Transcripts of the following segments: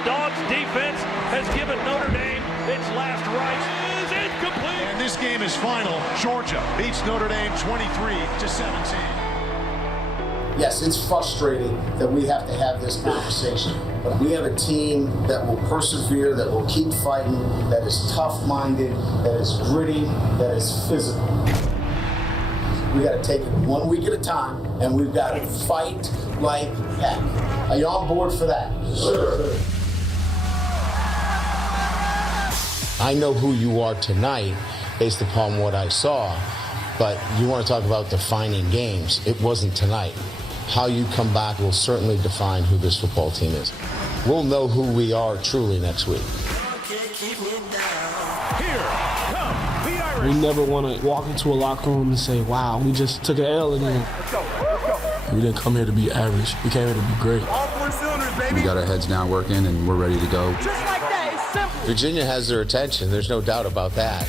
The Dogs' defense has given Notre Dame its last rites. It is incomplete. And this game is final. Georgia beats Notre Dame 23-17. Yes, it's frustrating that we have to have this conversation, but we have a team that will persevere, that will keep fighting, that is tough-minded, that is gritty, that is physical. We got to take it 1 week at a time, and we've got to fight like heck. Are you on board for that? Sure. I know who you are tonight based upon what I saw, but you want to talk about defining games. It wasn't tonight. How you come back will certainly define who this football team is. We'll know who we are truly next week. We never want to walk into a locker room and say, wow, we just took an L again. We didn't come here to be average. We came here to be great. All 4 cylinders, baby. We got our heads down working, and we're ready to go. Just like that, it's simple. Virginia has their attention. There's no doubt about that.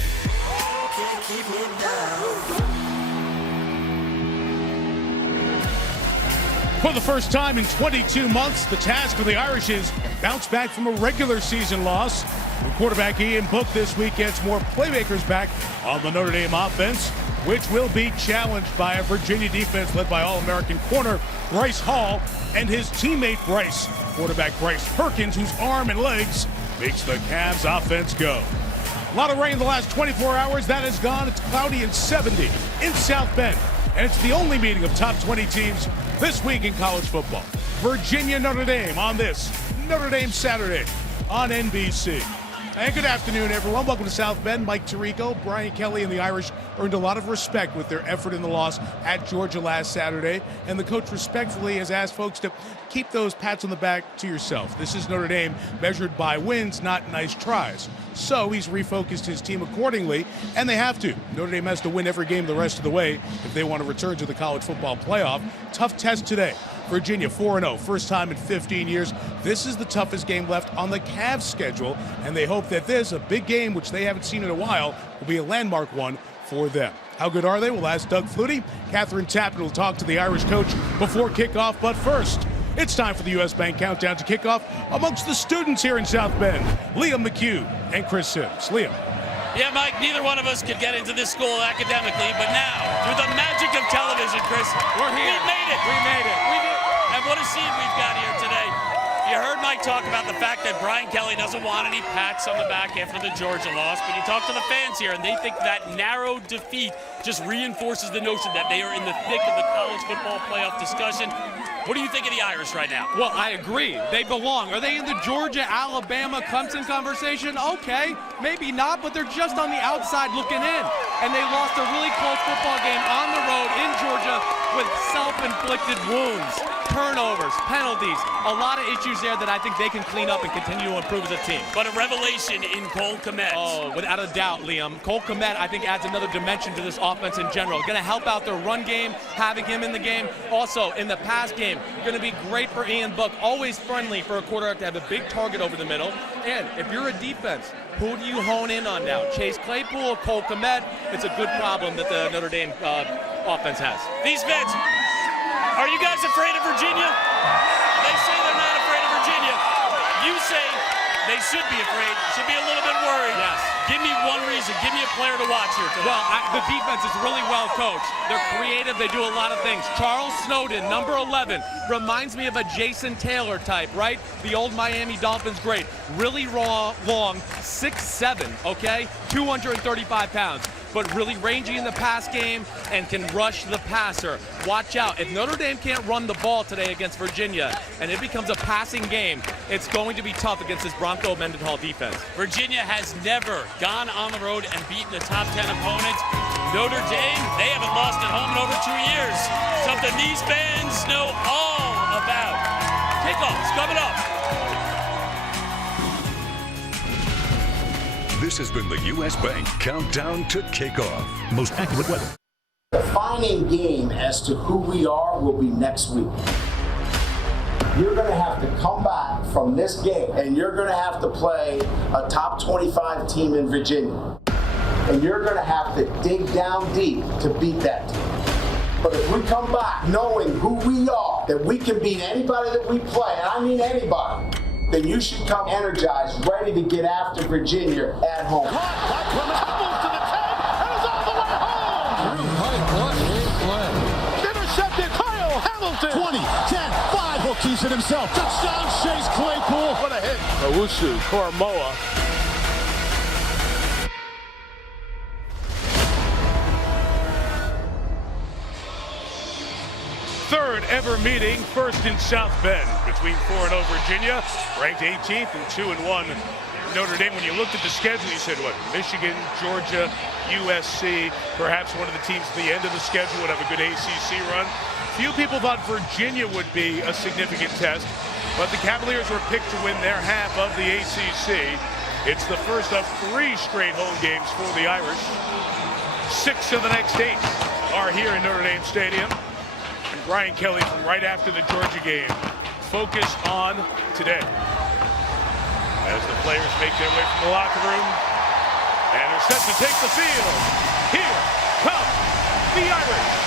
For the first time in 22 months, the task for the Irish is bounce back from a regular season loss. The quarterback Ian Book this week gets more playmakers back on the Notre Dame offense, which will be challenged by a Virginia defense led by All-American corner Bryce Hall and his teammate Bryce. Quarterback Bryce Perkins, whose arm and legs makes the Cavs offense go. A lot of rain in the last 24 hours. That is gone. It's cloudy and 70 in South Bend. And it's the only meeting of top 20 teams this week in college football. Virginia, Notre Dame on this Notre Dame Saturday on NBC. And good afternoon, everyone. Welcome to South Bend. Mike Tirico, Brian Kelly, and the Irish earned a lot of respect with their effort in the loss at Georgia last Saturday. And the coach respectfully has asked folks to keep those pats on the back to yourself. This is Notre Dame measured by wins, not nice tries. So he's refocused his team accordingly, and they have to. Notre Dame has to win every game the rest of the way if they want to return to the college football playoff. Tough test today. Virginia 4-0, first time in 15 years. This is the toughest game left on the Cavs schedule, and they hope that this, a big game which they haven't seen in a while, will be a landmark one for them. How good are they? We'll ask Doug Flutie. Catherine Tappan will talk to the Irish coach before kickoff, but first, it's time for the U.S. Bank Countdown to kickoff amongst the students here in South Bend. Liam McHugh and Chris Sims. Liam. Yeah, Mike, neither one of us could get into this school academically, but now, through the magic of television, Chris, we're here. We made it. We made it. We did. And what a scene we've got here today. You heard Mike talk about the fact that Brian Kelly doesn't want any pats on the back after the Georgia loss, but you talk to the fans here, and they think that narrow defeat just reinforces the notion that they are in the thick of the college football playoff discussion. What do you think of the Irish right now? Well, I agree. They belong. Are they in the Georgia, Alabama, Clemson conversation? Okay, maybe not, but they're just on the outside looking in. And they lost a really close football game on the road in Georgia with self-inflicted wounds, turnovers, penalties, a lot of issues there that I think they can clean up and continue to improve as a team. But a revelation in Cole Kmet. Oh, without a doubt, Liam. Cole Kmet, I think, adds another dimension to this offense in general. Going to help out their run game, having him in the game. Also, in the pass game, going to be great for Ian Book. Always friendly for a quarterback to have a big target over the middle. And if you're a defense, who do you hone in on now? Chase Claypool or Cole Kmet? It's a good problem that the Notre Dame offense has. These fans, are you guys afraid of Virginia? They say they're not afraid of Virginia. You say they should be afraid, should be a little bit worried. Yes. Give me one reason. Give me a player to watch here today. Well, the defense is really well coached. They're creative. They do a lot of things. Charles Snowden, number 11, reminds me of a Jason Taylor type, right? The old Miami Dolphins great. Really long, 6'7", okay? 235 pounds. But really rangy in the pass game and can rush the passer. Watch out. If Notre Dame can't run the ball today against Virginia and it becomes a passing game, it's going to be tough against this Bronco Mendenhall defense. Virginia has never gone on the road and beaten a top 10 opponent. Notre Dame, they haven't lost at home in over 2 years. Something these fans know all about. Kickoff's coming up. This has been the U.S. Bank Countdown to Kickoff. Most accurate weather. The defining game as to who we are will be next week. You're going to have to come back from this game, and you're going to have to play a top 25 team in Virginia. And you're going to have to dig down deep to beat that team. But if we come back knowing who we are, that we can beat anybody that we play, and I mean anybody, then you should come energized, ready to get after Virginia at home. Intercepted. Kyle Hamilton. 20, 10, 5. He'll keys it himself. Touchdown, Chase Claypool. What a hit. Owusu Koromoa. Third ever meeting, first in South Bend, between 4-0 Virginia, ranked 18th, and 2-1 Notre Dame. When you looked at the schedule, you said, what, Michigan, Georgia, USC, perhaps one of the teams at the end of the schedule would have a good ACC run. Few people thought Virginia would be a significant test, but the Cavaliers were picked to win their half of the ACC. It's the first of 3 straight home games for the Irish. 6 of the next 8 are here in Notre Dame Stadium. And Brian Kelly from right after the Georgia game, focus on today. As the players make their way from the locker room and are set to take the field. Here come the Irish.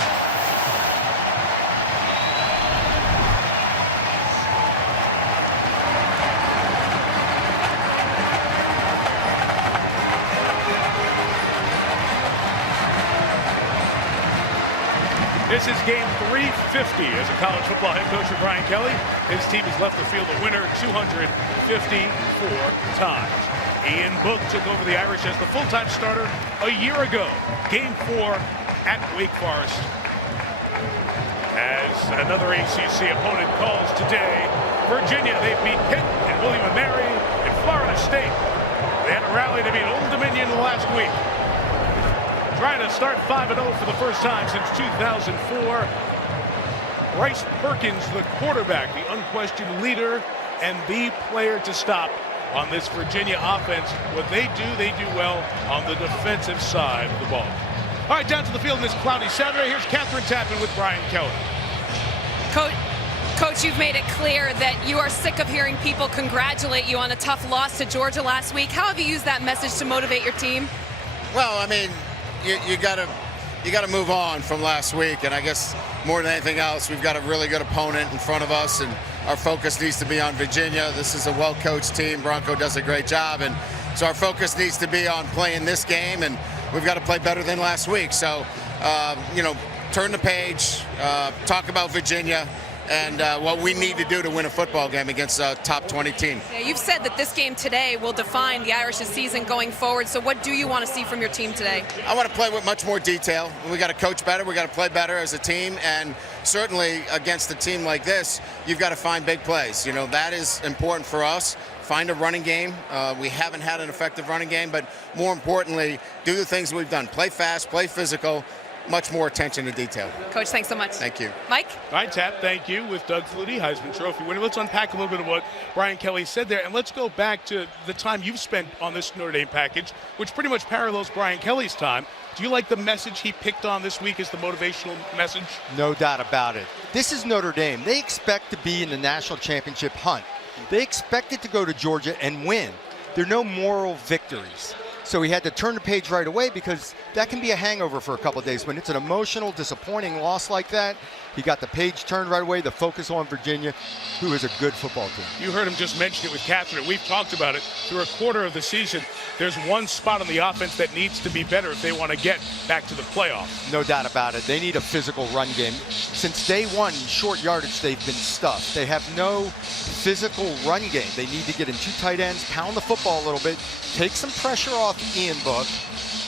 This is game 350 as a college football head coach for Brian Kelly. His team has left the field a winner 254 times. Ian Book took over the Irish as the full-time starter a year ago. Game 4 at Wake Forest. As another ACC opponent calls today, Virginia. They beat Pitt and William & Mary and Florida State. They had a rally to beat Old Dominion last week. Trying to start 5-0 for the first time since 2004. Bryce Perkins, the quarterback, the unquestioned leader and the player to stop on this Virginia offense. What they do well on the defensive side of the ball. All right, down to the field on this cloudy Saturday. Here's Catherine Tappan with Brian Kelly. Coach, you've made it clear that you are sick of hearing people congratulate you on a tough loss to Georgia last week. How have you used that message to motivate your team? Well, I mean, you gotta move on from last week, and I guess more than anything else, we've got a really good opponent in front of us, and our focus needs to be on Virginia. This is a well-coached team. Bronco does a great job, and so our focus needs to be on playing this game, and we've got to play better than last week. So, turn the page, talk about Virginia, and what we need to do to win a football game against a top 20 team. Yeah, you've said that this game today will define the Irish's season going forward. So what do you want to see from your team today? I want to play with much more detail. We got to coach better. We got to play better as a team. And certainly against a team like this, you've got to find big plays. You know, that is important for us. Find a running game. We haven't had an effective running game, but more importantly, do the things we've done. Play fast, play physical. Much more attention to detail. Coach, thanks so much. Thank you. Mike? All right, Tap, thank you. With Doug Flutie, Heisman Trophy winner. Let's unpack a little bit of what Brian Kelly said there, and let's go back to the time you've spent on this Notre Dame package, which pretty much parallels Brian Kelly's time. Do you like the message he picked on this week as the motivational message? No doubt about it. This is Notre Dame. They expect to be in the national championship hunt. They expected to go to Georgia and win. There are no moral victories. So he had to turn the page right away because that can be a hangover for a couple of days. When it's an emotional, disappointing loss like that, he got the page turned right away, the focus on Virginia, who is a good football team. You heard him just mention it with Catherine. We've talked about it through a quarter of the season. There's one spot on the offense that needs to be better if they want to get back to the playoffs. No doubt about it. They need a physical run game. Since day one, short yardage, they've been stuffed. They have no physical run game. They need to get in 2 tight ends, pound the football a little bit, take some pressure off Ian Book,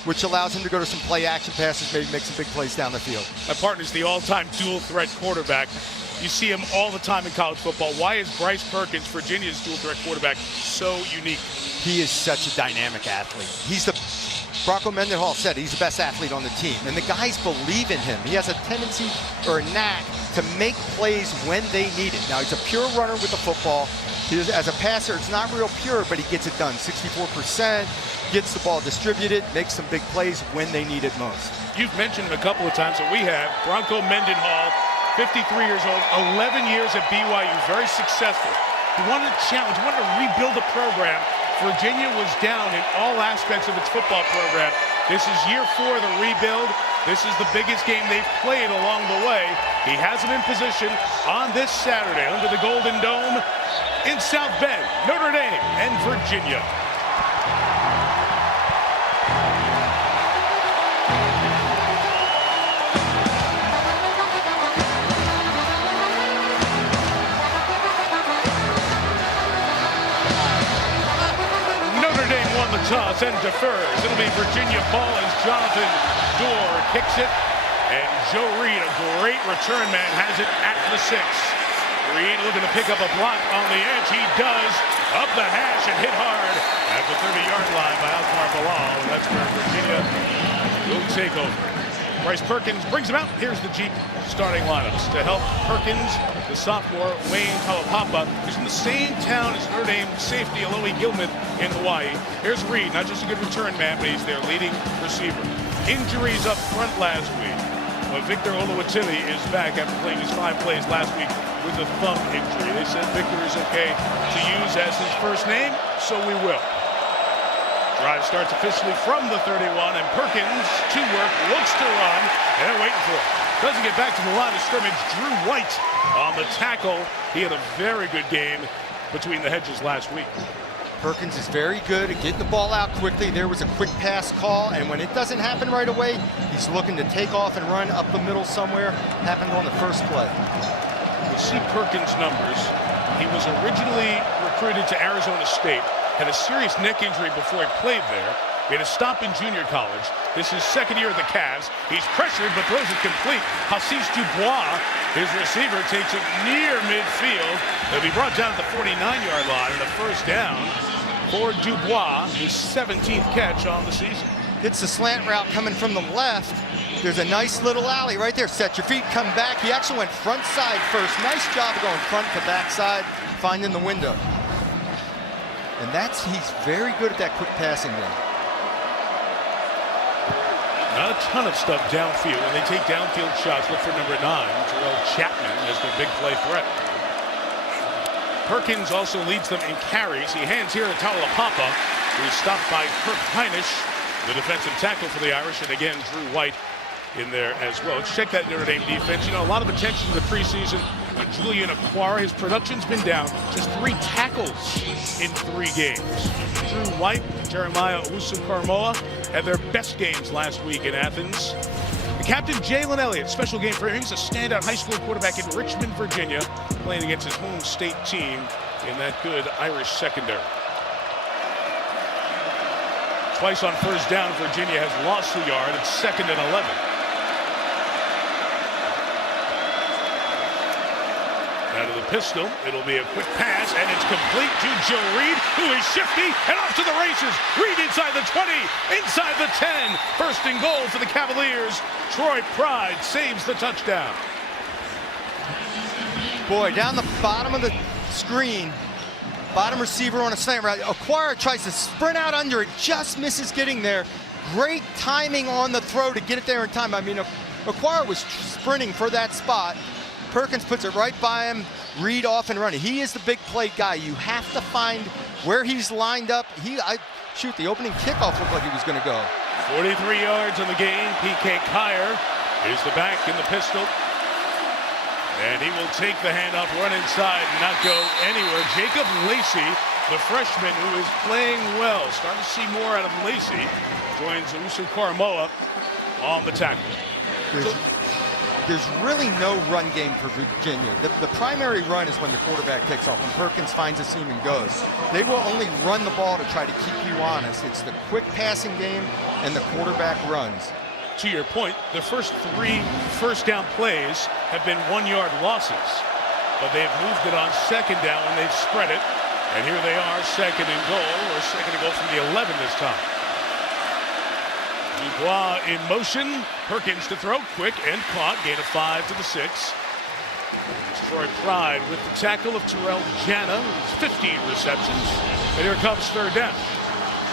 which allows him to go to some play action passes, maybe make some big plays down the field. My partner's the all-time dual threat quarterback. You see him all the time in college football. Why is Bryce Perkins, Virginia's dual threat quarterback, so unique? He is such a dynamic athlete. Bronco Mendenhall said he's the best athlete on the team, and the guys believe in him. He has a tendency or a knack to make plays when they need it. Now, he's a pure runner with the football. As a passer, it's not real pure, but he gets it done. 64%, gets the ball distributed, makes some big plays when they need it most. You've mentioned him a couple of times that we have. Bronco Mendenhall, 53 years old, 11 years at BYU, very successful. He wanted to challenge, he wanted to rebuild the program. Virginia was down in all aspects of its football program. This is year 4 of the rebuild. This is the biggest game they've played along the way. He has them in position on this Saturday under the Golden Dome. in South Bend, Notre Dame and Virginia. Notre Dame won the toss and defers. It'll be Virginia ball as Jonathan Dorr kicks it. And Joe Reed, a great return man, has it at the 6. Reed looking to pick up a block on the edge. He does. Up the hash and hit hard at the 30-yard line by Alkmaar Bilal. That's where Virginia will take over. Bryce Perkins brings him out. Here's the Jeep starting lineups. To help Perkins, the sophomore Wayne Kalapapa, who's in the same town as Notre Dame safety Alohi Gilman in Hawaii. Here's Reed, not just a good return man, but he's their leading receiver. Injuries up front last week. Well, Victor Oluwatili is back after playing his 5 plays last week with a thumb injury. They said Victor is okay to use as his first name, so we will. Drive starts officially from the 31, and Perkins to work, looks to run, and they're waiting for it. Doesn't get back to the line of scrimmage. Drew White on the tackle. He had a very good game between the hedges last week. Perkins is very good at getting the ball out quickly. There was a quick pass call, and when it doesn't happen right away, he's looking to take off and run up the middle somewhere. Happened on the first play. You see Perkins' numbers. He was originally recruited to Arizona State, had a serious neck injury before he played there. He had a stop in junior college. This is second year of the Cavs. He's pressured but throws it complete. Hassis Dubois, his receiver, takes it near midfield. He'll be brought down at the 49-yard line and a first down for Dubois, his 17th catch on the season. Hits the slant route coming from the left. There's a nice little alley right there. Set your feet, come back. He actually went front side first. Nice job of going front to back side, finding the window. And he's very good at that quick passing game. Not a ton of stuff downfield. When they take downfield shots, look for number 9, Terrell Chapman, as their big play threat. Perkins also leads them in carries. He hands here to Taulapapa, who is stopped by Kirk Heinisch, the defensive tackle for the Irish, and again, Drew White in there as well. Let's check that Notre Dame defense. You know, a lot of attention in the preseason on Julian Aquara. His production's been down. Just 3 tackles in 3 games. Drew White, Jeremiah Owusu-Koramoah had their best games last week in Athens. The captain, Jalen Elliott, special game for him. He's a standout high school quarterback in Richmond, Virginia, playing against his home state team in that good Irish secondary. Twice on first down, Virginia has lost the yard. It's 2nd and 11. Out of the pistol, it'll be a quick pass, and it's complete to Joe Reed, who is shifty and off to the races. Reed inside the 20, inside the 10. First and goal for the Cavaliers. Troy Pride saves the touchdown. Boy, down the bottom of the screen, bottom receiver on a slant route. Aquara tries to sprint out under it, just misses getting there. Great timing on the throw to get it there in time. I mean, Aquara was sprinting for that spot. Perkins puts it right by him. Reed off and running. He is the big play guy. You have to find where he's lined up. The opening kickoff looked like he was going to go. 43 yards in the game. PK Kier is the back in the pistol. And he will take the handoff, run inside, and not go anywhere. Jacob Lacey, the freshman who is playing well. Starting to see more out of Lacey. Joins Owusu-Koramoah on the tackle. There's really no run game for Virginia. The primary run is when the quarterback takes off and Perkins finds a seam and goes. They will only run the ball to try to keep you honest. It's the quick passing game and the quarterback runs. To your point, the first 3 first down plays have been 1-yard losses, but they've moved it on second down when they've spread it. And here they are, 2nd and goal, or 2nd and goal from the 11 this time. Dubois in motion. Perkins to throw, quick and caught. Gain of 5 to the 6. Troy Pride with the tackle of Terrell Jana, who's 15 receptions. And here comes 3rd down.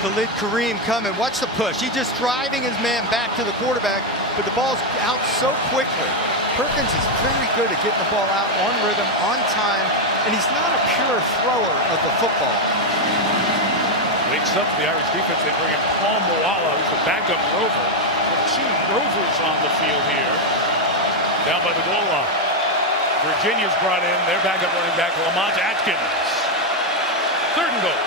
Khalid Kareem coming. Watch the push. He's just driving his man back to the quarterback, but the ball's out so quickly. Perkins is very good at getting the ball out on rhythm, on time, and he's not a pure thrower of the football. Wakes up the Irish defense. They bring in Paul Moala, who's the backup rover. With 2 rovers on the field here. Down by the goal line. Virginia's brought in their backup running back, Lamont Atkins. 3rd and goal.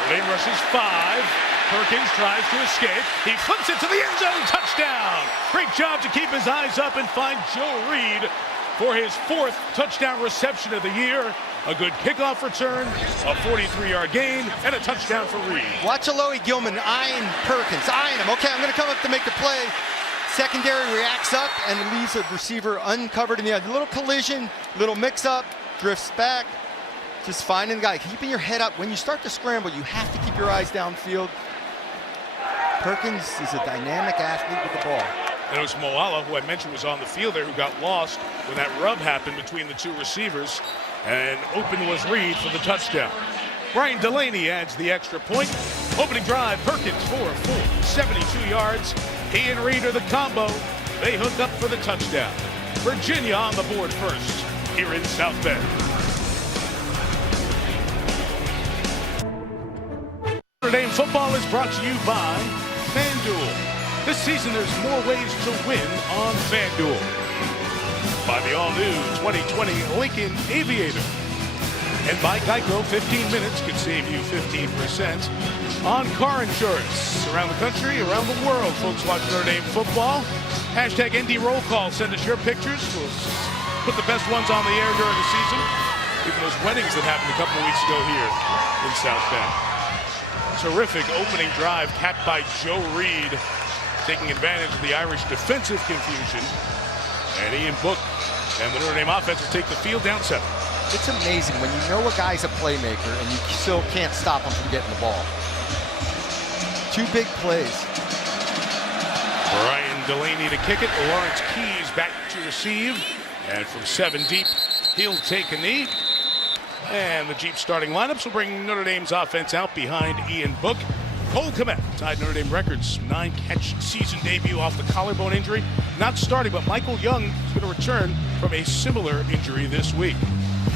Notre Dame rushes 5. Perkins tries to escape. He flips it to the end zone. Touchdown. Great job to keep his eyes up and find Joe Reed for his 4th touchdown reception of the year. A good kickoff return, a 43-yard gain, and a touchdown for Reed. Watch Alohi Gilman eyeing Perkins, eyeing him. Okay, I'm going to come up to make the play. Secondary reacts up and leaves a receiver uncovered in the end. A little collision, little mix-up, drifts back. Just finding the guy, keeping your head up. When you start to scramble, you have to keep your eyes downfield. Perkins is a dynamic athlete with the ball. And it was Moala, who I mentioned was on the field there, who got lost when that rub happened between the 2 receivers. And open was Reed for the touchdown. Brian Delaney adds the extra point. Opening drive, Perkins 4-4, 72 yards. He and Reed are the combo. They hook up for the touchdown. Virginia on the board first here in South Bend. Notre Dame football is brought to you by FanDuel. This season there's more ways to win on FanDuel. By the all-new 2020 Lincoln Aviator. And by Geico, 15 minutes could save you 15% on car insurance. Around the country, around the world, folks watch Notre Dame football. Hashtag ND Roll Call. Send us your pictures. We'll put the best ones on the air during the season. Even those weddings that happened a couple of weeks ago here in South Bend. Terrific opening drive capped by Joe Reed, taking advantage of the Irish defensive confusion. And Ian Book and the Notre Dame offense will take the field down 7. It's amazing when you know a guy's a playmaker and you still can't stop him from getting the ball. 2 big plays. Brian Delaney to kick it. Lawrence Keys back to receive. And from 7 deep, he'll take a knee. And the Jeep starting lineups will bring Notre Dame's offense out behind Ian Book. Cole Kmet tied Notre Dame records, 9-catch season debut off the collarbone injury. Not starting, but Michael Young is going to return from a similar injury this week.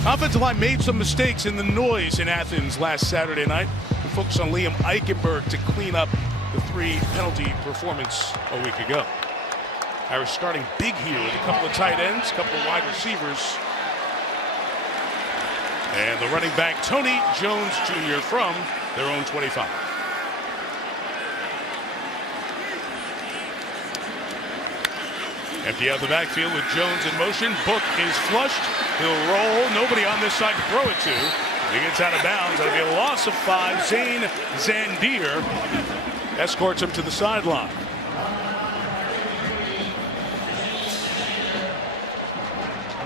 Offensive line made some mistakes in the noise in Athens last Saturday night. We focused on Liam Eichenberg to clean up the 3-penalty performance a week ago. Irish starting big here with a couple of tight ends, a couple of wide receivers. And the running back, Tony Jones Jr. from their own 25. Empty out the backfield with Jones in motion. Book is flushed. He'll roll. Nobody on this side to throw it to. He gets out of bounds. That'll be a loss of 5. Zane Zandier escorts him to the sideline.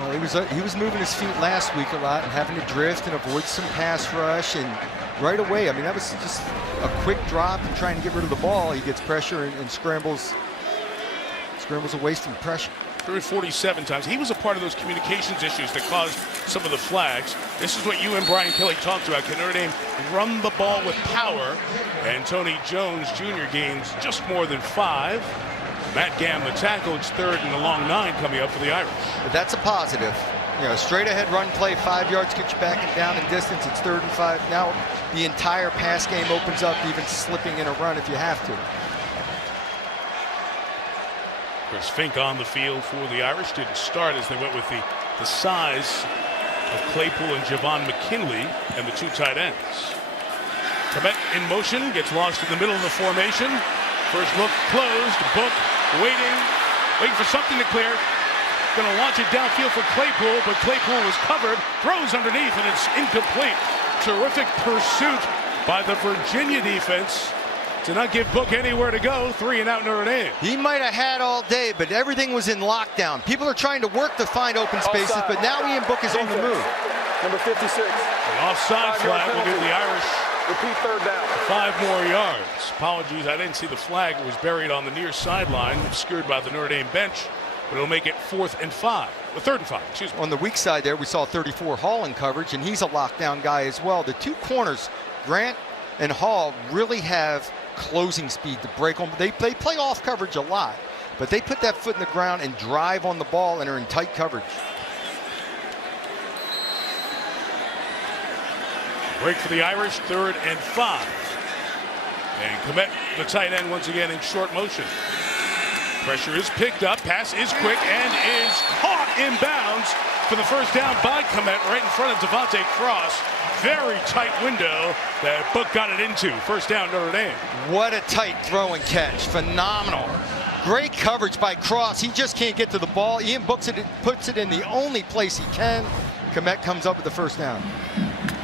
Well, he was moving his feet last week a lot and having to drift and avoid some pass rush. And right away, I mean, that was just a quick drop and trying to get rid of the ball. He gets pressure and scrambles away from pressure. Threw 47 times. He was a part of those communications issues that caused some of the flags. This is what you and Brian Kelly talked about. Can Notre Dame run the ball with power? And Tony Jones Jr. gains just more than 5. Matt Gamm, the tackle, it's 3rd and a long 9 coming up for the Irish. But that's a positive. You know, straight ahead run play, 5 yards, get you back and down in distance. It's 3rd and 5. Now the entire pass game opens up, even slipping in a run if you have to. Chris Fink on the field for the Irish. Didn't start as they went with the size of Claypool and Javon McKinley and the 2 tight ends. Kmet in motion, gets lost in the middle of the formation. First look closed. Book waiting for something to clear. Going to launch it downfield for Claypool, but Claypool was covered. Throws underneath, and it's incomplete. Terrific pursuit by the Virginia defense to not give Book anywhere to go. 3 and out Notre Dame. He might have had all day, but everything was in lockdown. People are trying to work to find open spaces, but now Ian Book is on the move. Number 56. An offside flag will give the Irish Repeat 3rd down. 5 more yards. Apologies, I didn't see the flag. It was buried on the near sideline, obscured by the Notre Dame bench, but it'll make it 4th and 5. The 3rd and 5, excuse me. On the weak side there, we saw 34 Hall in coverage, and he's a lockdown guy as well. The 2 corners, Grant and Hall, really have closing speed to break on. They play off coverage a lot, but they put that foot in the ground and drive on the ball and are in tight coverage. Break for the Irish, 3rd and 5. And Kmet, the tight end, once again in short motion. Pressure is picked up, pass is quick and is caught in bounds for the first down by Komet right in front of Devontae Cross. Very tight window that Book got it into. First down, Notre Dame. What a tight throw and catch. Phenomenal. Great coverage by Cross. He just can't get to the ball. Ian puts it in the only place he can. Komet comes up with the first down.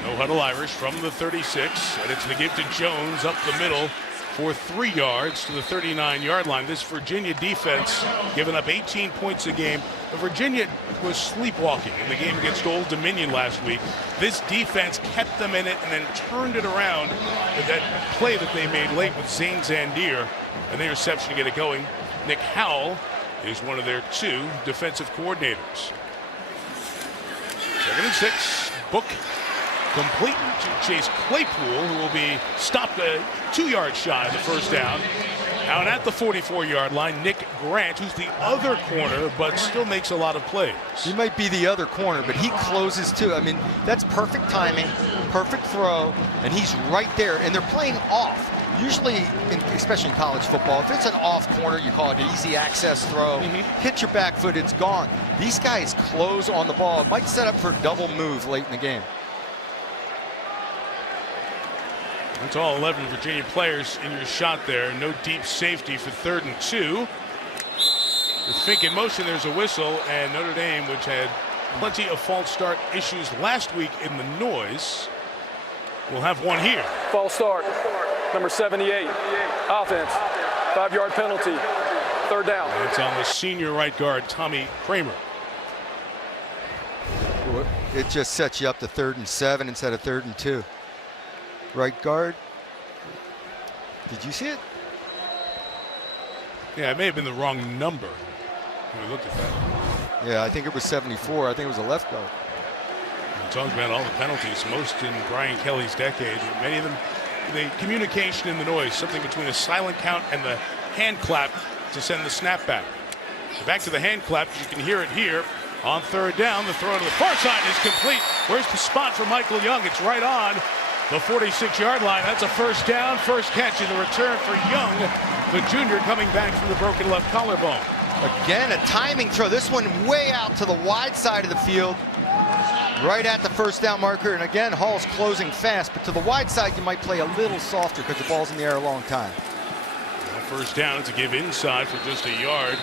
No huddle Irish from the 36, and it's the give to Jones up the middle for 3 yards to the 39-yard line. This Virginia defense giving up 18 points a game. Virginia was sleepwalking in the game against Old Dominion last week. This defense kept them in it and then turned it around with that play that they made late with Zane Zandier, an interception to get it going. Nick Howell is one of their 2 defensive coordinators. 2nd and 6. Book complete to Chase Claypool, who will be stopped 2 yards shy of the first down. Out at the 44-yard line, Nick Grant, who's the other corner, but still makes a lot of plays. He might be the other corner, but he closes too. I mean, that's perfect timing, perfect throw, and he's right there. And they're playing off. Usually, especially in college football, if it's an off corner, you call it an easy access throw. Hit your back foot, it's gone. These guys close on the ball. It might set up for a double move late in the game. That's all 11 Virginia players in your shot there. No deep safety for 3rd and 2. With Fink in motion, there's a whistle, and Notre Dame, which had plenty of false start issues last week in the noise, will have one here. False start. Number 78. Offense. 5-yard penalty. 3rd down. And it's on the senior right guard, Tommy Kramer. It just sets you up to 3rd and 7 instead of 3rd and 2. Right guard. Did you see it? Yeah, it may have been the wrong number when we looked at that. Yeah, I think it was 74. I think it was a left guard. We talked about all the penalties, most in Brian Kelly's decade. Many of them, the communication in the noise, something between a silent count and the hand clap to send the snap back. Back to the hand clap, you can hear it here. On 3rd down, the throw to the far side is complete. Where's the spot for Michael Young? It's right on the 46-yard line. That's a first down, first catch in the return for Young, the junior, coming back from the broken left collarbone. Again, a timing throw. This one way out to the wide side of the field, right at the first down marker. And again, Hall's closing fast, but to the wide side, you might play a little softer because the ball's in the air a long time. First down to give inside for just a yard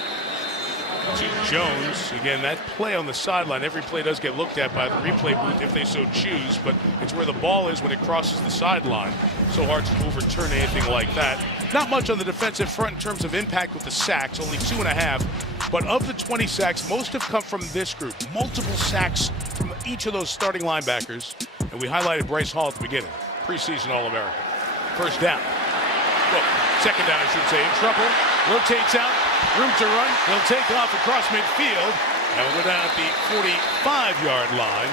to Jones. Again, that play on the sideline, every play does get looked at by the replay booth if they so choose, but it's where the ball is when it crosses the sideline. So hard to overturn anything like that. Not much on the defensive front in terms of impact with the sacks, only 2.5. But of the 20 sacks, most have come from this group. Multiple sacks from each of those starting linebackers. And we highlighted Bryce Hall at the beginning, preseason All-American. First down. Well, second down, I should say. In trouble. Rotates out. Room to run. He'll take off across midfield. And we'll go down at the 45-yard line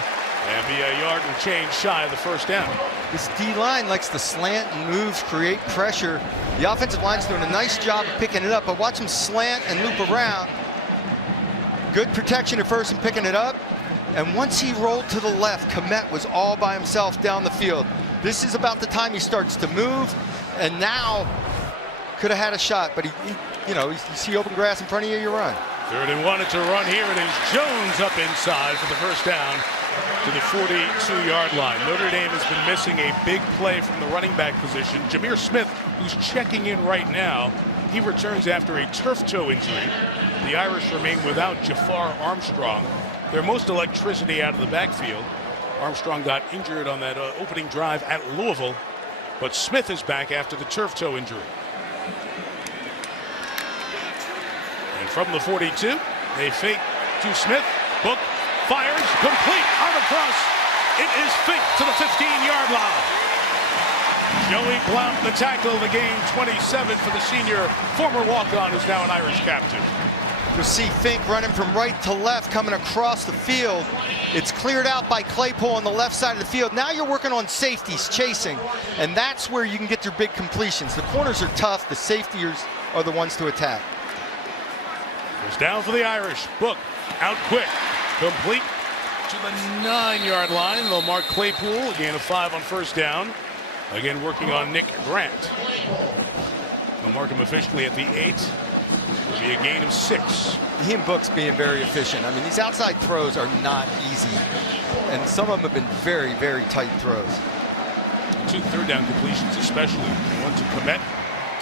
and be a yard and change shy of the first down. This D-line likes to slant and move, create pressure. The offensive line's doing a nice job of picking it up, but watch him slant and loop around. Good protection at first and picking it up. And once he rolled to the left, Komet was all by himself down the field. This is about the time he starts to move, and now could have had a shot, but you see open grass in front of you, you run. 3rd and 1, it's a run here. It is Jones up inside for the first down to the 42-yard line. Notre Dame has been missing a big play from the running back position. Jameer Smith, who's checking in right now, he returns after a turf toe injury. The Irish remain without Jafar Armstrong. Their most electricity out of the backfield. Armstrong got injured on that opening drive at Louisville, but Smith is back after the turf toe injury. And from the 42, they fake to Smith. Book fires, complete, out across. It is Fink to the 15-yard line. Joey Blount, the tackle of the game, 27 for the senior, former walk-on, who's now an Irish captain. You see Fink running from right to left, coming across the field. It's cleared out by Claypool on the left side of the field. Now you're working on safeties, chasing, and that's where you can get your big completions. The corners are tough. The safeties are the ones to attack. First down for the Irish. Book out quick, complete to the 9-yard line. They'll mark Claypool, a gain of 5 on first down. Again, working on Nick Grant. They'll mark him officially at the 8. It'll be a gain of 6. He and Book's being very efficient. I mean, these outside throws are not easy, and some of them have been very, very tight throws. 2 third-down completions, especially one to Komet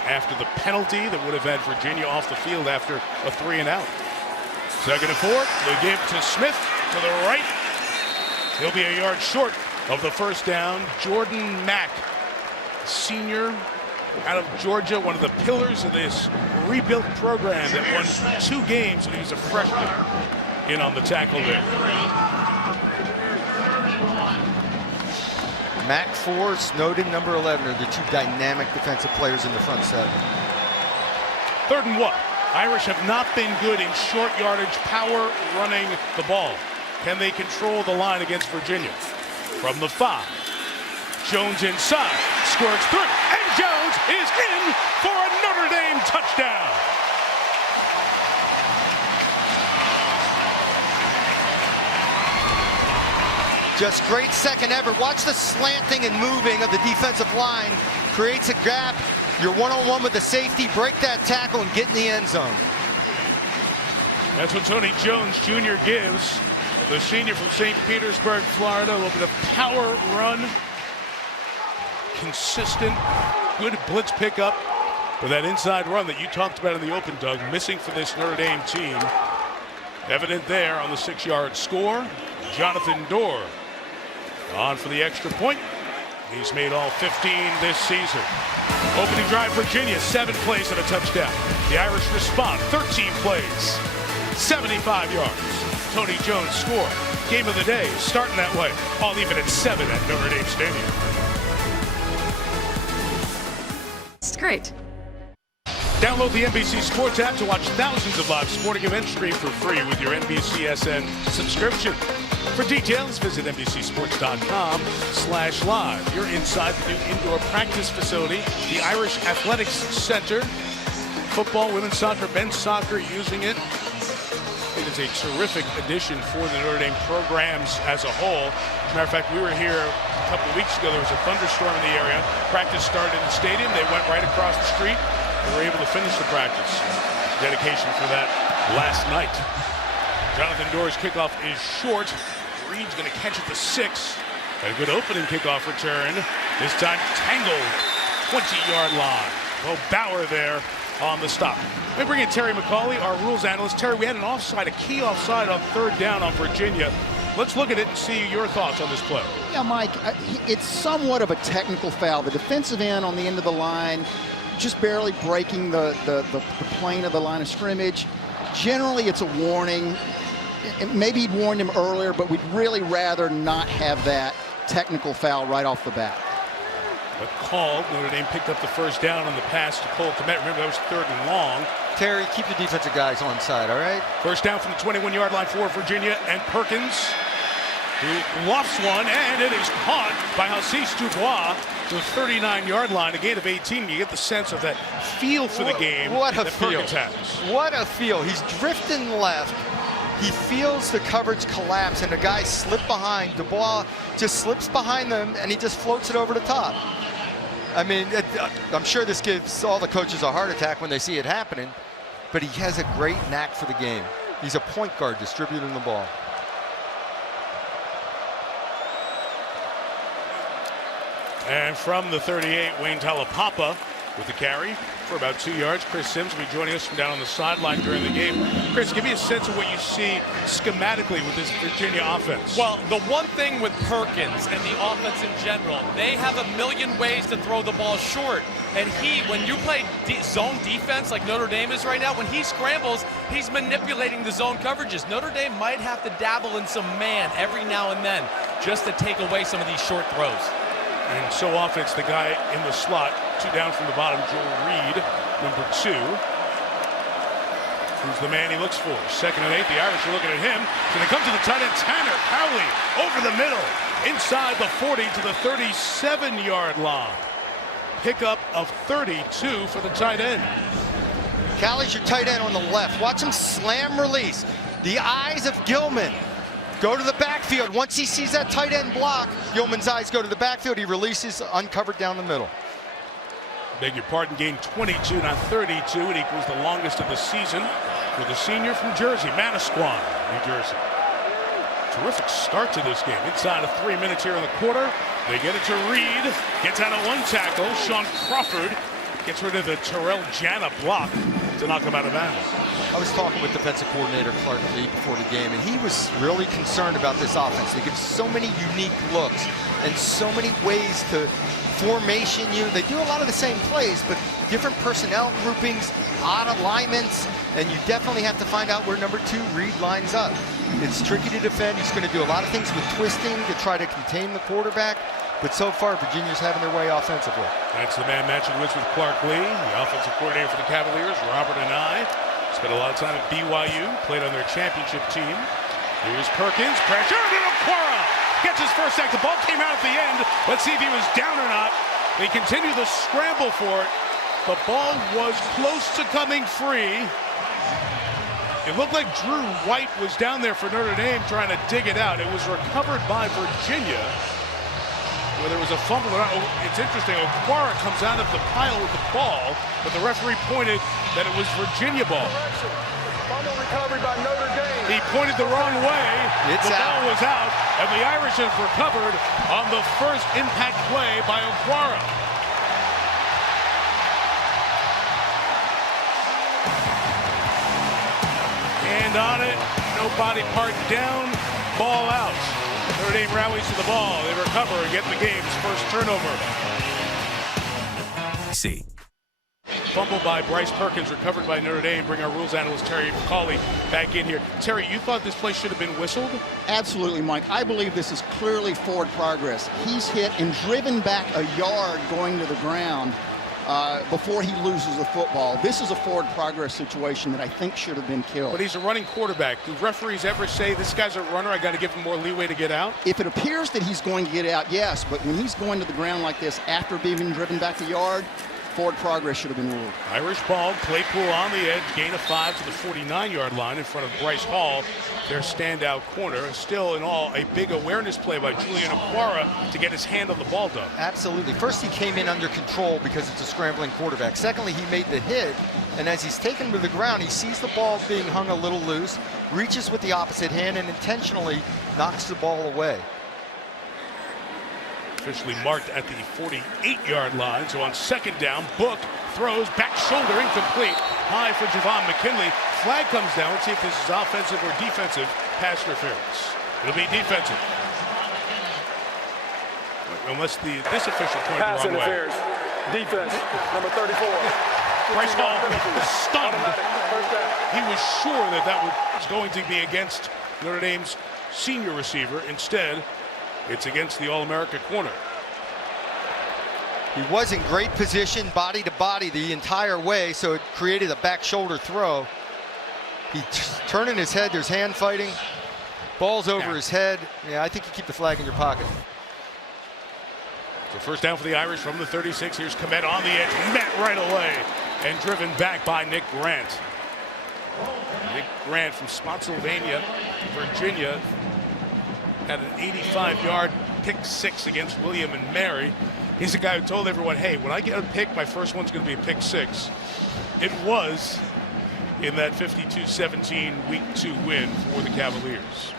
after the penalty that would have had Virginia off the field after a 3-and-out. 2nd and 4. They give to Smith to the right. He'll be a yard short of the first down. Jordan Mack, senior out of Georgia, one of the pillars of this rebuilt program that won 2 games when he was a freshman, in on the tackle there. Mack 4, Snowden number 11 are the 2 dynamic defensive players in the front 7. 3rd and 1. Irish have not been good in short yardage power running the ball. Can they control the line against Virginia? From the 5. Jones inside, squirts through, and Jones is in for a Notre Dame touchdown. Just great second effort. Watch the slanting and moving of the defensive line. Creates a gap. You're one-on-one with the safety. Break that tackle and get in the end zone. That's what Tony Jones Jr. gives. The senior from St. Petersburg, Florida. A little bit of power run. Consistent. Good blitz pickup for that inside run that you talked about in the open, Doug. Missing for this Notre Dame team. Evident there on the 6-yard score. Jonathan Dorr on for the extra point. He's made all 15 this season. Opening drive, Virginia, 7 plays and a touchdown. The Irish respond, 13 plays, 75 yards. Tony Jones score. Game of the day, starting that way. All even at 7 at Notre Dame Stadium. It's great. Download the NBC Sports app to watch thousands of live sporting events streamed for free with your NBCSN subscription. For details, visit NBCSports.com/live. You're inside the new indoor practice facility, the Irish Athletics Center. Football, women's soccer, men's soccer using it. It is a terrific addition for the Notre Dame programs as a whole. As a matter of fact, we were here a couple of weeks ago. There was a thunderstorm in the area. Practice started in the stadium. They went right across the street. They were able to finish the practice. Dedication for that last night. Jonathan Dorr's kickoff is short. Reed's going to catch at the 6. Got a good opening kickoff return. This time tangled 20-yard line. Well, Bauer there on the stop. Let me bring in Terry McCauley, our rules analyst. Terry, we had an offside, a key offside on 3rd down on Virginia. Let's look at it and see your thoughts on this play. Yeah, Mike, it's somewhat of a technical foul. The defensive end on the end of the line, just barely breaking the plane of the line of scrimmage. Generally, it's a warning. Maybe he'd warned him earlier, but we'd really rather not have that technical foul right off the bat. But called. Notre Dame picked up the first down on the pass to Cole Komet. Remember, that was 3rd and long. Terry, keep the defensive guys on side, all right? First down from the 21-yard line for Virginia, and Perkins, who lofts one, and it is caught by Hassis Dubois to the 39-yard line, a gain of 18. You get the sense of that feel for the game what a that feel. Perkins has. What a feel. He's drifting left. He feels the coverage collapse, and the guy slipped behind. Dubois just slips behind them, and he just floats it over the top. I mean, I'm sure this gives all the coaches a heart attack when they see it happening, but he has a great knack for the game. He's a point guard distributing the ball. And from the 38, Wayne Talapapa with the carry for about 2 yards. Chris Sims will be joining us from down on the sideline during the game. Chris, give me a sense of what you see schematically with this Virginia offense. Well, the one thing with Perkins and the offense in general, they have a million ways to throw the ball short. And when you play zone defense like Notre Dame is right now, when he scrambles, he's manipulating the zone coverages. Notre Dame might have to dabble in some man every now and then just to take away some of these short throws. And so often it's the guy in the slot, 2 down from the bottom, Joel Reed, number 2. Who's the man he looks for? 2nd and 8, the Irish are looking at him. So they come to the tight end, Tanner Cowley, over the middle, inside the 40 to the 37-yard line. Pickup of 32 for the tight end. Cowley's your tight end on the left. Watch him slam release. The eyes of Gilman go to the backfield. Once he sees that tight end block, Gilman's eyes go to the backfield. He releases uncovered down the middle. Beg your pardon, gained 22, not 32. It equals the longest of the season for the senior from Jersey, Manasquan, New Jersey. Terrific start to this game. Inside of 3 minutes here in the quarter. They get it to Reed. Gets out of one tackle. Sean Crawford gets rid of the Terrell Jana block to knock him out of bounds. I was talking with defensive coordinator Clark Lee before the game, and he was really concerned about this offense. They give so many unique looks and so many ways to formation you. They do a lot of the same plays, but different personnel groupings, odd alignments, and you definitely have to find out where number 2, Reed, lines up. It's tricky to defend. He's going to do a lot of things with twisting to try to contain the quarterback, but so far, Virginia's having their way offensively. That's the man matching wits with Clark Lee, the offensive coordinator for the Cavaliers. Robert and I spent a lot of time at BYU, played on their championship team. Here's Perkins, pressure, and Okwara gets his first sack. The ball came out at the end. Let's see if he was down or not. They continue the scramble for it. The ball was close to coming free. It looked like Drew White was down there for Notre Dame trying to dig it out. It was recovered by Virginia. Whether it was a fumble or not, it's interesting. Okwara comes out of the pile with the ball, but the referee pointed that it was Virginia ball. Fumble recovery by Notre Dame. He pointed the wrong way. The ball was out, and the Irish have recovered on the first impact play by Okwara. And on it, no body part down, ball out. Notre Dame rallies to the ball. They recover and get the game's first turnover. See. Fumble by Bryce Perkins, recovered by Notre Dame. Bring our rules analyst Terry McCauley back in here. Terry, you thought this play should have been whistled? Absolutely, Mike. I believe this is clearly forward progress. He's hit and driven back a yard going to the ground before he loses the football. This is a forward progress situation that I think should have been killed. But he's a running quarterback. Do referees ever say, this guy's a runner, I got to give him more leeway to get out? If it appears that he's going to get out, yes. But when he's going to the ground like this after being driven back a yard, forward progress should have been ruled. Irish ball, Claypool on the edge, gain of 5 to the 49-yard line in front of Bryce Hall, their standout corner. Still, in all, a big awareness play by Julian Okwara to get his hand on the ball, Doug. Absolutely. First, he came in under control because it's a scrambling quarterback. Secondly, he made the hit, and as he's taken to the ground, he sees the ball being hung a little loose, reaches with the opposite hand, and intentionally knocks the ball away. Officially marked at the 48-yard line. So on second down, Book throws back shoulder incomplete. High for Javon McKinley. Flag comes down. Let's see if this is offensive or defensive pass interference. It'll be defensive. Unless this official pointed pass the wrong interference. way. Defense, number 34. Bryce Hall was stunned. He was sure that that was going to be against Notre Dame's senior receiver. Instead, it's against the All-America corner. He was in great position, body to body the entire way, so it created a back shoulder throw. He's turning his head, there's hand fighting. Ball's over his head. Yeah, I think you keep the flag in your pocket. So first down for the Irish from the 36. Here's Komet on the edge, met right away, and driven back by Nick Grant. Nick Grant from Spotsylvania, Virginia, had an 85-yard pick 6 against William and Mary. He's the guy who told everyone, hey, when I get a pick, my first one's going to be a pick 6. It was in that 52-17 Week 2 win for the Cavaliers.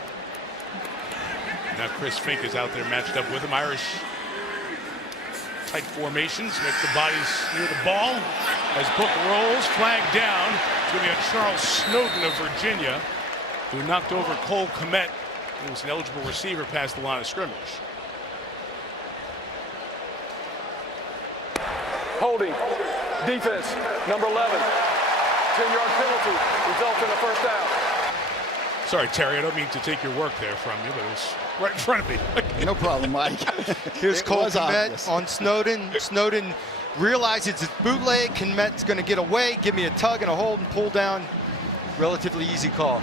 Now Chris Fink is out there matched up with him. Irish tight formations, makes the bodies near the ball. As Book rolls, flag down. It's going to be on Charles Snowden of Virginia, who knocked over Cole Komet, who was an eligible receiver past the line of scrimmage. Holding, defense, number 11. 10-yard penalty, results in a first down. Sorry, Terry, I don't mean to take your work there from you, but it was right in front of me. No problem, Mike. Here's Cole Komet on Snowden. Snowden realizes it's bootleg. Komet's going to get away, give me a tug and a hold and pull down. Relatively easy call.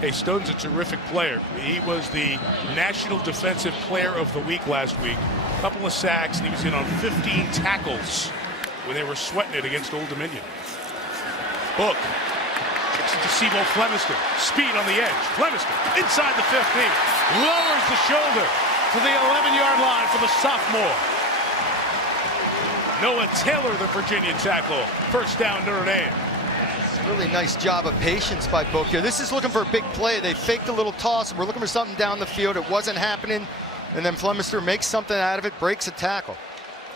Hey, Snowden's a terrific player. He was the National Defensive Player of the Week last week. A couple of sacks, and he was in on 15 tackles when they were sweating it against Old Dominion. Book. Kicks it to Sebo Flemister. Speed on the edge. Flemister inside the 15. Lowers the shoulder to the 11-yard line for the sophomore. Noah Taylor, the Virginia tackle. First down, Notre Dame. Really nice job of patience by Book here. This is looking for a big play. They faked a little toss, and we're looking for something down the field. It wasn't happening, and then Flemister makes something out of it, breaks a tackle.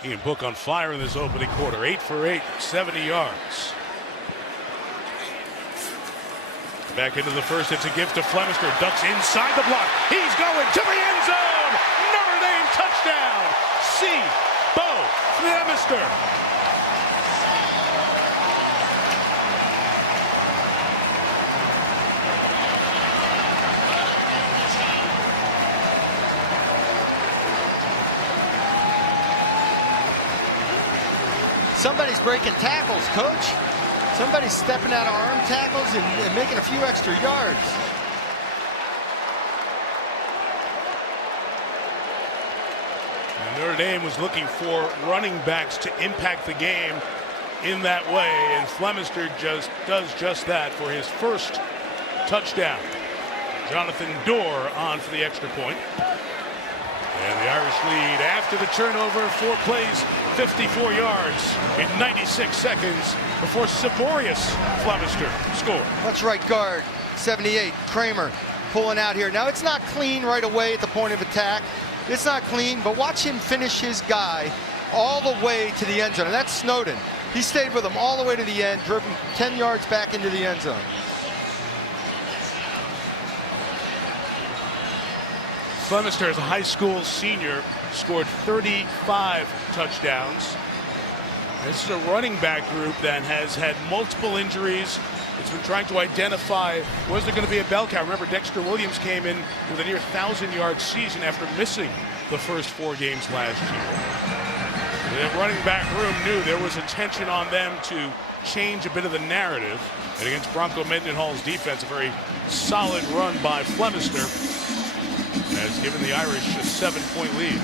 Ian Book on fire in this opening quarter. 8 for 8, 70 yards. Back into the first, it's a gift to Flemister. Ducks inside the block. He's going to the end zone. Notre Dame touchdown. C. Bo Flemister. Somebody's breaking tackles, Coach. Somebody's stepping out of arm tackles and making a few extra yards. And Notre Dame was looking for running backs to impact the game in that way, and Flemister just does just that for his first touchdown. Jonathan Dorr on for the extra point. And the Irish lead after the turnover. 4 plays, 54 yards in 96 seconds before Saborius Flemister scored. That's right guard, 78, Kramer pulling out here. Now it's not clean right away at the point of attack. It's not clean, but watch him finish his guy all the way to the end zone. And that's Snowden. He stayed with him all the way to the end, driven 10 yards back into the end zone. Flemister, as a high school senior, scored 35 touchdowns. This is a running back group that has had multiple injuries. It's been trying to identify, was there going to be a bell cow? Remember, Dexter Williams came in with a near 1,000-yard season after missing the first 4 games last year. The running back room knew there was attention on them to change a bit of the narrative. And against Bronco Mendenhall's defense, a very solid run by Flemister has given the Irish a 7-point lead.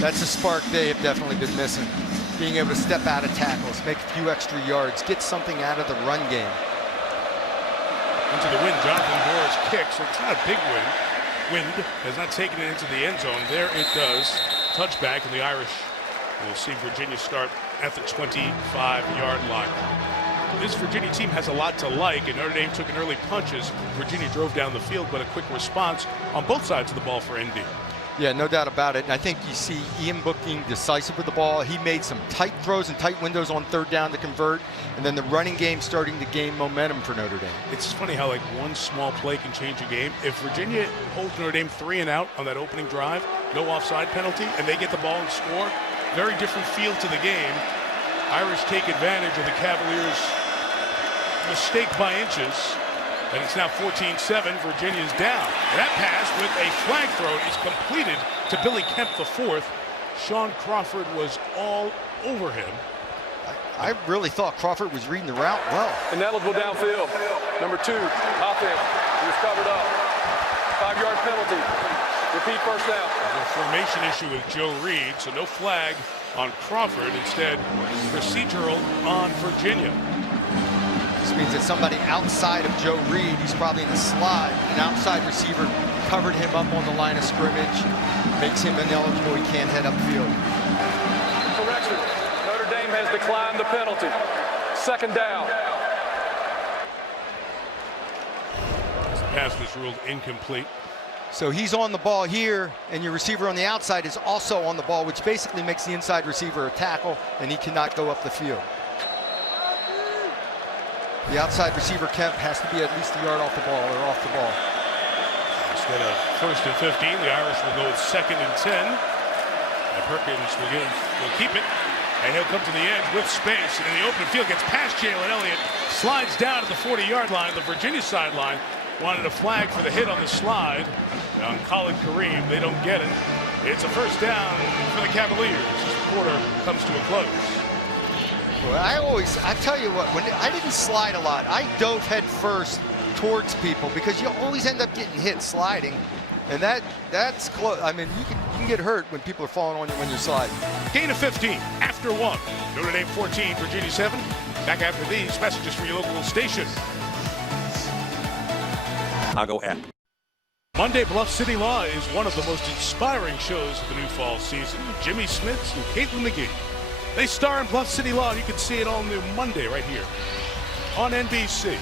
That's a spark they have definitely been missing. Being able to step out of tackles, make a few extra yards, get something out of the run game. Into the wind, Jonathan Dorr's kick, so it's not a big wind. Wind has not taken it into the end zone. There it does. Touchback, and the Irish will see Virginia start at the 25-yard line. This Virginia team has a lot to like, and Notre Dame took an early punch as Virginia drove down the field, but a quick response on both sides of the ball for ND. Yeah, no doubt about it. And I think you see Ian Book being decisive with the ball. He made some tight throws and tight windows on 3rd down to convert, and then the running game starting to gain momentum for Notre Dame. It's funny how like one small play can change a game. If Virginia holds Notre Dame 3 and out on that opening drive, no offside penalty, and they get the ball and score, very different feel to the game. Irish take advantage of the Cavaliers' mistake by inches, and it's now 14-7. Virginia's down. That pass with a flag throw is completed to Billy Kemp IV. Sean Crawford was all over him. I really thought Crawford was reading the route well. Ineligible downfield. Number 2, offense. He was covered up. 5-yard penalty. Repeat first down. There's a formation issue with Joe Reed, so no flag on Crawford. Instead, procedural on Virginia. This means that somebody outside of Joe Reed, he's probably in the slot, an outside receiver covered him up on the line of scrimmage, makes him ineligible. He can't head upfield. Correction. Notre Dame has declined the penalty. 2nd down. This pass was ruled incomplete. So he's on the ball here, and your receiver on the outside is also on the ball, which basically makes the inside receiver a tackle, and he cannot go up the field. The outside receiver, Kemp, has to be at least a yard off the ball or off the ball. Instead of 1st and 15, the Irish will go with 2nd and 10. And Perkins will keep it, and he'll come to the edge with space. And in the open field, gets past Jalen Elliott, slides down to the 40-yard line. The Virginia sideline wanted a flag for the hit on the slide. On Khalid Kareem, they don't get it. It's a first down for the Cavaliers as the quarter comes to a close. Well, I tell you what, when I didn't slide a lot, I dove head first towards people because you always end up getting hit sliding, and that's close. I mean, you can get hurt when people are falling on you when you're sliding. Gain of 15 after 1. Notre Dame 14, Virginia 7. Back after these messages from your local station. I'll go at. Monday Bluff City Law is one of the most inspiring shows of the new fall season. Jimmy Smits and Caitlin McGee. They star in Bluff City Law, and you can see it all new Monday right here on NBC.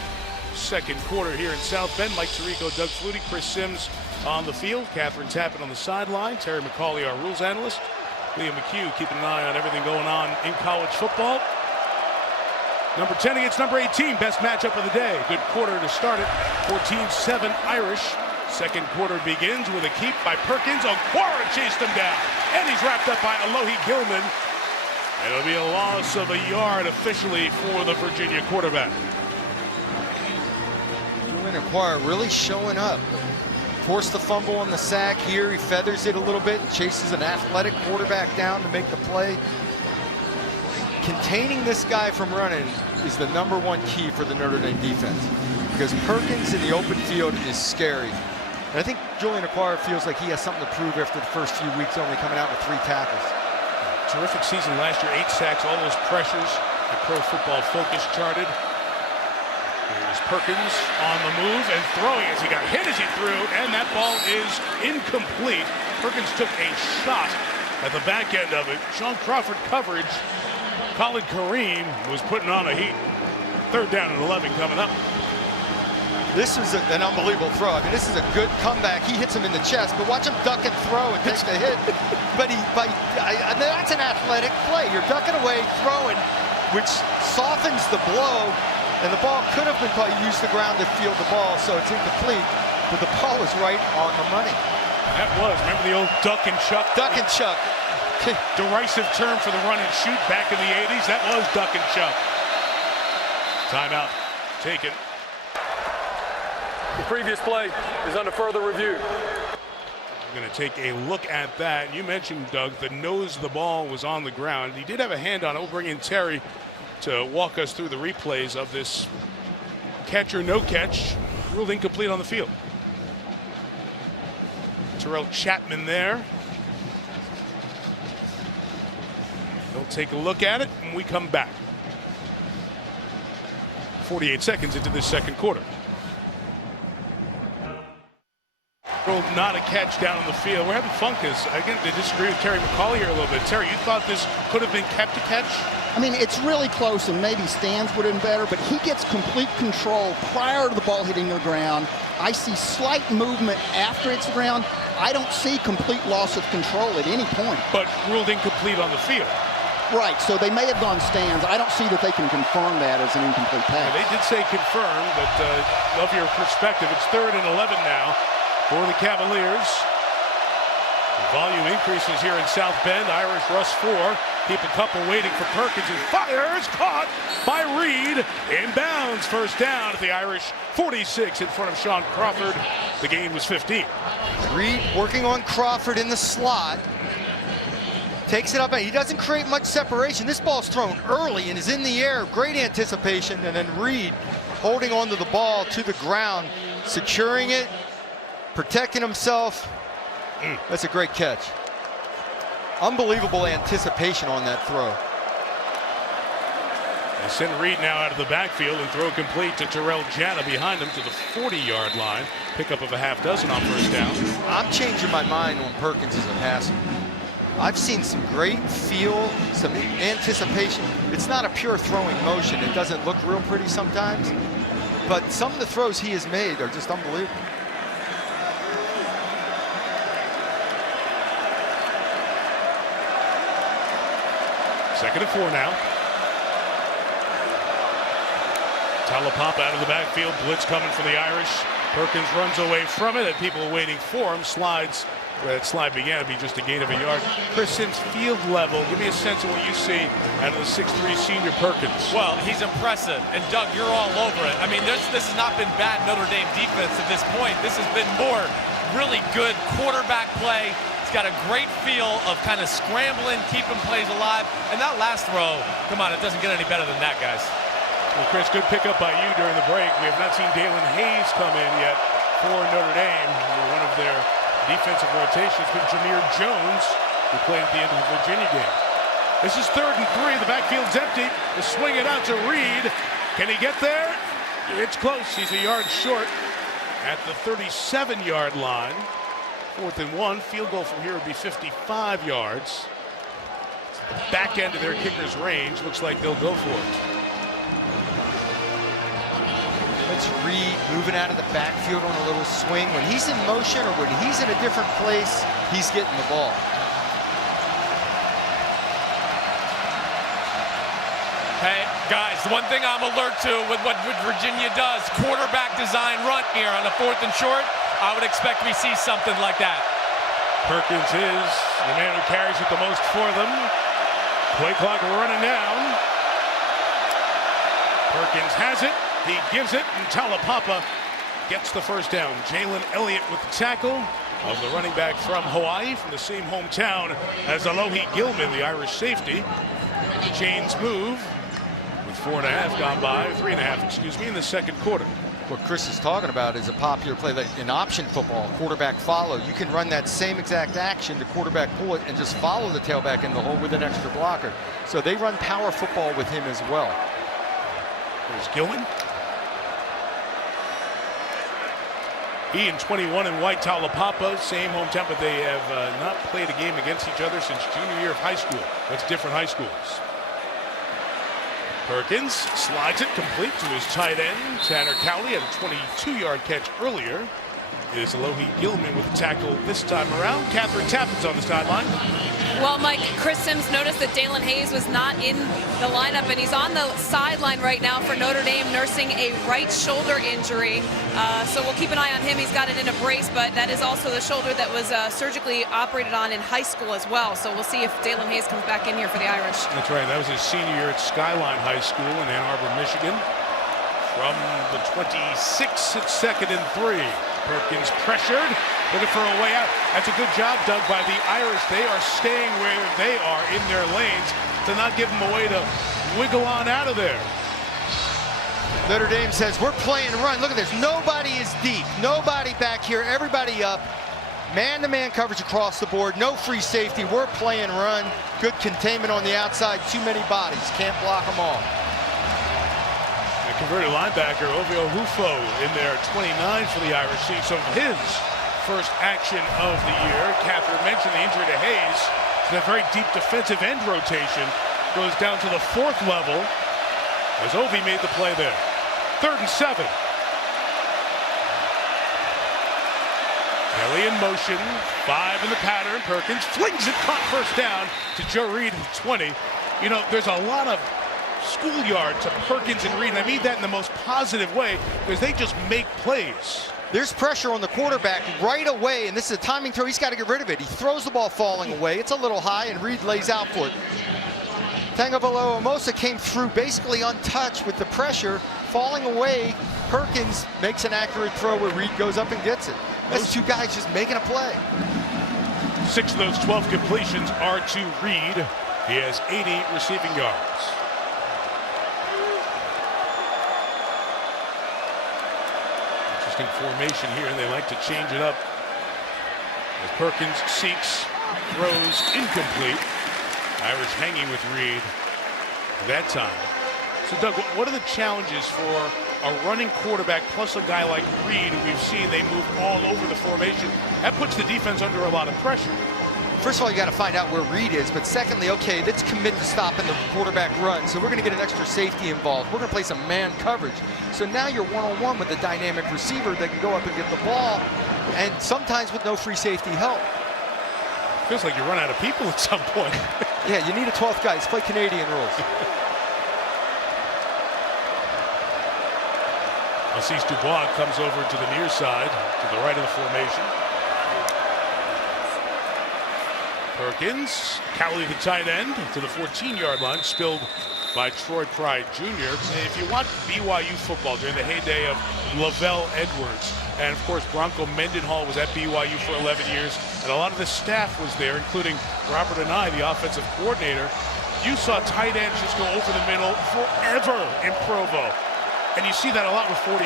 Second quarter here in South Bend. Mike Tirico, Doug Flutie, Chris Sims on the field. Catherine Tappan on the sideline. Terry McCauley, our rules analyst. Liam McHugh keeping an eye on everything going on in college football. Number 10 against number 18. Best matchup of the day. Good quarter to start it. 14-7 Irish. Second quarter begins with a keep by Perkins. Okwara chased him down. And he's wrapped up by Alohi Gilman. It'll be a loss of a yard officially for the Virginia quarterback. Julian Okwara really showing up. Forced the fumble on the sack here. He feathers it a little bit and chases an athletic quarterback down to make the play. Containing this guy from running is the #1 key for the Notre Dame defense, because Perkins in the open field is scary. And I think Julian Okwara feels like he has something to prove after the first few weeks, only coming out with 3 tackles. Terrific season last year, 8 sacks, all those pressures. The Pro Football Focus charted. Here's Perkins on the move and throwing as he got hit as he threw, and that ball is incomplete. Perkins took a shot at the back end of it. Sean Crawford coverage. Khalid Kareem was putting on a heat. 3rd down and 11 coming up. This is an unbelievable throw. I mean, this is a good comeback. He hits him in the chest, but watch him duck and throw and take the hit. But that's an athletic play. You're ducking away, throwing, which softens the blow, and the ball could have been probably used the ground to field the ball, so it's incomplete, but the ball was right on the money. That was. Remember the old duck and chuck? Duck and chuck. Derisive term for the run and shoot back in the 80s. That was duck and chuck. Timeout taken. The previous play is under further review. We're going to take a look at that. You mentioned, Doug, the nose of the ball was on the ground. He did have a hand on it. We'll bring in Terry to walk us through the replays of this catch or no catch. Ruled incomplete on the field. Terrell Chapman there. They'll take a look at it when we come back. 48 seconds into this second quarter. Not a catch down on the field. We're having fun because, again, they disagree with Terry McCauley here a little bit. Terry, you thought this could have been kept a catch? I mean, it's really close, and maybe Stans would have been better, but he gets complete control prior to the ball hitting the ground. I see slight movement after it's the ground. I don't see complete loss of control at any point. But ruled incomplete on the field. Right, so they may have gone Stans. I don't see that they can confirm that as an incomplete pass. Yeah, they did say confirm, but love your perspective. It's 3rd and 11 now for the Cavaliers. The volume increases here in South Bend. Irish rush 4. Keep a couple waiting for Perkins, who fires. Caught by Reed. Inbounds. First down at the Irish 46 in front of Sean Crawford. The gain was 15. Reed working on Crawford in the slot. Takes it up. He doesn't create much separation. This ball's thrown early and is in the air. Great anticipation. And then Reed holding onto the ball to the ground, securing it, protecting himself. That's a great catch. Unbelievable anticipation on that throw. They send Reed now out of the backfield and throw complete to Terrell Jana behind him to the 40-yard line. Pickup of a half dozen on first down. I'm changing my mind on Perkins as a passer. I've seen some great feel, some anticipation. It's not a pure throwing motion. It doesn't look real pretty sometimes, but some of the throws he has made are just unbelievable. Second and 4 now. Talapapa out of the backfield. Blitz coming for the Irish. Perkins runs away from it, and people waiting for him. Slides. Where that slide began to be just a gain of a yard. Chris Sims, field level, give me a sense of what you see out of the 6'3 senior Perkins. Well, he's impressive. And Doug, you're all over it. I mean, this has not been bad Notre Dame defense at this point. This has been more really good quarterback play. He's got a great feel of kind of scrambling, keeping plays alive. And that last throw, come on, it doesn't get any better than that, guys. Well, Chris, good pickup by you during the break. We have not seen Dalen Hayes come in yet for Notre Dame. One of their defensive rotation has been Jameer Jones, who played at the end of the Virginia game. This is 3rd and 3. The backfield's empty. They swing it out to Reed. Can he get there? It's close. He's a yard short at the 37-yard line. 4th and 1. Field goal from here would be 55 yards. back end of their kicker's range. Looks like they'll go for it. Let's Reed moving out of the backfield on a little swing. When he's in motion or when he's in a different place, he's getting the ball. Hey, guys, the one thing I'm alert to with what Virginia does, quarterback design run here on a 4th and short, I would expect we see something like that. Perkins is the man who carries it the most for them. Play clock running down. Perkins has it. He gives it, and Talapapa gets the first down. Jalen Elliott with the tackle of the running back from Hawaii, from the same hometown as Alohi Gilman, the Irish safety. Chains move with 4.5 gone by, 3.5, excuse me, in the second quarter. What Chris is talking about is a popular play like in option football, quarterback follow. You can run that same exact action, the quarterback pull it, and just follow the tailback in the hole with an extra blocker. So they run power football with him as well. There's Gilman. He and 21 in white, Talapapa, same hometown, but they have not played a game against each other since junior year of high school. That's different high schools. Perkins slides it complete to his tight end. Tanner Cowley had a 22-yard catch earlier. It is Alohi Gilman with the tackle this time around. Catherine Tappan's on the sideline. Well, Mike, Chris Sims noticed that Dalen Hayes was not in the lineup, and he's on the sideline right now for Notre Dame, nursing a right shoulder injury. So we'll keep an eye on him. He's got it in a brace, but that is also the shoulder that was surgically operated on in high school as well. So we'll see if Dalen Hayes comes back in here for the Irish. That's right. That was his senior year at Skyline High School in Ann Arbor, Michigan. From the 26, it's 2nd and 3. Perkins pressured, looking for a way out. That's a good job, Doug, by the Irish. They are staying where they are in their lanes to not give them a way to wiggle on out of there. Notre Dame says, we're playing run. Look at this. Nobody is deep. Nobody back here. Everybody up. Man-to-man coverage across the board. No free safety. We're playing run. Good containment on the outside. Too many bodies. Can't block them all. Converted linebacker Ovio Hufo in there, 29 for the Irish. Seeing some of his first action of the year. Catherine mentioned the injury to Hayes. So that very deep defensive end rotation goes down to the 4th level as Ovi made the play there. 3rd and 7. Kelly in motion, 5 in the pattern. Perkins flings it, caught first down to Joe Reed at 20. You know, there's a lot of schoolyard to Perkins and Reed, and I mean that in the most positive way, because they just make plays. There's pressure on the quarterback right away, and this is a timing throw. He's got to get rid of it. He throws the ball falling away. It's a little high, and Reed lays out for it. Tagovailoa came through basically untouched with the pressure. Falling away, Perkins makes an accurate throw where Reed goes up and gets it. Those two guys just making a play. 6 of those 12 completions are to Reed. He has 80 receiving yards. Formation here, and they like to change it up as Perkins seeks, throws incomplete. Irish hanging with Reed that time. So Doug, what are the challenges for a running quarterback plus a guy like Reed, who we've seen they move all over the formation? That puts the defense under a lot of pressure. First of all, you got to find out where Reed is, but secondly, okay, let's commit to stopping the quarterback run. So we're going to get an extra safety involved. We're going to play some man coverage. So now you're one-on-one with a dynamic receiver that can go up and get the ball, and sometimes with no free safety help. Feels like you run out of people at some point. Yeah, you need a 12th guy. Let's play Canadian rules. Assis Dubois comes over to the near side, to the right of the formation. Perkins, Cowley the tight end to the 14-yard line, spilled by Troy Pride Jr. If you want BYU football during the heyday of Lavelle Edwards, and of course Bronco Mendenhall was at BYU for 11 years, and a lot of the staff was there, including Robert Anai, the offensive coordinator. You saw tight ends just go over the middle forever in Provo, and you see that a lot with 44.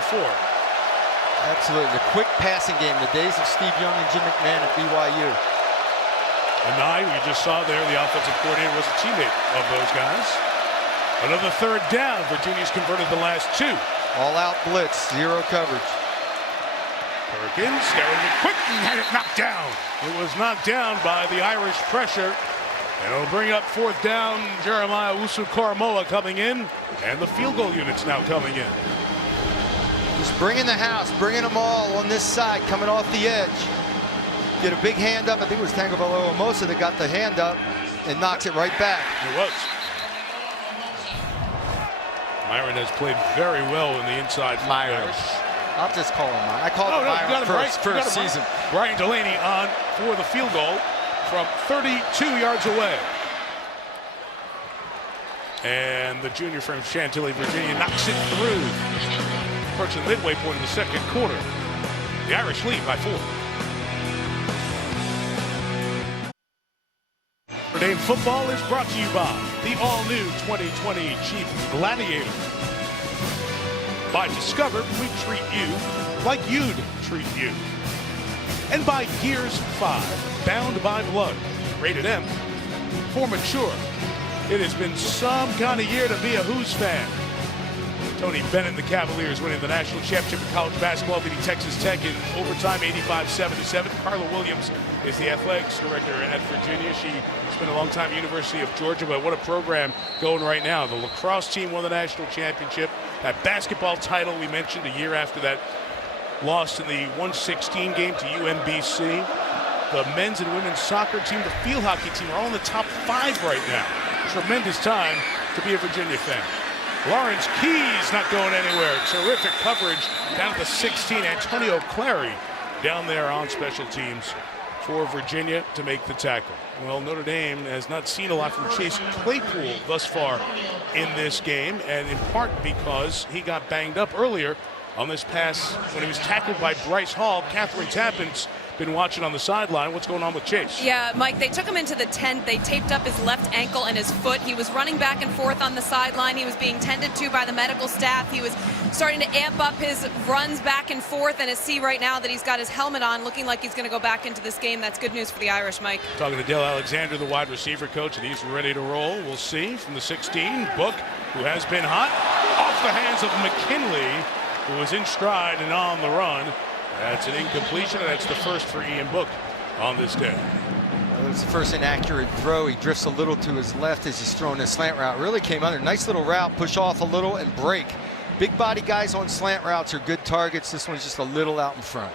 Absolutely, the quick passing game, the days of Steve Young and Jim McMahon at BYU. Anai, we just saw there, the offensive coordinator, was a teammate of those guys. Another 3rd down. Virginia's converted the last 2. All-out blitz, 0 coverage. Perkins carried it quick and had it knocked down. It was knocked down by the Irish pressure. And it'll bring up fourth down. Jeremiah Usu-Karamoa coming in, and the field goal unit's now coming in. Just bringing the house, bringing them all on this side, coming off the edge. Get a big hand up. I think it was Tagovailoa Mosa that got the hand up and knocks it right back. It was. Myron has played very well in the inside. Myron. I'll just call him Myron. I called him Myron first season. Brian Delaney on for the field goal from 32 yards away. And the junior from Chantilly, Virginia, knocks it through. Approaching the midway point in the second quarter. The Irish lead by 4. Notre Dame football is brought to you by the all-new 2020 Jeep Gladiator. By Discover, we treat you like you'd treat you. And by Gears 5, Bound by Blood, rated M for mature. It has been some kind of year to be a Who's fan. Tony Bennett and the Cavaliers winning the national championship in college basketball, beating Texas Tech in overtime 85-77. Carla Williams is the athletics director at Virginia. She spent a long time at University of Georgia, but what a program going right now. The lacrosse team won the national championship. That basketball title we mentioned a year after that lost in the 116 game to UMBC. The men's and women's soccer team, the field hockey team are all in the top 5 right now. Tremendous time to be a Virginia fan. Lawrence Keys not going anywhere. Terrific coverage down at the 16. Antonio Clary down there on special teams for Virginia to make the tackle. Well, Notre Dame has not seen a lot from Chase Claypool thus far in this game, and in part because he got banged up earlier on this pass when he was tackled by Bryce Hall. Catherine Tappan's been watching on the sideline. What's going on with Chase? Yeah, Mike, they took him into the tent. They taped up his left ankle and his foot. He was running back and forth on the sideline. He was being tended to by the medical staff. He was starting to amp up his runs back and forth, and I see right now that he's got his helmet on, looking like he's going to go back into this game. That's good news for the Irish, Mike. Talking to Dale Alexander, the wide receiver coach, and he's ready to roll. We'll see from the 16. Book, who has been hot, off the hands of McKinley, who was in stride and on the run. That's an incompletion, and that's the first for Ian Book on this day. Well, it's the first inaccurate throw. He drifts a little to his left as he's throwing a slant route. Really came under. Nice little route, push off a little and break. Big body guys on slant routes are good targets. This one's just a little out in front.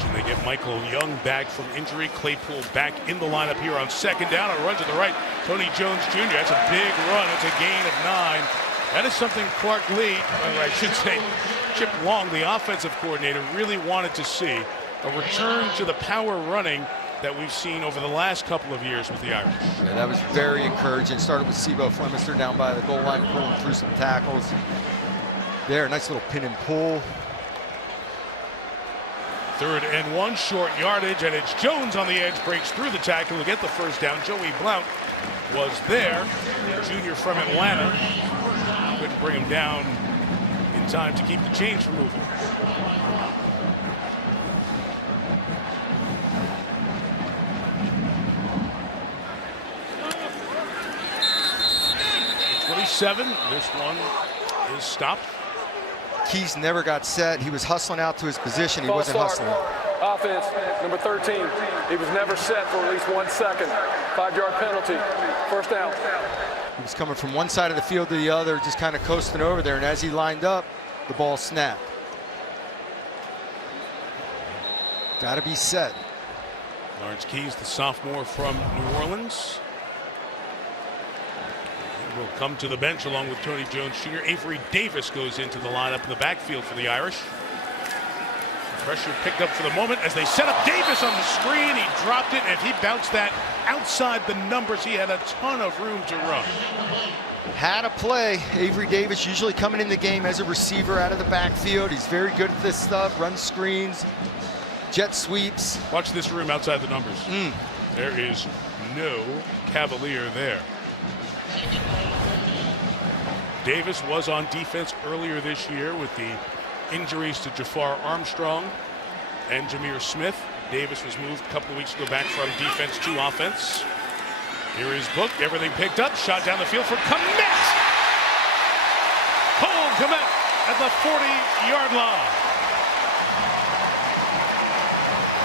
And they get Michael Young back from injury. Claypool back in the lineup here on second down. A run to the right. Tony Jones Jr. That's a big run. It's a gain of 9. That is something Clark Lee, or I should say Chip Long, the offensive coordinator, really wanted to see. A return to the power running that we've seen over the last couple of years with the Irish. Yeah, that was very encouraging. Started with Sebo Flemister down by the goal line, pulling through some tackles. There, nice little pin and pull. 3rd and 1, short yardage, and it's Jones on the edge, breaks through the tackle to get the first down. Joey Blount was there, junior from Atlanta. Couldn't bring him down in time to keep the chains from moving. This one is stopped. Keys never got set. He was hustling out to his position. He wasn't hustling. Offense, number 13. He was never set for at least 1 second. 5-yard penalty. First down. He was coming from one side of the field to the other, just kind of coasting over there. And as he lined up, the ball snapped. Got to be set. Lawrence Keys, the sophomore from New Orleans, will come to the bench along with Tony Jones Jr. Avery Davis goes into the lineup in the backfield for the Irish. Pressure picked up for the moment as they set up Davis on the screen. He dropped it, and if he bounced that outside the numbers, he had a ton of room to run. Had a play. Avery Davis usually coming in the game as a receiver out of the backfield. He's very good at this stuff. Run screens, jet sweeps. Watch this room outside the numbers. There is no Cavalier there. Davis was on defense earlier this year with the injuries to Jafar Armstrong and Jameer Smith. Davis was moved a couple of weeks ago back from defense to offense. Here is Book, everything picked up, shot down the field for Kmet. Cole Kmet at the 40-yard line.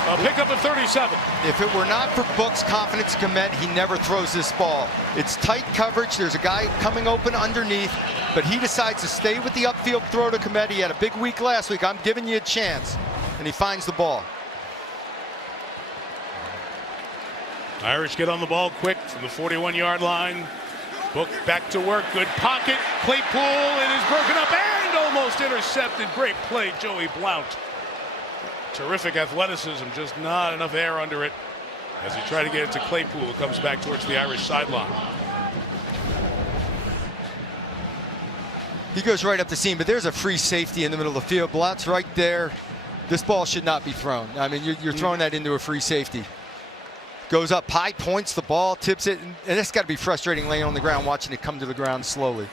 A pickup of 37. If it were not for Book's confidence commit, he never throws this ball. It's tight coverage. There's a guy coming open underneath, but he decides to stay with the upfield throw to Komet. He had a big week last week. I'm giving you a chance. And he finds the ball. Irish get on the ball quick from the 41-yard line. Book back to work. Good pocket. Claypool, it is broken up and almost intercepted. Great play, Joey Blount. Terrific athleticism, just not enough air under it as he tried to get it to Claypool, who comes back towards the Irish sideline. He goes right up the seam, but there's a free safety in the middle of the field. Blount's right there. This ball should not be thrown. I mean, you're throwing that into a free safety. Goes up high, points the ball, tips it, and it's got to be frustrating laying on the ground, watching it come to the ground slowly.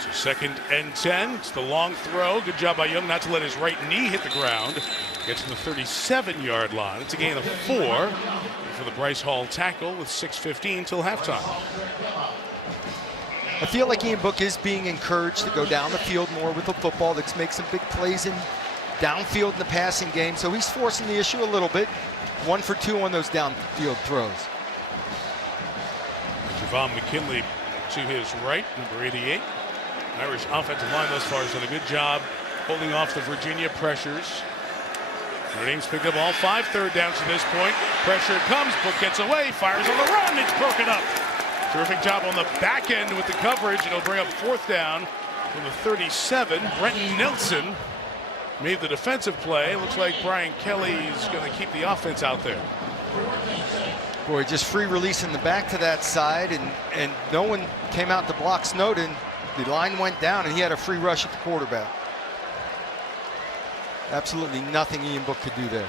So 2nd and 10. It's the long throw. Good job by Young not to let his right knee hit the ground. Gets to the 37-yard line. It's a gain of 4 for the Bryce Hall tackle with 6:15 till halftime. I feel like Ian Book is being encouraged to go down the field more with the football. Let's make some big plays in downfield in the passing game. So he's forcing the issue a little bit. 1 for 2 on those downfield throws. Javon McKinley to his right, number 88. Irish offensive line thus far has done a good job holding off the Virginia pressures. Notre Dame's picked up all 5 third downs to this point. Pressure comes, Book gets away, fires on the run, it's broken up. Terrific job on the back end with the coverage, and it'll bring up 4th down from the 37. Brenton Nelson made the defensive play. Looks like Brian Kelly's going to keep the offense out there. Boy, just free release in the back to that side, and no one came out to block Snowden. The line went down, and he had a free rush at the quarterback. Absolutely nothing Ian Book could do there.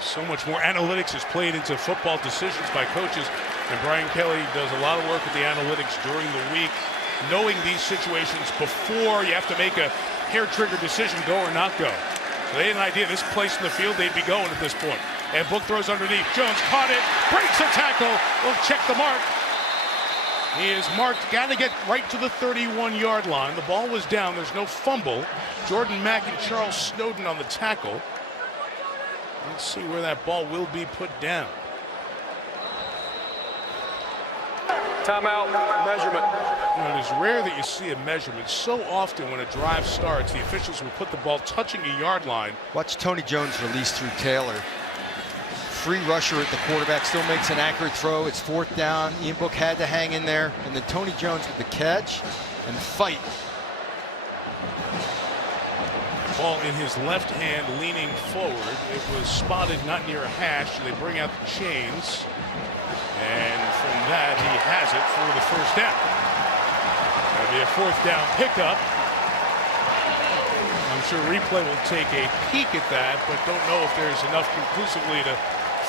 So much more analytics is played into football decisions by coaches, and Brian Kelly does a lot of work with the analytics during the week, knowing these situations before you have to make a hair-trigger decision, go or not go. So they had an idea this place in the field, they'd be going at this point. And Book throws underneath. Jones caught it, breaks a tackle. We'll check the mark. He is marked, got to get right to the 31-yard line. The ball was down, there's no fumble. Jordan Mack and Charles Snowden on the tackle. Let's see where that ball will be put down. Timeout, measurement. You know, it is rare that you see a measurement. So often when a drive starts, the officials will put the ball touching a yard line. Watch Tony Jones release through Taylor. Free rusher at the quarterback, still makes an accurate throw. It's 4th down. Ian Book had to hang in there. And then Tony Jones with the catch and fight. Ball in his left hand leaning forward. It was spotted not near a hash. They bring out the chains. And from that, he has it for the 1st down. That'll be a 4th down pickup. I'm sure replay will take a peek at that, but don't know if there's enough conclusively to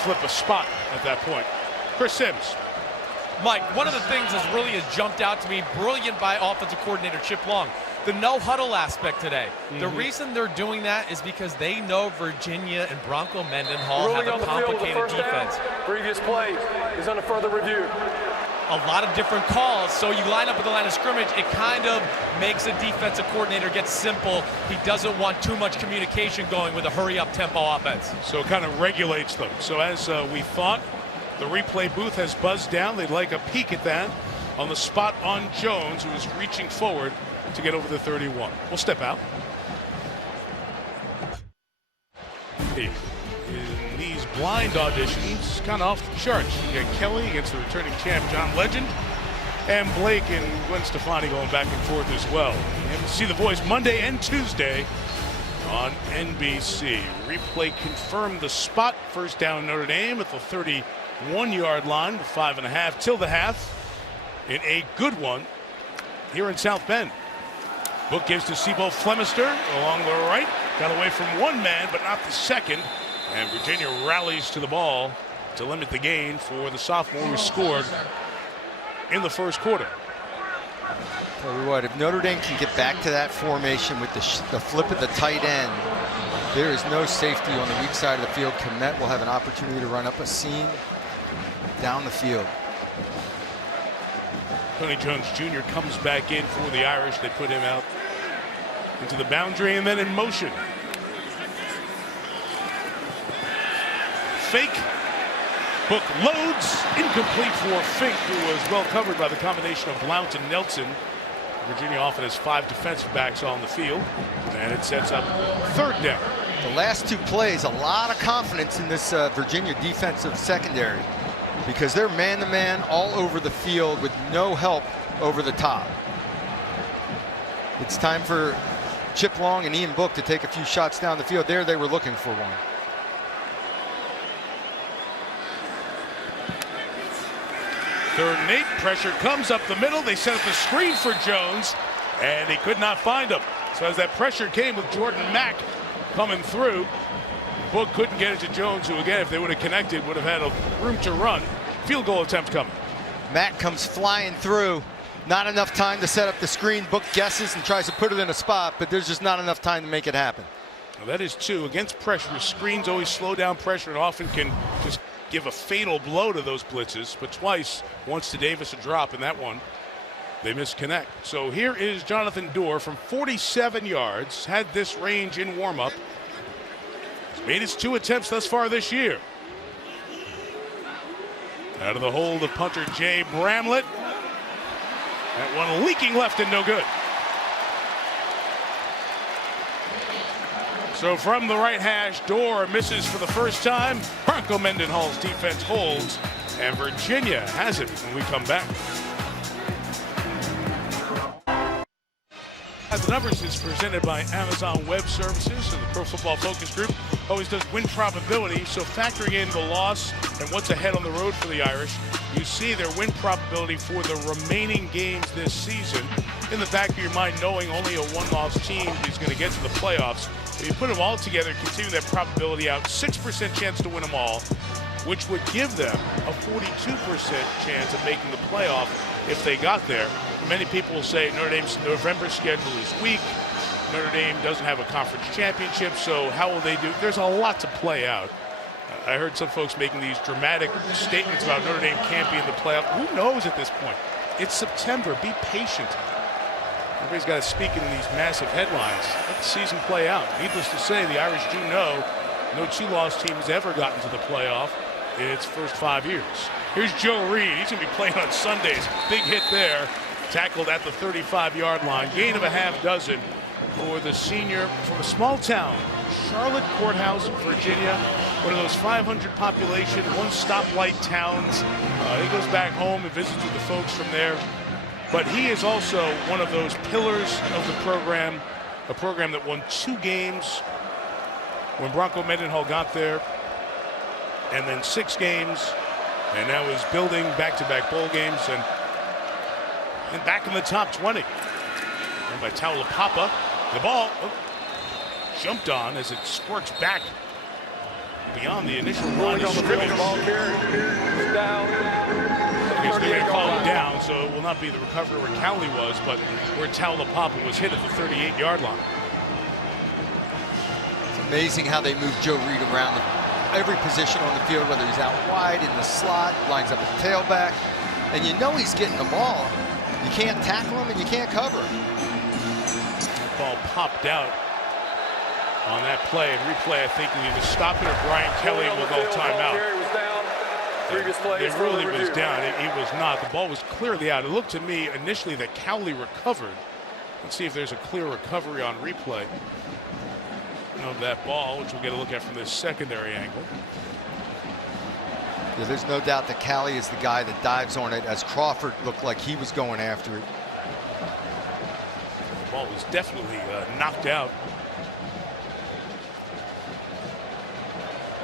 flip a spot at that point. Chris Sims. Mike, one of the things that really has jumped out to me, brilliant by offensive coordinator Chip Long, the no huddle aspect today. The reason they're doing that is because they know Virginia and Bronco Mendenhall have a complicated defense. Previous play is under further review. A lot of different calls, so you line up at the line of scrimmage, it kind of makes a defensive coordinator get simple. He doesn't want too much communication going with a hurry-up tempo offense. So it kind of regulates them. So as we thought, the replay booth has buzzed down. They'd like a peek at that on the spot on Jones, who is reaching forward to get over the 31. We'll step out. In these blind auditions, kind of off the charts. You got Kelly against the returning champ John Legend, and Blake and Gwen Stefani going back and forth as well. And see the voice Monday and Tuesday on NBC. Replay confirmed the spot. 1st down Notre Dame at the 31-yard line, 5.5 till the half. In a good one here in South Bend. Book gives to Sebo Flemister along the right. Got away from one man, but not the second. And Virginia rallies to the ball to limit the gain for the sophomore who scored in the 1st quarter. Tell you what, if Notre Dame can get back to that formation with the flip at the tight end, there is no safety on the weak side of the field. Komet will have an opportunity to run up a seam down the field. Tony Jones Jr. comes back in for the Irish. They put him out into the boundary and then in motion. fake. Book loads, incomplete for Fink, who was well covered by the combination of Blount and Nelson. Virginia often has 5 defensive backs on the field, and it sets up 3rd down. The last 2 plays, a lot of confidence in this Virginia defensive secondary because they're man-to-man all over the field with no help over the top. It's time for Chip Long and Ian Book to take a few shots down the field. There they were looking for one. Third and 8, pressure comes up the middle. They set up the screen for Jones, and he could not find him. So as that pressure came with Jordan Mack coming through, Book couldn't get it to Jones, who again, if they would have connected, would have had a room to run. Field goal attempt coming. Mack comes flying through. Not enough time to set up the screen. Book guesses and tries to put it in a spot, but there's just not enough time to make it happen. Well, that is 2 against pressure. Screens always slow down pressure and often can just give a fatal blow to those blitzes, but twice, once to Davis a drop, and that one they misconnect. So here is Jonathan Dorr from 47 yards, had this range in warm-up. He's made his 2 attempts thus far this year. Out of the hold of punter Jay Bramlett. That one leaking left and no good. So from the right hash, Dorr misses for the first time. Bronco Mendenhall's defense holds, and Virginia has it when we come back. The numbers is presented by Amazon Web Services, and the Pro Football Focus Group always does win probability. So factoring in the loss and what's ahead on the road for the Irish, you see their win probability for the remaining games this season. In the back of your mind, knowing only a 1-loss team is going to get to the playoffs. If you put them all together, continue that probability out, 6% chance to win them all, which would give them a 42% chance of making the playoff if they got there. Many people will say Notre Dame's November schedule is weak. Notre Dame doesn't have a conference championship, so how will they do? There's a lot to play out. I heard some folks making these dramatic statements about Notre Dame can't be in the playoff. Who knows at this point? It's September. Be patient. Everybody's got to speak in these massive headlines. Let the season play out. Needless to say, the Irish do know no 2-loss team has ever gotten to the playoff in its first 5 years. Here's Joe Reed. He's going to be playing on Sundays. Big hit there. Tackled at the 35-yard line. Gain of a half dozen for the senior from a small town, Charlotte Courthouse, Virginia. One of those 500 population, 1 stoplight towns. He goes back home and visits with the folks from there. But he is also one of those pillars of the program, a program that won 2 games when Bronco Mendenhall got there, and then 6 games, and now is building back-to-back bowl games and back in the top 20. And by Taulapapa, the ball jumped on as it squirts back beyond the initial line of scrimmage. They're going to call him down, so it will not be the recovery where Cowley was, but where Taulapapa was hit at the 38-yard line. It's amazing how they move Joe Reed around every position on the field, whether he's out wide, in the slot, lines up at the tailback, and you know he's getting the ball. You can't tackle him and you can't cover him. The ball popped out on that play, and replay, I think, we either stop it or Brian Kelly will go timeout. It really was down. It was not. The ball was clearly out. It looked to me initially that Cowley recovered. Let's see if there's a clear recovery on replay of that ball, which we'll get a look at from this secondary angle. Yeah, there's no doubt that Cowley is the guy that dives on it, as Crawford looked like he was going after it. The ball was definitely knocked out.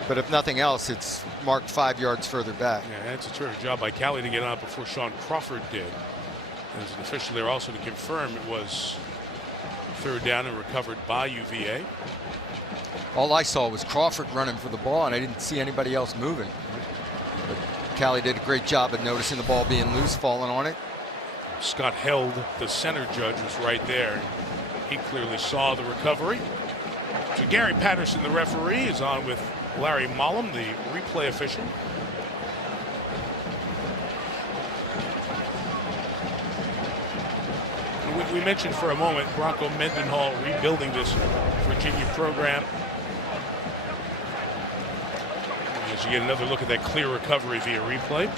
But if nothing else, it's marked 5 yards further back. Yeah, that's a terrific job by Cowley to get on before Sean Crawford did. There's an official there also to confirm it was 3rd down and recovered by UVA. All I saw was Crawford running for the ball, and I didn't see anybody else moving. But Cowley did a great job of noticing the ball being loose, falling on it. Scott Held, the center judge, was right there. He clearly saw the recovery. So Gary Patterson, the referee, is on with Larry Mollum, the replay official. We mentioned for a moment Bronco Mendenhall rebuilding this Virginia program. As you get another look at that clear recovery via replay.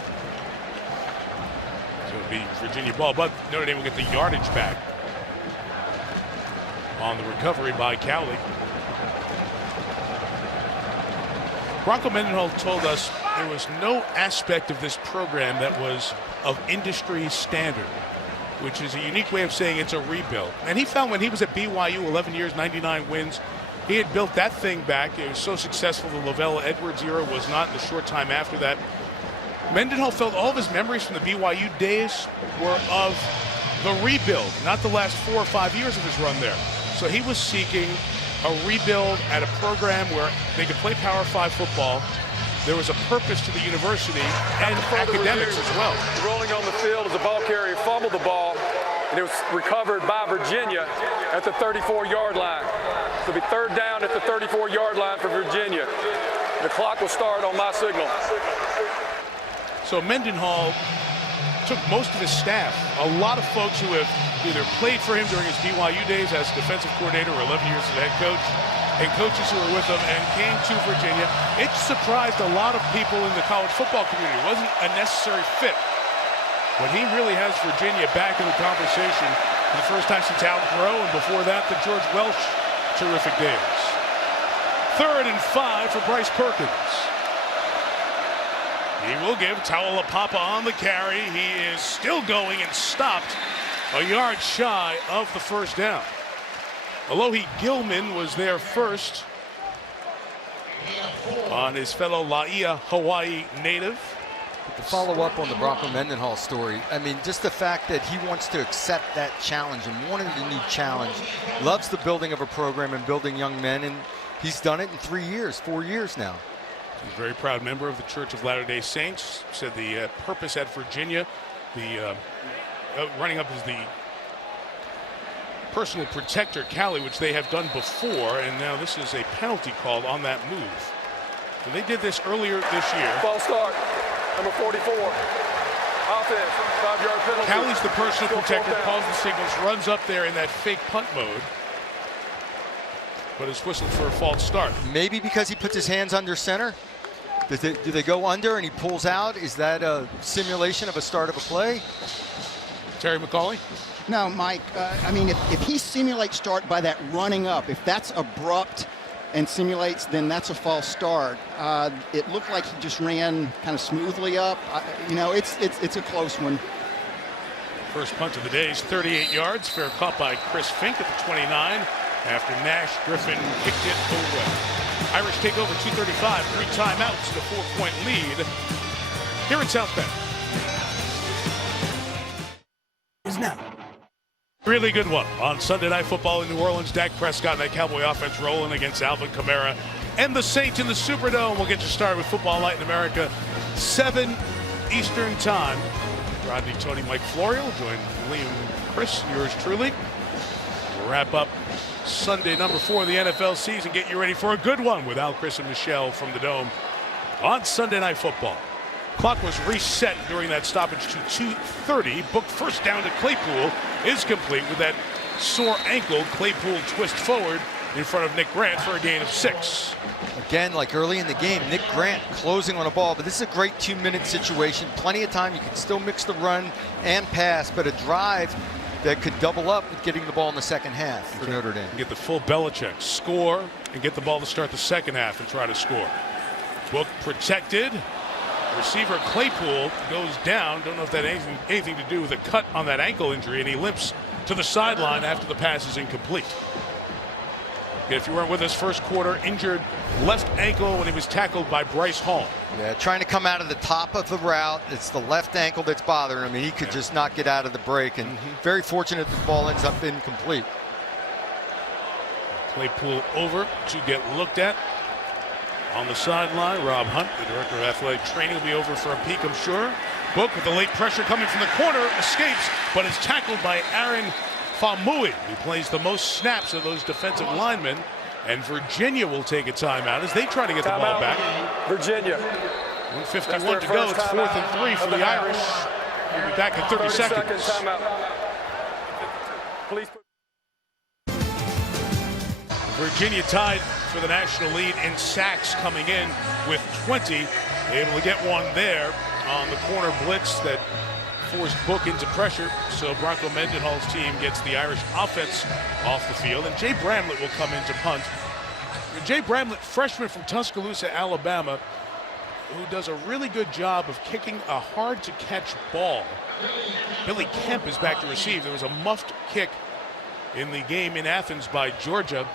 So it'll be Virginia ball, but Notre Dame will get the yardage back on the recovery by Cowley. Bronco Mendenhall told us there was no aspect of this program that was of industry standard, which is a unique way of saying it's a rebuild. And he found when he was at BYU, 11 years, 99 wins, he had built that thing back. It was so successful. The Lavelle Edwards era was not in the short time after that. Mendenhall felt all of his memories from the BYU days were of the rebuild, not the last 4 or 5 years of his run there. So he was seeking a rebuild at a program where they could play Power 5 football. There was a purpose to the university and academics as well. Rolling on the field as the ball carrier fumbled the ball, and it was recovered by Virginia at the 34-yard line. So it'll be third down at the 34-yard line for Virginia. The clock will start on my signal. So Mendenhall took most of his staff, a lot of folks who have either played for him during his BYU days as defensive coordinator or 11 years as head coach, and coaches who were with him and came to Virginia. It surprised a lot of people in the college football community. It wasn't a necessary fit. But he really has Virginia back in the conversation for the first time since Al Groh, and before that, the George Welsh terrific days. 3rd and 5 for Bryce Perkins. He will give Taulapapa on the carry. He is still going and stopped a yard shy of the first down. Alohi Gilman was there first on his fellow Laia Hawaii native. To follow up on the Bronco Mendenhall story, I mean, just the fact that he wants to accept that challenge and wanting the new challenge, loves the building of a program and building young men, and he's done it in 3 years, 4 years now. He's a very proud member of the Church of Latter-day Saints. Said the purpose at Virginia, the running up as the personal protector, Cowley, which they have done before, and now this is a penalty called on that move. And they did this earlier this year. Ball start, number 44. Offense, 5-yard penalty. Cowley's the personal protector, calls the signals, runs up there in that fake punt mode, but is whistled for a false start. Maybe because he puts his hands under center? Do they go under and he pulls out? Is that a simulation of a start of a play? Terry McCauley? No, Mike, I mean, if he simulates start by that running up, if that's abrupt and simulates, then that's a false start. It looked like he just ran kind of smoothly up. You know, it's a close one. First punt of the day is 38 yards. Fair caught by Chris Fink at the 29 after Nash Griffin kicked it away. Irish take over 2:35, 3 timeouts, and a 4-point lead here in South Bend. Is now. Really good one on Sunday Night Football in New Orleans. Dak Prescott and that Cowboy offense rolling against Alvin Kamara and the Saints in the Superdome. We'll get you started with Football Night in America, 7 Eastern Time. Rodney, Tony, Mike Florio, join Liam, Chris, yours truly. We'll wrap up Sunday number 4 of the NFL season. Get you ready for a good one with Al, Chris, and Michelle from the Dome on Sunday Night Football. Clock was reset during that stoppage to 2:30. Booked first down to Claypool is complete with that sore ankle. Claypool twist forward in front of Nick Grant for a gain of 6. Again, like early in the game, Nick Grant closing on a ball, but this is a great 2-minute situation. Plenty of time. You can still mix the run and pass, but a drive that could double up with getting the ball in the second half for Notre Dame. Get the full Belichick, score, and get the ball to start the second half and try to score. Book protected. Receiver Claypool goes down. Don't know if that had anything to do with a cut on that ankle injury, and he limps to the sideline after the pass is incomplete. If you weren't with us, first quarter, injured left ankle when he was tackled by Bryce Hall. Yeah, trying to come out of the top of the route. It's the left ankle that's bothering him. I mean, he could just not get out of the break, and very fortunate the ball ends up incomplete. Claypool over to get looked at on the sideline. Rob Hunt, the director of athletic training, will be over for a peek, I'm sure. Book with the late pressure coming from the corner, escapes, but is tackled by Aaron Famui, who plays the most snaps of those defensive linemen. And Virginia will take a timeout as they try to get the ball back. Virginia. 1:51 to go. It's 4th and 3 for the Irish. We'll be back in 30 seconds. Timeout. Please. Virginia tied for the national lead in sacks, coming in with 20. Able to get one there on the corner blitz that forced Book into pressure. So Bronco Mendenhall's team gets the Irish offense off the field. And Jay Bramlett will come in to punt. Jay Bramlett, freshman from Tuscaloosa, Alabama, who does a really good job of kicking a hard-to-catch ball. Billy Kemp is back to receive. There was a muffed kick in the game in Athens by Georgia.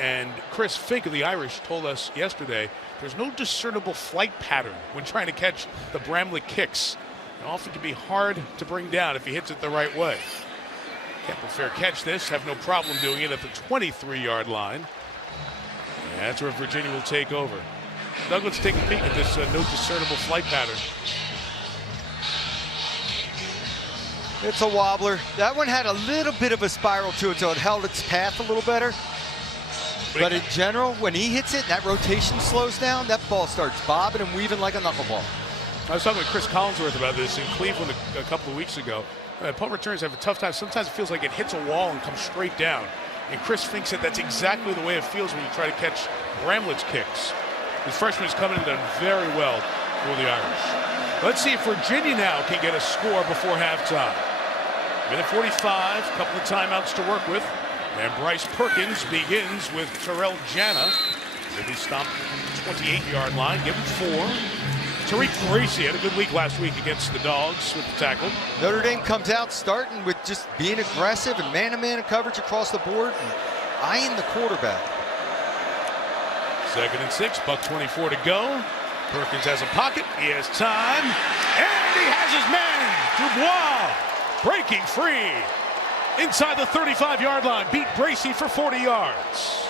And Chris Fink of the Irish told us yesterday there's no discernible flight pattern when trying to catch the Bramlett kicks. It often can be hard to bring down if he hits it the right way. Kemp will fair catch this, have no problem doing it at the 23-yard line. And that's where Virginia will take over. Doug, let's take a peek at this no discernible flight pattern. It's a wobbler. That one had a little bit of a spiral to it, so it held its path a little better. But in general, when he hits it, that rotation slows down, that ball starts bobbing and weaving like a knuckleball. I was talking with Chris Collinsworth about this in Cleveland a couple of weeks ago. Punt returns have a tough time. Sometimes it feels like it hits a wall and comes straight down. And Chris Fink said that's exactly the way it feels when you try to catch Bramlett's kicks. His freshman has come in and done very well for the Irish. Let's see if Virginia now can get a score before halftime. Minute 45, a couple of timeouts to work with. And Bryce Perkins begins with Terrell Jana. He'll be stopped at the 28-yard line. Give him 4. Tariq Bracy had a good week last week against the Dogs with the tackle. Notre Dame comes out starting with just being aggressive and man-to-man coverage across the board and eyeing the quarterback. 2nd and 6, $1:24 to go. Perkins has a pocket, he has time, and he has his man, Dubois, breaking free. Inside the 35-yard line, beat Bracy for 40 yards.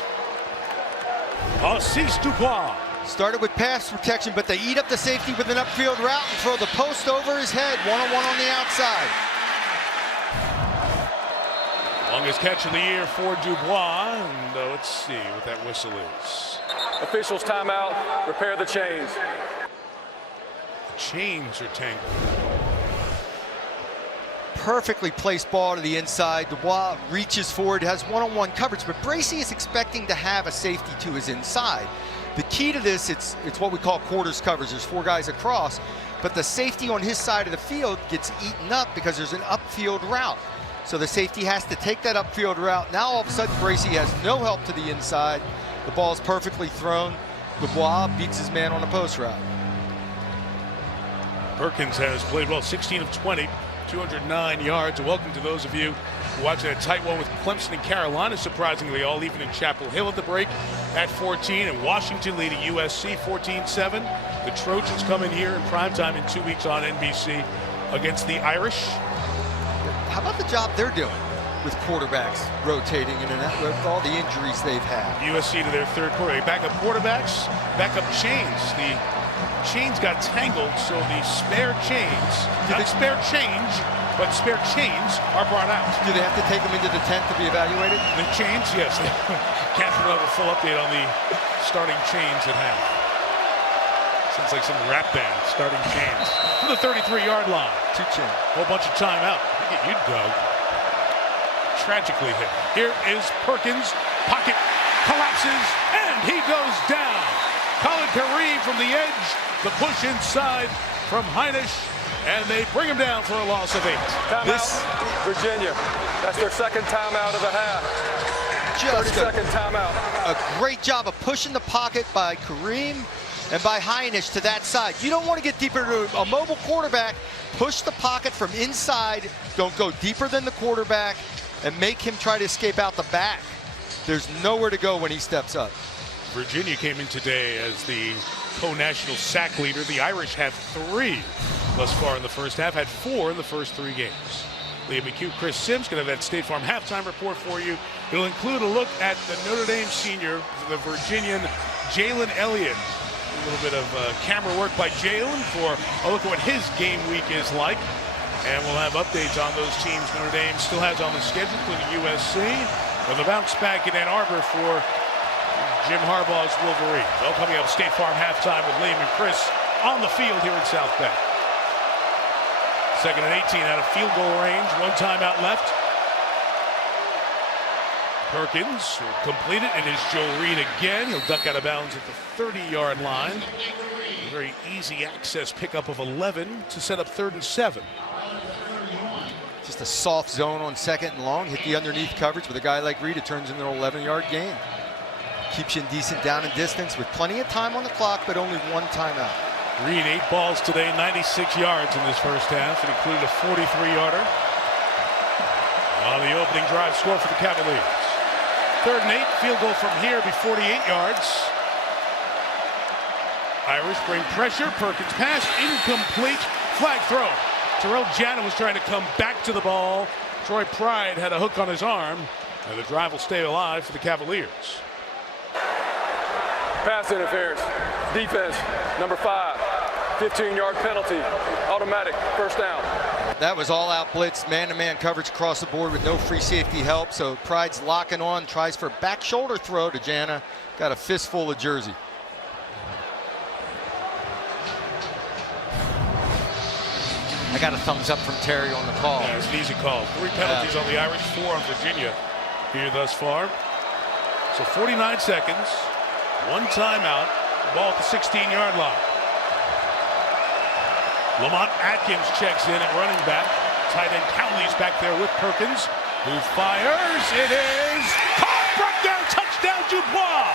Assis Dubois. Started with pass protection, but they eat up the safety with an upfield route and throw the post over his head, one-on-one on the outside. Longest catch of the year for Dubois, and let's see what that whistle is. Officials timeout, repair the chains. The chains are tangled. Perfectly placed ball to the inside. Dubois reaches forward, has one-on-one coverage, but Bracy is expecting to have a safety to his inside. The key to this, it's what we call quarters coverage. There's 4 guys across, but the safety on his side of the field gets eaten up because there's an upfield route. So the safety has to take that upfield route. Now all of a sudden Bracy has no help to the inside. The ball is perfectly thrown. Dubois beats his man on a post route. Perkins has played well, 16 of 20, 209 yards. Welcome to those of you who watch that tight one with Clemson and Carolina, surprisingly all even in Chapel Hill at the break at 14, and Washington leading USC 14-7. The Trojans come in here in primetime in 2 weeks on NBC against the Irish. How about the job they're doing with quarterbacks rotating in and out with all the injuries they've had? USC to their 3rd quarter. Backup quarterbacks, backup chains. The chains got tangled, so the spare chains, not spare change, but spare chains are brought out. Do they have to take them into the tent to be evaluated? The chains, yes. Catherine will have a full update on the starting chains at half. Sounds like some rap band, starting chains. To the 33-yard line. 2 chains. Whole bunch of timeout. Look at you, Doug. Tragically hit. Here is Perkins. Pocket collapses, and he goes down. Khalid Kareem from the edge. The push inside from Heinisch, and they bring him down for a loss of 8. Timeout, Virginia. That's their 2nd timeout of the half. Just 30-second timeout. A great job of pushing the pocket by Kareem and by Heinisch to that side. You don't want to get deeper to a mobile quarterback. Push the pocket from inside. Don't go deeper than the quarterback and make him try to escape out the back. There's nowhere to go when he steps up. Virginia came in today as the co-national sack leader. The Irish have 3 thus far in the first half, had 4 in the first 3 games. Liam McHugh, Chris Sims going to have that State Farm halftime report for you. It'll include a look at the Notre Dame senior, the Virginian Jalen Elliott. A little bit of camera work by Jalen for a look at what his game week is like. And we'll have updates on those teams Notre Dame still has on the schedule, including USC. With a bounce back in Ann Arbor for Jim Harbaugh's Wolverines. Well, coming up, State Farm halftime with Liam and Chris on the field here in South Bend. 2nd and 18 out of field goal range. 1 timeout left. Perkins will complete it, and it's Joe Reed again. He'll duck out of bounds at the 30-yard line. A very easy access pickup of 11 to set up 3rd and 7. Just a soft zone on 2nd and long. Hit the underneath coverage with a guy like Reed. It turns into an 11-yard gain. Keeps you in decent down and distance with plenty of time on the clock, but only 1 timeout. Reed 8 balls today, 96 yards in this first half. It included a 43-yarder. On the opening drive score for the Cavaliers. 3rd and 8, field goal from here be 48 yards. Irish bring pressure. Perkins pass, incomplete. Flag throw. Terrell Jana was trying to come back to the ball. Troy Pride had a hook on his arm, and the drive will stay alive for the Cavaliers. Pass interference. Defense, number 5. 15-yard penalty. Automatic, 1st down. That was all-out blitz, man-to-man coverage across the board with no free safety help. So Pride's locking on, tries for a back shoulder throw to Jana. Got a fistful of jersey. I got a thumbs up from Terry on the call. Yeah, it's an easy call. 3 penalties on the Irish, 4 on Virginia here thus far. So 49 seconds, 1 timeout, the ball at the 16-yard line. Lamont Atkins checks in at running back. Tight end Cowley's back there with Perkins, who fires. It is caught, brought down, touchdown Dubois.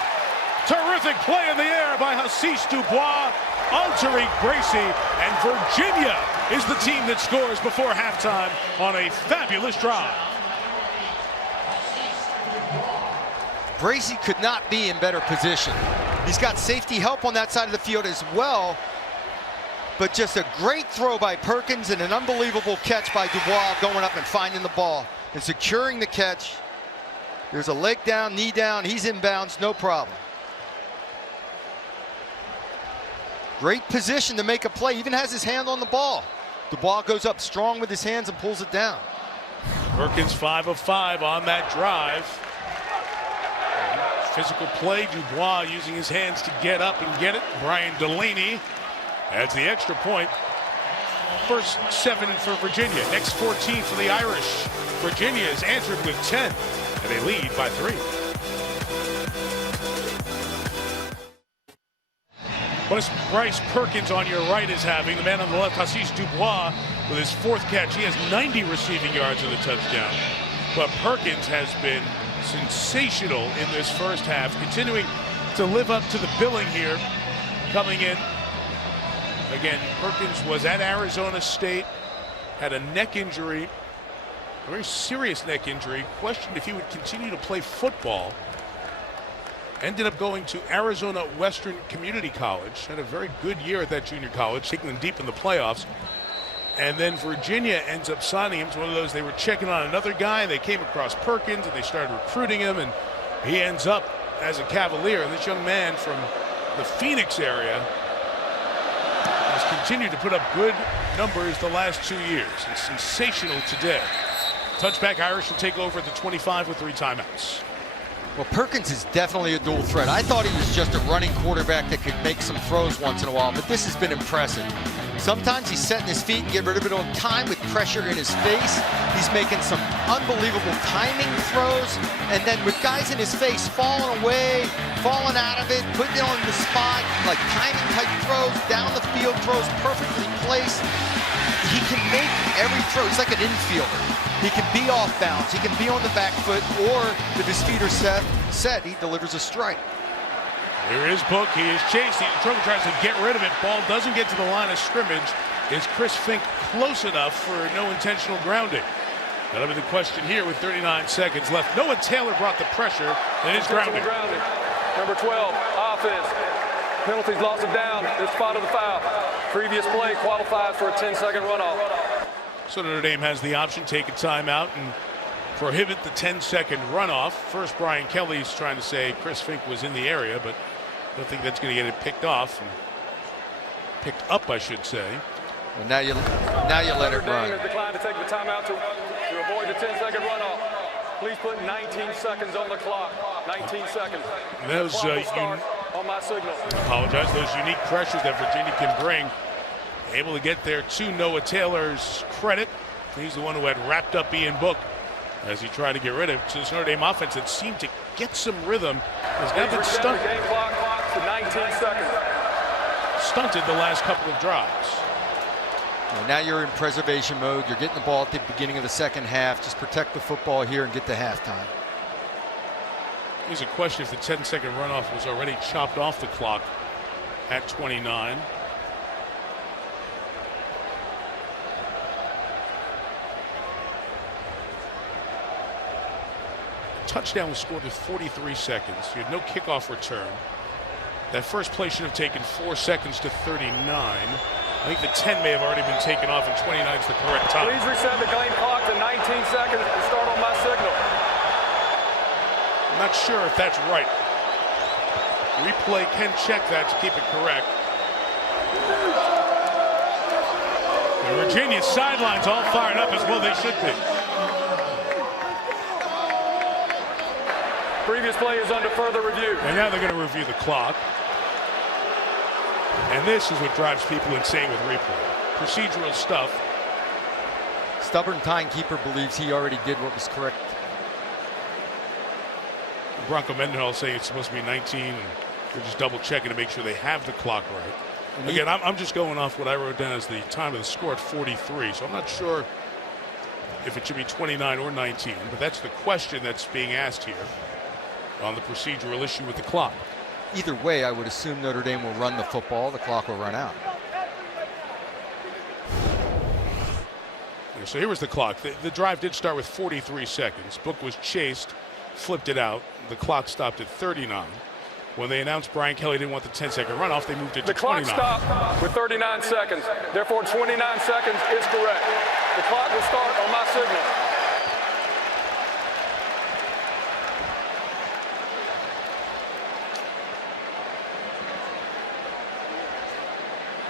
Terrific play in the air by Hassis Dubois on Tariq Bracy, and Virginia is the team that scores before halftime on a fabulous drive. Bracy could not be in better position. He's got safety help on that side of the field as well. But just a great throw by Perkins and an unbelievable catch by Dubois going up and finding the ball and securing the catch. There's a leg down, knee down, he's inbounds, no problem. Great position to make a play, even has his hand on the ball. Dubois goes up strong with his hands and pulls it down. Perkins 5 of 5 on that drive. Physical play, Dubois using his hands to get up and get it. Brian Delaney adds the extra point. First 7 for Virginia, next 14 for the Irish. Virginia is answered with 10, and they lead by 3. What Bryce Perkins on your right is having, the man on the left, Hassis Dubois, with his 4th catch. He has 90 receiving yards in the touchdown. But Perkins has been sensational in this first half, continuing to live up to the billing here. Coming in, again, Perkins was at Arizona State, had a neck injury, a very serious neck injury, questioned if he would continue to play football. Ended up going to Arizona Western Community College, had a very good year at that junior college, taking them deep in the playoffs. And then Virginia ends up signing him. It's one of those, they were checking on another guy, they came across Perkins and they started recruiting him, and he ends up as a Cavalier. And this young man from the Phoenix area has continued to put up good numbers the last 2 years. It's sensational today. Touchback Irish will take over at the 25 with 3 timeouts. Well, Perkins is definitely a dual threat. I thought he was just a running quarterback that could make some throws once in a while, but this has been impressive. Sometimes he's setting his feet and get rid of it on time with pressure in his face. He's making some unbelievable timing throws, and then with guys in his face falling away, falling out of it, putting it on the spot, like timing type throws, down the field throws, perfectly placed. He can make every throw. He's like an infielder. He can be off balance, he can be on the back foot, or if his feet are set, he delivers a strike. Here is Book, he is chasing, Trouble tries to get rid of it, ball doesn't get to the line of scrimmage. Is Chris Fink close enough for no intentional grounding? That'll be the question here with 39 seconds left. Noah Taylor brought the pressure, and it's grounding. Number 12, offense. Penalties, loss of down, this spot of the foul. Previous play qualifies for a 10-second runoff. So Notre Dame has the option, take a timeout and prohibit the 10-second runoff. First, Brian Kelly's trying to say Chris Fink was in the area, but I don't think that's going to get it picked off. And picked up, I should say. Well, now you let it run. Notre Dame has declined to take the timeout to avoid the 10-second runoff. Please put 19 seconds on the clock. 19 seconds. Those on my signal. Apologize. Those unique pressures that Virginia can bring. Able to get there to Noah Taylor's credit. He's the one who had wrapped up Ian Book as he tried to get rid of it. So this Notre Dame offense that seemed to get some rhythm has now been stunted. Game clock to 19 seconds. Stunted the last couple of drives. Well, now you're in preservation mode. You're getting the ball at the beginning of the second half. Just protect the football here and get to halftime. Here's a question if the 10-second runoff was already chopped off the clock at 29. Touchdown was scored with 43 seconds. You had no kickoff return. That first play should have taken 4 seconds to 39. I think the 10 may have already been taken off, and 29 is the correct time. Please reset the game clock to 19 seconds and start on my signal. I'm not sure if that's right. Replay can check that to keep it correct. And Virginia's sidelines all fired up as well they should be. Previous play is under further review. And now they're going to review the clock. And this is what drives people insane with replay. Procedural stuff. Stubborn timekeeper believes he already did what was correct. Bronco Mendenhall saying it's supposed to be 19, and they're just double checking to make sure they have the clock right. And again, I'm just going off what I wrote down as the time of the score at 43, so I'm not sure if it should be 29 or 19, but that's the question that's being asked here on the procedural issue with the clock. Either way, I would assume Notre Dame will run the football. The clock will run out. So here was the clock. The drive did start with 43 seconds. Book was chased, flipped it out. The clock stopped at 39. When they announced Brian Kelly didn't want the 10-second runoff, they moved it to 29. The clock stopped with 39 seconds. Therefore, 29 seconds is correct. The clock will start on my signal.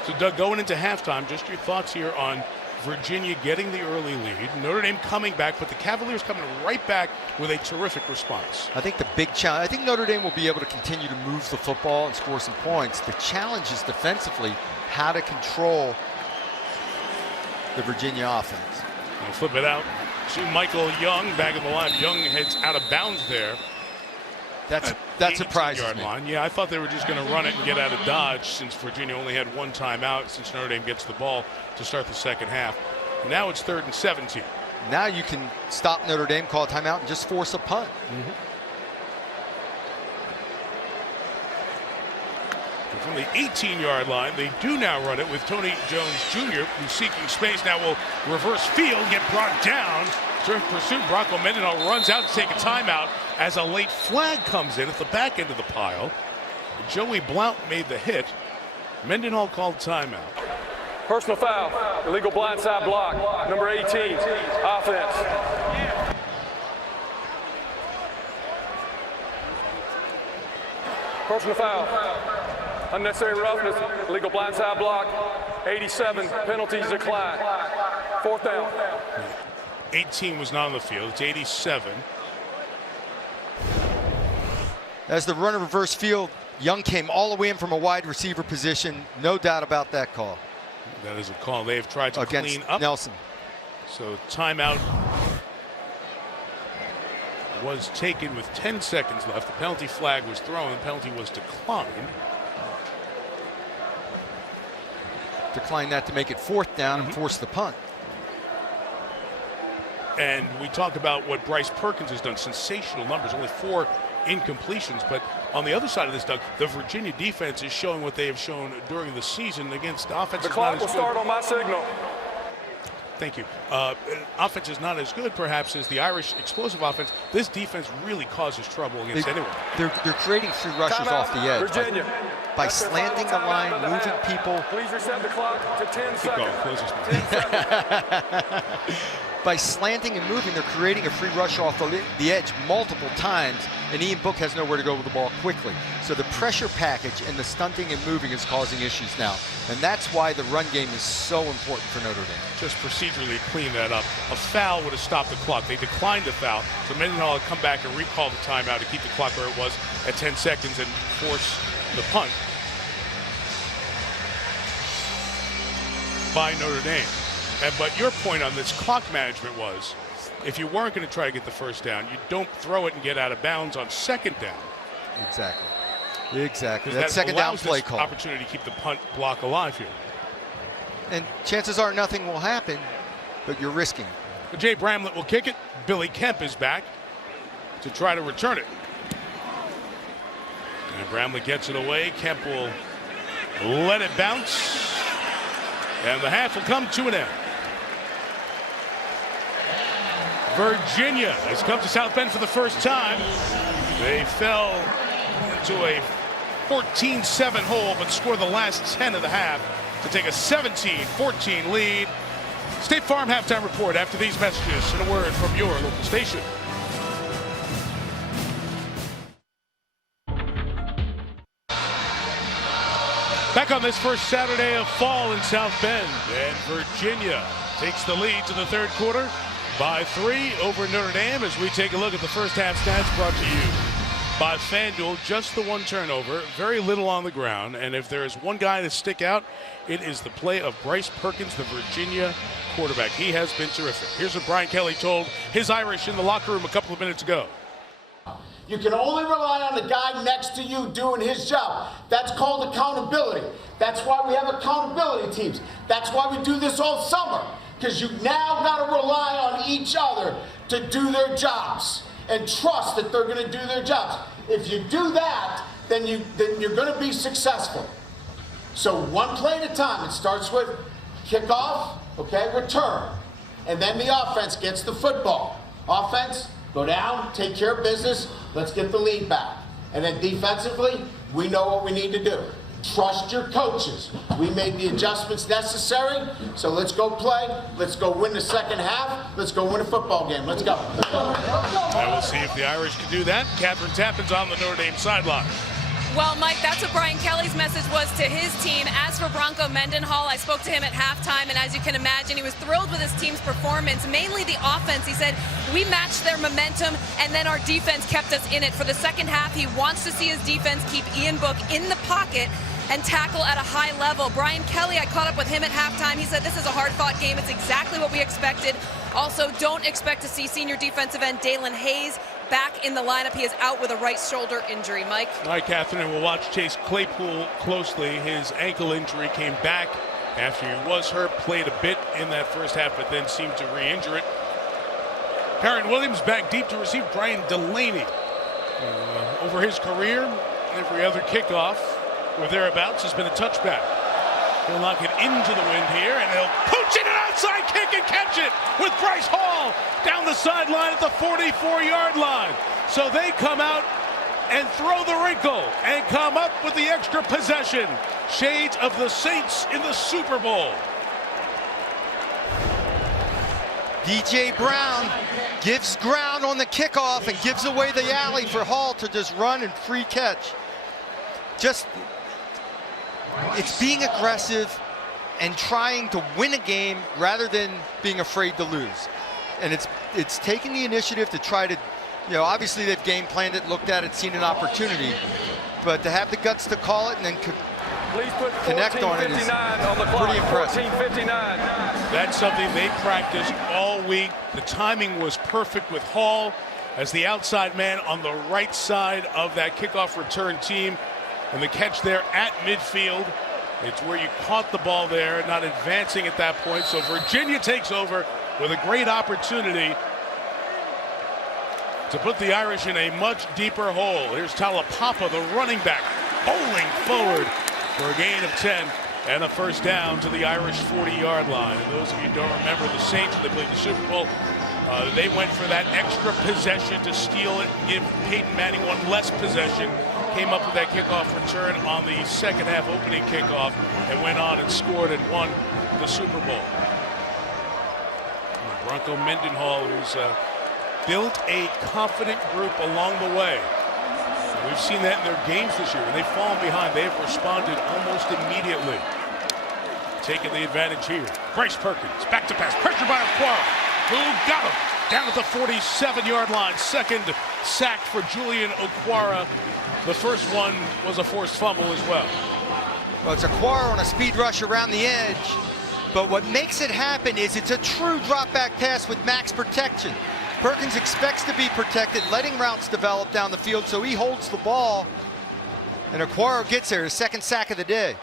So, Doug, going into halftime, just your thoughts here on Virginia getting the early lead, Notre Dame coming back, but the Cavaliers coming right back with a terrific response. I think the big challenge, I think Notre Dame will be able to continue to move the football and score some points. The challenge is defensively how to control the Virginia offense. And flip it out to Michael Young, back in the line. Young heads out of bounds there. That surprised me. Line. Yeah, I thought they were just going to run it and get out of Dodge since Virginia only had one timeout since Notre Dame gets the ball to start the second half. Now it's 3rd and 17. Now you can stop Notre Dame, call a timeout, and just force a punt. From the 18-yard line, they do now run it with Tony Jones Jr., who's seeking space. Now will reverse field, get brought down. During pursuit, Bronco Mendenhall runs out to take a timeout as a late flag comes in at the back end of the pile. Joey Blount made the hit. Mendenhall called timeout. Personal foul, illegal blindside block, number 18, offense. Personal foul, unnecessary roughness, illegal blindside block, 87, penalties decline. 4th down. 18 was not on the field. It's 87. As the runner reverse field, Young came all the way in from a wide receiver position. No doubt about that call. That is a call. They have tried to clean up. Nelson. So timeout was taken with 10 seconds left. The penalty flag was thrown. The penalty was declined. Declined that to make it 4th down and force the punt. And we talk about what Bryce Perkins has done. Sensational numbers, only 4 incompletions. But on the other side of this, Doug, the Virginia defense is showing what they have shown during the season against offenses. The clock will start on my signal. Thank you. Offense is not as good, perhaps, as the Irish explosive offense. This defense really causes trouble against anyone. They're creating free rushes off the edge. Virginia. By slanting the line, moving people. Please reset the clock to 10 Keep going. Close this. By slanting and moving, they're creating a free rush off the edge multiple times, and Ian Book has nowhere to go with the ball quickly. So the pressure package and the stunting and moving is causing issues now, and that's why the run game is so important for Notre Dame. Just procedurally clean that up. A foul would have stopped the clock. They declined the foul, so Mendenhall had come back and recall the timeout to keep the clock where it was at 10 seconds and force the punt by Notre Dame. But your point on this clock management was? if you weren't going to try to get the first down, you don't throw it and get out of bounds on second down. Exactly. Exactly. That second down allows play this call. Opportunity to keep the punt block alive here. And chances are nothing will happen, but you're risking. Jay Bramlett will kick it. Billy Kemp is back to try to return it. And Bramlett gets it away. Kemp will let it bounce. And the half will come to an end. Virginia has come to South Bend for the first time. They fell into a 14-7 hole, but scored the last 10 of the half to take a 17-14 lead. State Farm halftime report after these messages and a word from your local station. Back on this first Saturday of fall in South Bend, and Virginia takes the lead to the third quarter by 3 over Notre Dame as we take a look at the first half stats brought to you by FanDuel. Just the one turnover, very little on the ground, and if there is one guy to stick out, it is the play of Bryce Perkins, the Virginia quarterback. He has been terrific. Here's what Brian Kelly told his Irish in the locker room a couple of minutes ago. You can only rely on the guy next to you doing his job. That's called accountability. That's why we have accountability teams. That's why we do this all summer, because you now got to rely on each other to do their jobs and trust that they're going to do their jobs. If you do that, then you're going to be successful. So one play at a time. It starts with kickoff, okay, return, and then the offense gets the football. Offense, go down, take care of business, let's get the lead back. And then defensively, we know what we need to do. Trust your coaches. We made the adjustments necessary, so let's go play. Let's go win the second half. Let's go win a football game. Let's go. Let's go. I will see if the Irish can do that. Catherine Tappan's on the Notre Dame sideline. Well, Mike, that's what Brian Kelly's message was to his team. As for Bronco Mendenhall, I spoke to him at halftime, and as you can imagine, he was thrilled with his team's performance, mainly the offense. He said, we matched their momentum, and then our defense kept us in it. For the second half, he wants to see his defense keep Ian Book in the pocket and tackle at a high level. Brian Kelly, I caught up with him at halftime. He said this is a hard-fought game. It's exactly what we expected. Also, don't expect to see senior defensive end Dalen Hayes back in the lineup. He is out with a right shoulder injury. Mike? All right, Catherine, we'll watch Chase Claypool closely. His ankle injury came back after he was hurt, played a bit in that first half, but then seemed to re-injure it. Karen Williams back deep to receive Brian Delaney. Over his career, every other kickoff or thereabouts has been a touchback. He'll knock it into the wind here, and he'll pooch it, an outside kick and catch it with Bryce Hall down the sideline at the 44-yard line. So they come out and throw the wrinkle and come up with the extra possession. Shades of the Saints in the Super Bowl. DJ Brown gives ground on the kickoff and gives away the alley for Hall to just run and free catch. It's being aggressive and trying to win a game rather than being afraid to lose. And it's taking the initiative to try to, obviously they've game planned it, looked at it, seen an opportunity, but to have the guts to call it and then connect on it is pretty impressive. 14:59. That's something they practiced all week. The timing was perfect with Hall as the outside man on the right side of that kickoff return team. And the catch there at midfield. It's where you caught the ball there, not advancing at that point. So Virginia takes over with a great opportunity to put the Irish in a much deeper hole. Here's Talapapa, the running back, bowling forward for a gain of 10 and a first down to the Irish 40-yard line. And those of you who don't remember the Saints, they played the Super Bowl. They went for that extra possession to steal it and give Peyton Manning one less possession. Came up with that kickoff return on the second half opening kickoff and went on and scored and won the Super Bowl. And Bronco Mendenhall, who's built a confident group along the way. And we've seen that in their games this year. When they've fallen behind, they have responded almost immediately. Taking the advantage here. Bryce Perkins, back to pass, pressure by Aquara, who got him down at the 47-yard line. Second sack for Julian Aquara. The first one was a forced fumble as well. Well, it's Aquara on a speed rush around the edge. But what makes it happen is it's a true drop back pass with max protection. Perkins expects to be protected, letting routes develop down the field, so he holds the ball. And Aquaro gets there, his second sack of the day.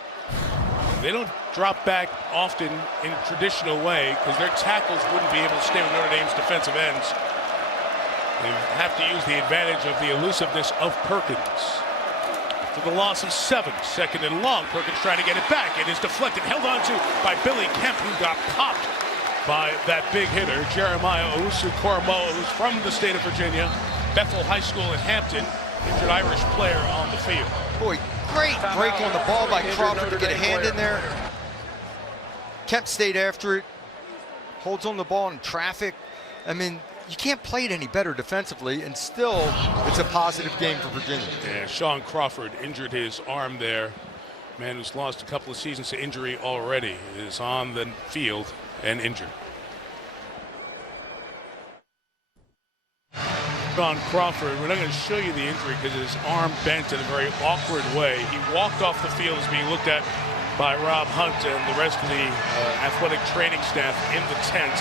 They don't drop back often in traditional way because their tackles wouldn't be able to stay with Notre Dame's defensive ends. They have to use the advantage of the elusiveness of Perkins. For the loss of 7, second and long. Perkins trying to get it back. It is deflected, held on to by Billy Kemp, who got popped by that big hitter, Jeremiah Owusu-Koramoah, who's from the state of Virginia, Bethel High School in Hampton, injured Irish player on the field. Boy, great break on the ball by Crawford to get a hand in there. Kemp stayed after it, holds on the ball in traffic. I mean, you can't play it any better defensively, and still it's a positive game for Virginia. Yeah, Sean Crawford injured his arm there. Man who's lost a couple of seasons to injury already is on the field and injured. Sean Crawford, we're not going to show you the injury because his arm bent in a very awkward way. He walked off the field as being looked at by Rob Hunt and the rest of the athletic training staff in the tent.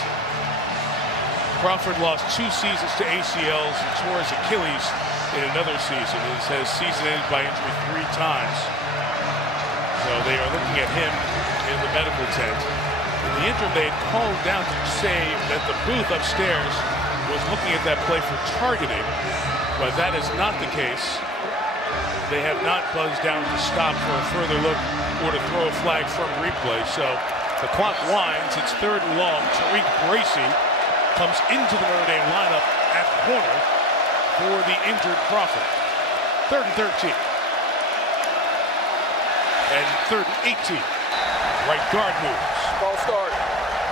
Crawford lost 2 seasons to ACLs and tore his Achilles in another season. He has season ended by injury 3 times. So they are looking at him in the medical tent. In the interim, they had called down to say that the booth upstairs was looking at that play for targeting, but that is not the case. They have not buzzed down to stop for a further look or to throw a flag from replay. So the clock winds. It's 3rd and long. Tariq Bracy comes into the Notre Dame lineup at corner for the injured Crawford. 3rd and 13. And 3rd and 18. Right guard moves. Ball start.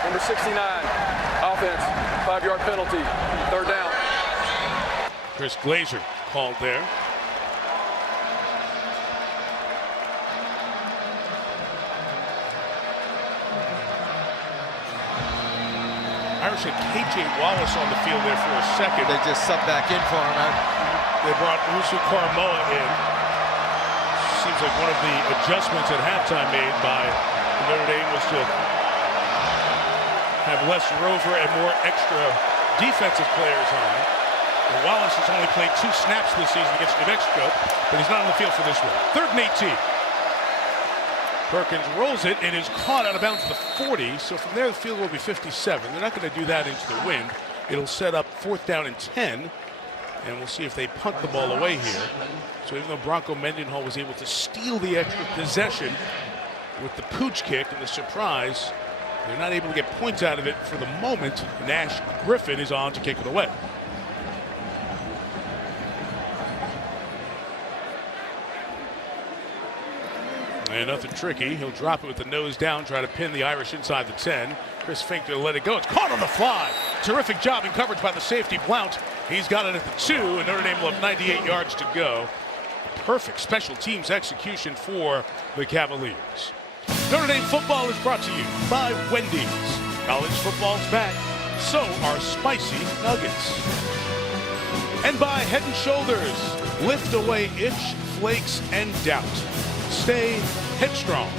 Number 69. Offense. 5-yard penalty. 3rd down. Chris Glazer called there. Irish had KJ Wallace on the field there for a second. They just subbed back in for him. They brought Owusu-Koramoah in. Seems like one of the adjustments at halftime made by Notre Dame was to have less rover and more extra defensive players on. And Wallace has only played 2 snaps this season against New Mexico, but he's not on the field for this one. 3rd and 18. Perkins rolls it and is caught out of bounds at the 40. So from there, the field will be 57. They're not going to do that into the wind. It'll set up 4th down and 10. And we'll see if they punt the ball away here. So even though Bronco Mendenhall was able to steal the extra possession with the pooch kick and the surprise, they're not able to get points out of it for the moment. Nash Griffin is on to kick it away. And nothing tricky. He'll drop it with the nose down, try to pin the Irish inside the 10. Chris Fink to let it go. It's caught on the fly. Terrific job in coverage by the safety, Blount. He's got it at the 2, and Notre Dame will have 98 yards to go. Perfect special teams execution for the Cavaliers. Notre Dame football is brought to you by Wendy's. College football's back, so are spicy nuggets. And by Head & Shoulders. Lift away itch, flakes, and doubt. Stay headstrong.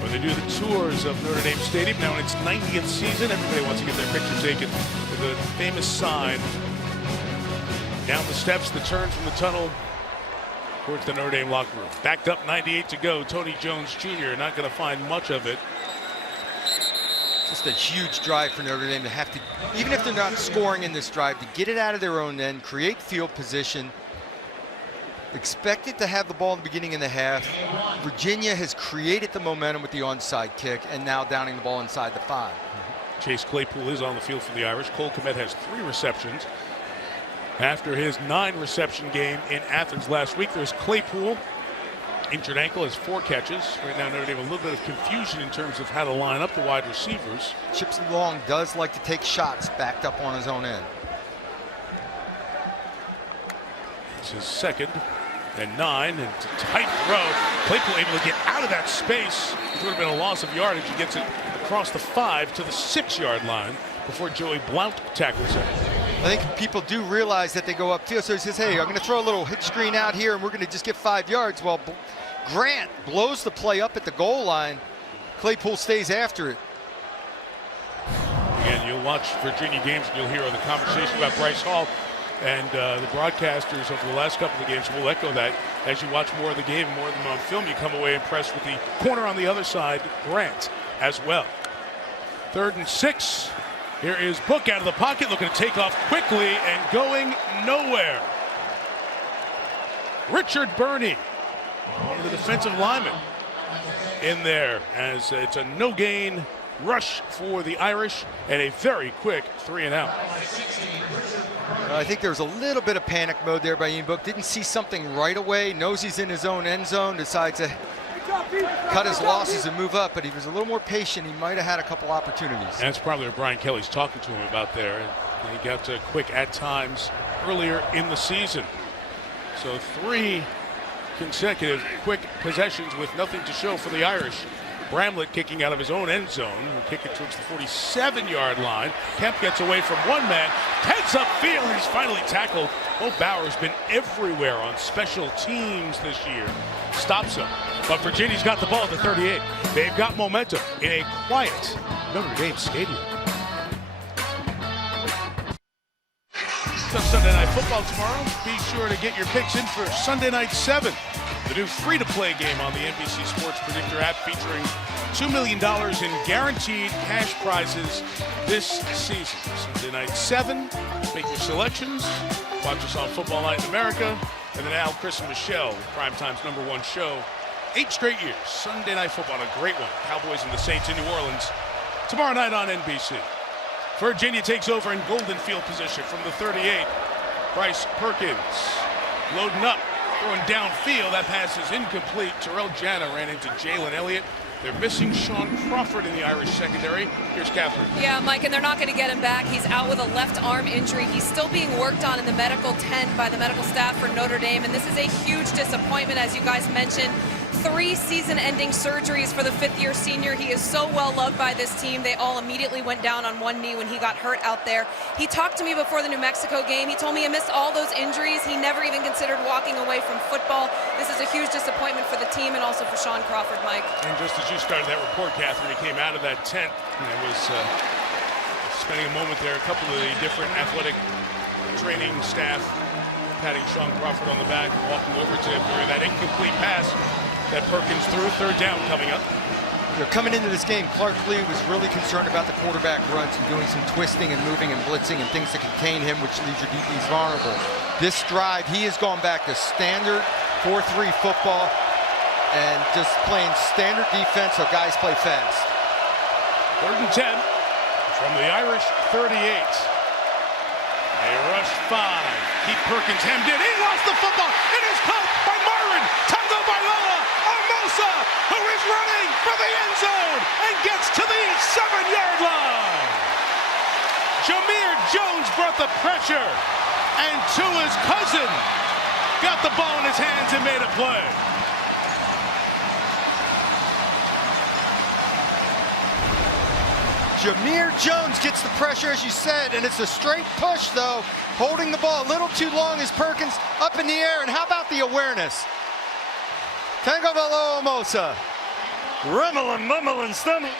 When they do the tours of Notre Dame Stadium, now in its 90th season, everybody wants to get their picture taken with the famous sign. Down the steps, the turn from the tunnel towards the Notre Dame locker room. Backed up, 98 to go. Tony Jones Jr. not going to find much of it. Just a huge drive for Notre Dame to have to, even if they're not scoring in this drive, to get it out of their own end, create field position. Expected to have the ball in the beginning of the half. Virginia has created the momentum with the onside kick and now downing the ball inside the 5. Chase Claypool is on the field for the Irish. Cole Kmet has 3 receptions. After his 9-reception game in Athens last week, there's Claypool. Injured ankle, has 4 catches. Right now, Notre Dame a little bit of confusion in terms of how to line up the wide receivers. Chips Long does like to take shots backed up on his own end. It's his 2nd and 9, and it's a tight throw. Claypool able to get out of that space. It would have been a loss of yardage. He gets it across the 5 to the 6-yard line before Joey Blount tackles him. I think people do realize that they go upfield. So he says, hey, I'm going to throw a little hitch screen out here, and we're going to just get 5 yards. Well, Grant blows the play up at the goal line. Claypool stays after it. Again, you'll watch Virginia games and you'll hear the conversation about Bryce Hall, and the broadcasters over the last couple of games will echo that. As you watch more of the game, more of them on film, you come away impressed with the corner on the other side, Grant, as well. 3rd and 6. Here is Book out of the pocket, looking to take off quickly and going nowhere. Richard Burney, one of the defensive linemen, in there as it's a no-gain rush for the Irish and a very quick 3-and-out. I think there was a little bit of panic mode there by Ian Book. Didn't see something right away. Knows he's in his own end zone. Decides to cut his losses and move up. But he was a little more patient. He might have had a couple opportunities. That's probably what Brian Kelly's talking to him about there. And he got quick at times earlier in the season. So 3 consecutive quick possessions with nothing to show for the Irish. Bramlett kicking out of his own end zone. Kick it towards the 47-yard line. Kemp gets away from one man. Heads upfield. He's finally tackled. Bo Bauer's been everywhere on special teams this year. Stops him. But Virginia's got the ball at the 38. They've got momentum in a quiet Notre Dame stadium. It's Sunday Night Football tomorrow. Be sure to get your picks in for Sunday Night 7. The new free-to-play game on the NBC Sports Predictor app featuring $2 million in guaranteed cash prizes this season. Sunday Night 7, make your selections. Watch us on Football Night in America. And then Al, Chris, and Michelle, Primetime's #1 show. 8 straight years. Sunday Night Football, a great one. Cowboys and the Saints in New Orleans. Tomorrow night on NBC. Virginia takes over in golden field position from the 38. Bryce Perkins loading up. Going downfield, that pass is incomplete. Terrell Jana ran into Jalen Elliott. They're missing Sean Crawford in the Irish secondary. Here's Catherine. Yeah, Mike, and they're not going to get him back. He's out with a left arm injury. He's still being worked on in the medical tent by the medical staff for Notre Dame, and this is a huge disappointment, as you guys mentioned. 3 season-ending surgeries for the 5th-year senior. He is so well loved by this team. They all immediately went down on one knee when he got hurt out there. He talked to me before the New Mexico game. He told me he missed all those injuries. He never even considered walking away from football. This is a huge disappointment for the team and also for Sean Crawford, Mike. And just as you started that report, Catherine, he came out of that tent and was spending a moment there. A couple of the different athletic training staff patting Sean Crawford on the back, walking over to him during that incomplete pass that Perkins threw. 3rd down coming up. They're coming into this game. Clark Lee was really concerned about the quarterback runs and doing some twisting and moving and blitzing and things to contain him, which leaves your DBs vulnerable. This drive, he has gone back to standard 4-3 football and just playing standard defense so guys play fast. 3rd and 10 from the Irish 38. They rush 5. Keep Perkins hemmed in. He lost the football. It is caught by Marvin Tagovailoa Amosa, who is running for the end zone and gets to the 7-yard line. Jameer Jones brought the pressure, and Tua's cousin got the ball in his hands and made a play. Jameer Jones gets the pressure, as you said, and it's a straight push, though. Holding the ball a little too long as Perkins up in the air, and how about the awareness? Tagovailoa Amosa. Rumbling, mumbling, stumbling.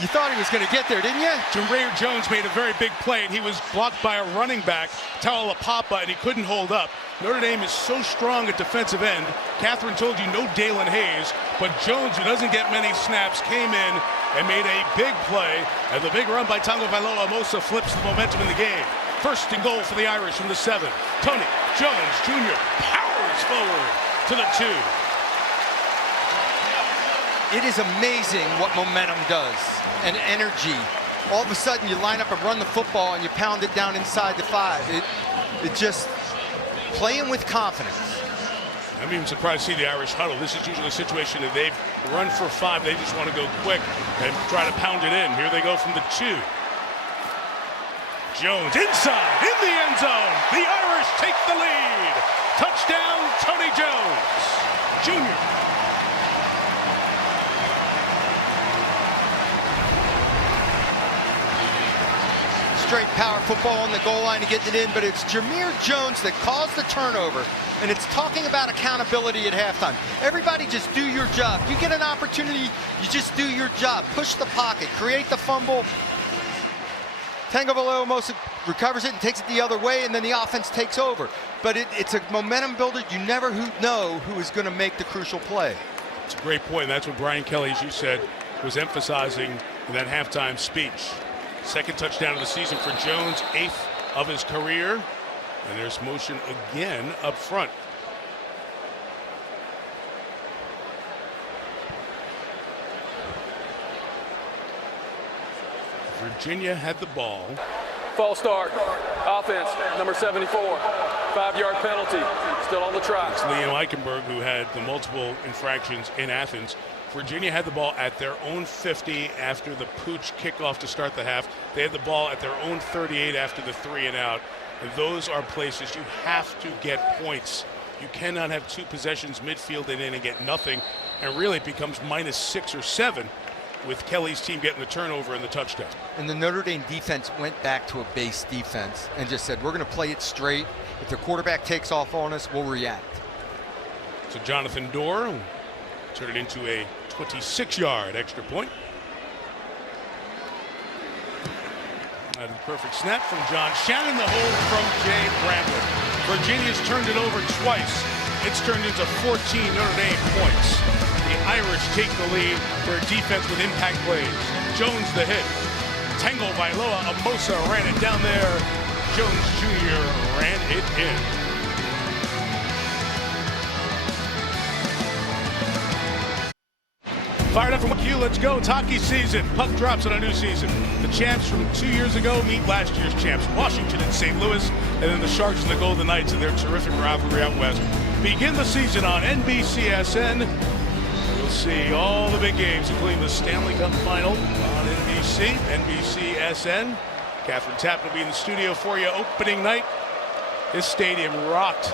You thought he was going to get there, didn't you? Jameer Jones made a very big play, and he was blocked by a running back, Taulapapa, and he couldn't hold up. Notre Dame is so strong at defensive end. Catherine told you no Dalen Hayes, but Jones, who doesn't get many snaps, came in and made a big play. And the big run by Tagovailoa Amosa flips the momentum in the game. 1st and goal for the Irish from the 7. Tony Jones Jr. powers forward to the 2. It is amazing what momentum does and energy. All of a sudden you line up and run the football and you pound it down inside the 5. It just playing with confidence. I'm even surprised to see the Irish huddle. This is usually a situation that they've run for 5. They just want to go quick and try to pound it in. Here they go from the 2. Jones inside in the end zone. The Irish take the lead. Touchdown, Tony Jones Jr. straight power football on the goal line and getting it in, but it's Jameer Jones that caused the turnover, and it's talking about accountability at halftime. Everybody just do your job. You get an opportunity, you just do your job. Push the pocket, create the fumble. Tagovailoa recovers it and takes it the other way, and then the offense takes over. But it's a momentum builder. You never know who is going to make the crucial play. It's a great point, and that's what Brian Kelly, as you said, was emphasizing in that halftime speech. Second touchdown of the season for Jones, 8th of his career. And there's motion again up front. Virginia had the ball. False start. Offense, number 74. 5-yard penalty. Still on the trot. It's Liam Eichenberg who had the multiple infractions in Athens. Virginia had the ball at their own 50 after the Pooch kickoff to start the half. They had the ball at their own 38 after the 3 and out. And those are places you have to get points. You cannot have 2 possessions midfield and in and get nothing. And really it becomes -6 or 7 with Kelly's team getting the turnover and the touchdown. And the Notre Dame defense went back to a base defense and just said, we're going to play it straight. If the quarterback takes off on us, we'll react. So Jonathan Dorr turned it into a 26-yard extra point. A perfect snap from John Shannon, the hold from Jay Bramlett. Virginia's turned it over twice. It's turned into 14 Notre Dame points. The Irish take the lead. Their defense with impact plays. Jones the hit. Tagovailoa Amosa ran it down there. Jones Jr. ran it in. Fired up from Q, let's go. It's hockey season. Puck drops on a new season. The champs from 2 years ago meet last year's champs, Washington and St. Louis, and then the Sharks and the Golden Knights in their terrific rivalry out west. Begin the season on NBCSN. You'll see all the big games, including the Stanley Cup Final on NBC, NBCSN. Catherine Tappan will be in the studio for you opening night. This stadium rocked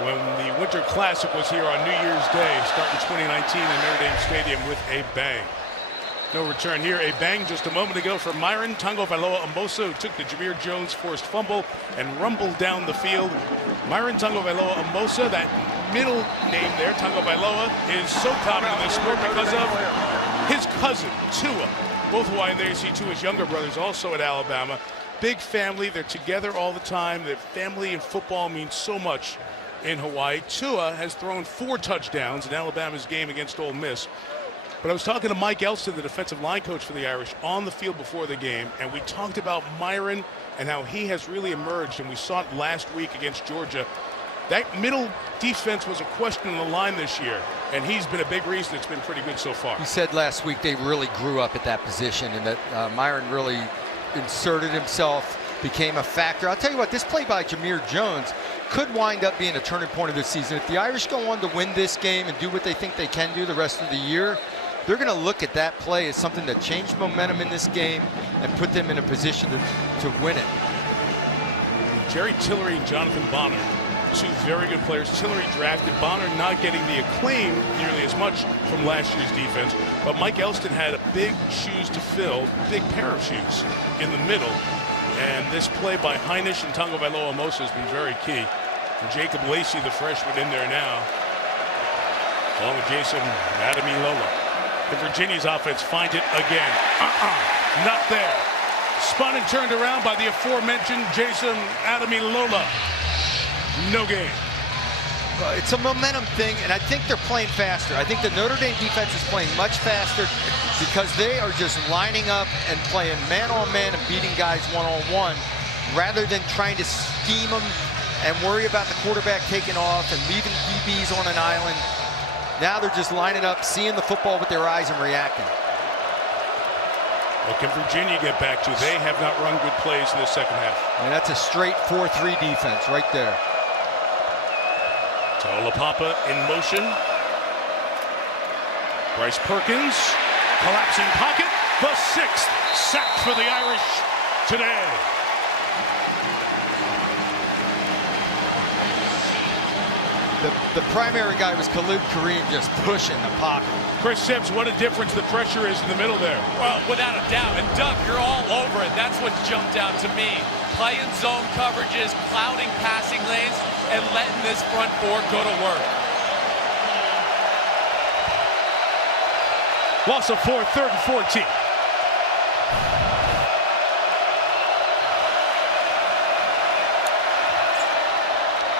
when the Winter Classic was here on New Year's Day, starting 2019 in Notre Dame Stadium with a bang. No return here. A bang just a moment ago from Myron Tagovailoa Amosa, who took the Jameer Jones forced fumble and rumbled down the field. Myron Tagovailoa Amosa, that middle name there, Tagovailoa, is so common in this sport because of his cousin, Tua. Both Hawaii and there you see Tua's younger brothers also at Alabama. Big family. They're together all the time. Their family and football means so much in Hawaii. Tua has thrown 4 touchdowns in Alabama's game against Ole Miss. But I was talking to Mike Elston, the defensive line coach for the Irish, on the field before the game, and we talked about Myron and how he has really emerged, and we saw it last week against Georgia. That middle defense was a question on the line this year, and he's been a big reason it's been pretty good so far. He said last week they really grew up at that position, and that Myron really inserted himself, became a factor. I'll tell you what, this play by Jameer Jones could wind up being a turning point of the season. If the Irish go on to win this game and do what they think they can do the rest of the year, they're going to look at that play as something that changed momentum in this game and put them in a position to win it. Jerry Tillery and Jonathan Bonner, 2 very good players. Tillery drafted, Bonner not getting the acclaim nearly as much from last year's defense, but Mike Elston had a big shoes to fill, big pair of shoes in the middle. And this play by Heinisch and Tagovailoa Amosa has been very key. And Jacob Lacey, the freshman, in there now, along with Jason Ademilola. And Virginia's offense finds it again. Not there. Spun and turned around by the aforementioned Jason Ademilola. No gain. It's a momentum thing, and I think they're playing faster. I think the Notre Dame defense is playing much faster because they are just lining up and playing man-on-man and beating guys one-on-one rather than trying to scheme them and worry about the quarterback taking off and leaving DBs on an island. Now they're just lining up, seeing the football with their eyes and reacting. What can Virginia get back to? They have not run good plays in the second half. And that's a straight 4-3 defense right there. Taulapapa in motion. Bryce Perkins, collapsing pocket. The 6th sack for the Irish today. The primary guy was Khalid Kareem just pushing the pocket. Chris Sims, what a difference the pressure is in the middle there. Well, without a doubt. And Doug, you're all over it. That's what jumped out to me. Playing zone coverages, clouding passing lanes, and letting this front four go to work. Loss of 4, 3rd and 14.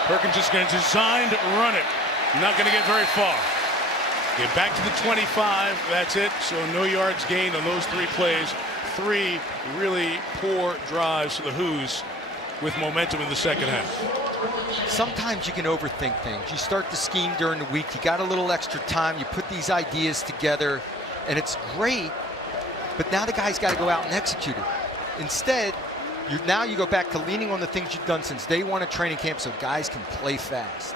Perkins just going to design to run it. Not going to get very far. Get back to the 25. That's it. So no yards gained on those 3 plays. 3 really poor drives for the Who's with momentum in the second half. Sometimes you can overthink things. You start the scheme during the week. You got a little extra time. You put these ideas together, and it's great. But now the guy's got to go out and execute it. Instead, now you go back to leaning on the things you've done since day 1 of training camp so guys can play fast.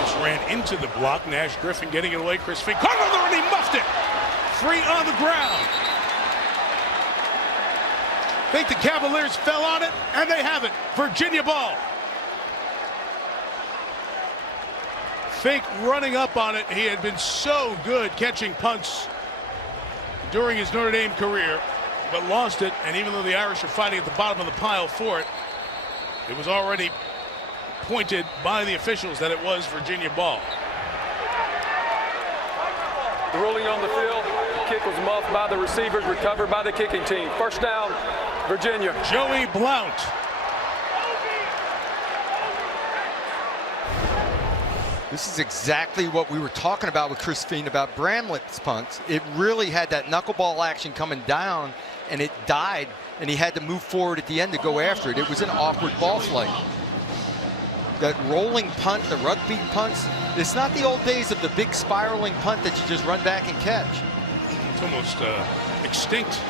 Just ran into the block. Nash Griffin getting it away. Chris Fink caught another and he muffed it. 3 on the ground. I think the Cavaliers fell on it, and they have it. Virginia ball. Fink running up on it. He had been so good catching punts during his Notre Dame career, but lost it. And even though the Irish are fighting at the bottom of the pile for it, it was already pointed by the officials that it was Virginia ball. The ruling on the field, kick was muffed by the receivers, recovered by the kicking team. First down, Virginia. Joey Blount. This is exactly what we were talking about with Chris Fink about Bramlett's punts. It really had that knuckleball action coming down, and it died, and he had to move forward at the end to go after it. It was an awkward ball flight. That rolling punt, the rugby punts, it's not the old days of the big spiraling punt that you just run back and catch. It's almost extinct.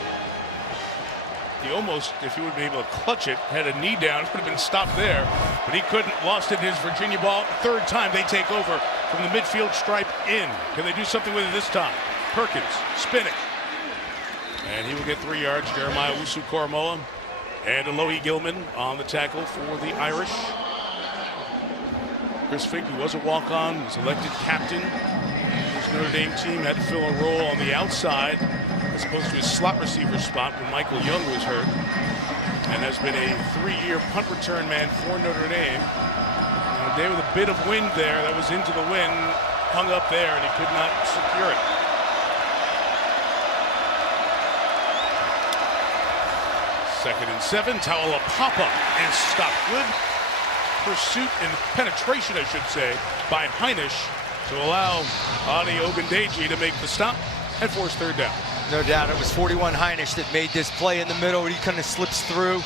He almost, if he would be able to clutch it, had a knee down, would have been stopped there, but he couldn't. Lost it. His Virginia ball. 3rd time they take over from the midfield stripe in. Can they do something with it this time? Perkins spinning, and he will get 3 yards. Jeremiah Usu-Koromoa and Alohi Gilman on the tackle for the Irish. Chris Fink, who was a walk-on, was elected captain. His Notre Dame team had to fill a role on the outside as opposed to his slot receiver spot when Michael Young was hurt, and has been a 3-year punt return man for Notre Dame. A day with a bit of wind there, that was into the wind, hung up there, and he could not secure it. Second and 7, Taulapapa is stopped. Good pursuit and penetration, I should say, by Heinisch to allow Adi Ogundeji to make the stop and force 3rd down. No doubt it was 41 Heinisch that made this play in the middle. He kind of slips through,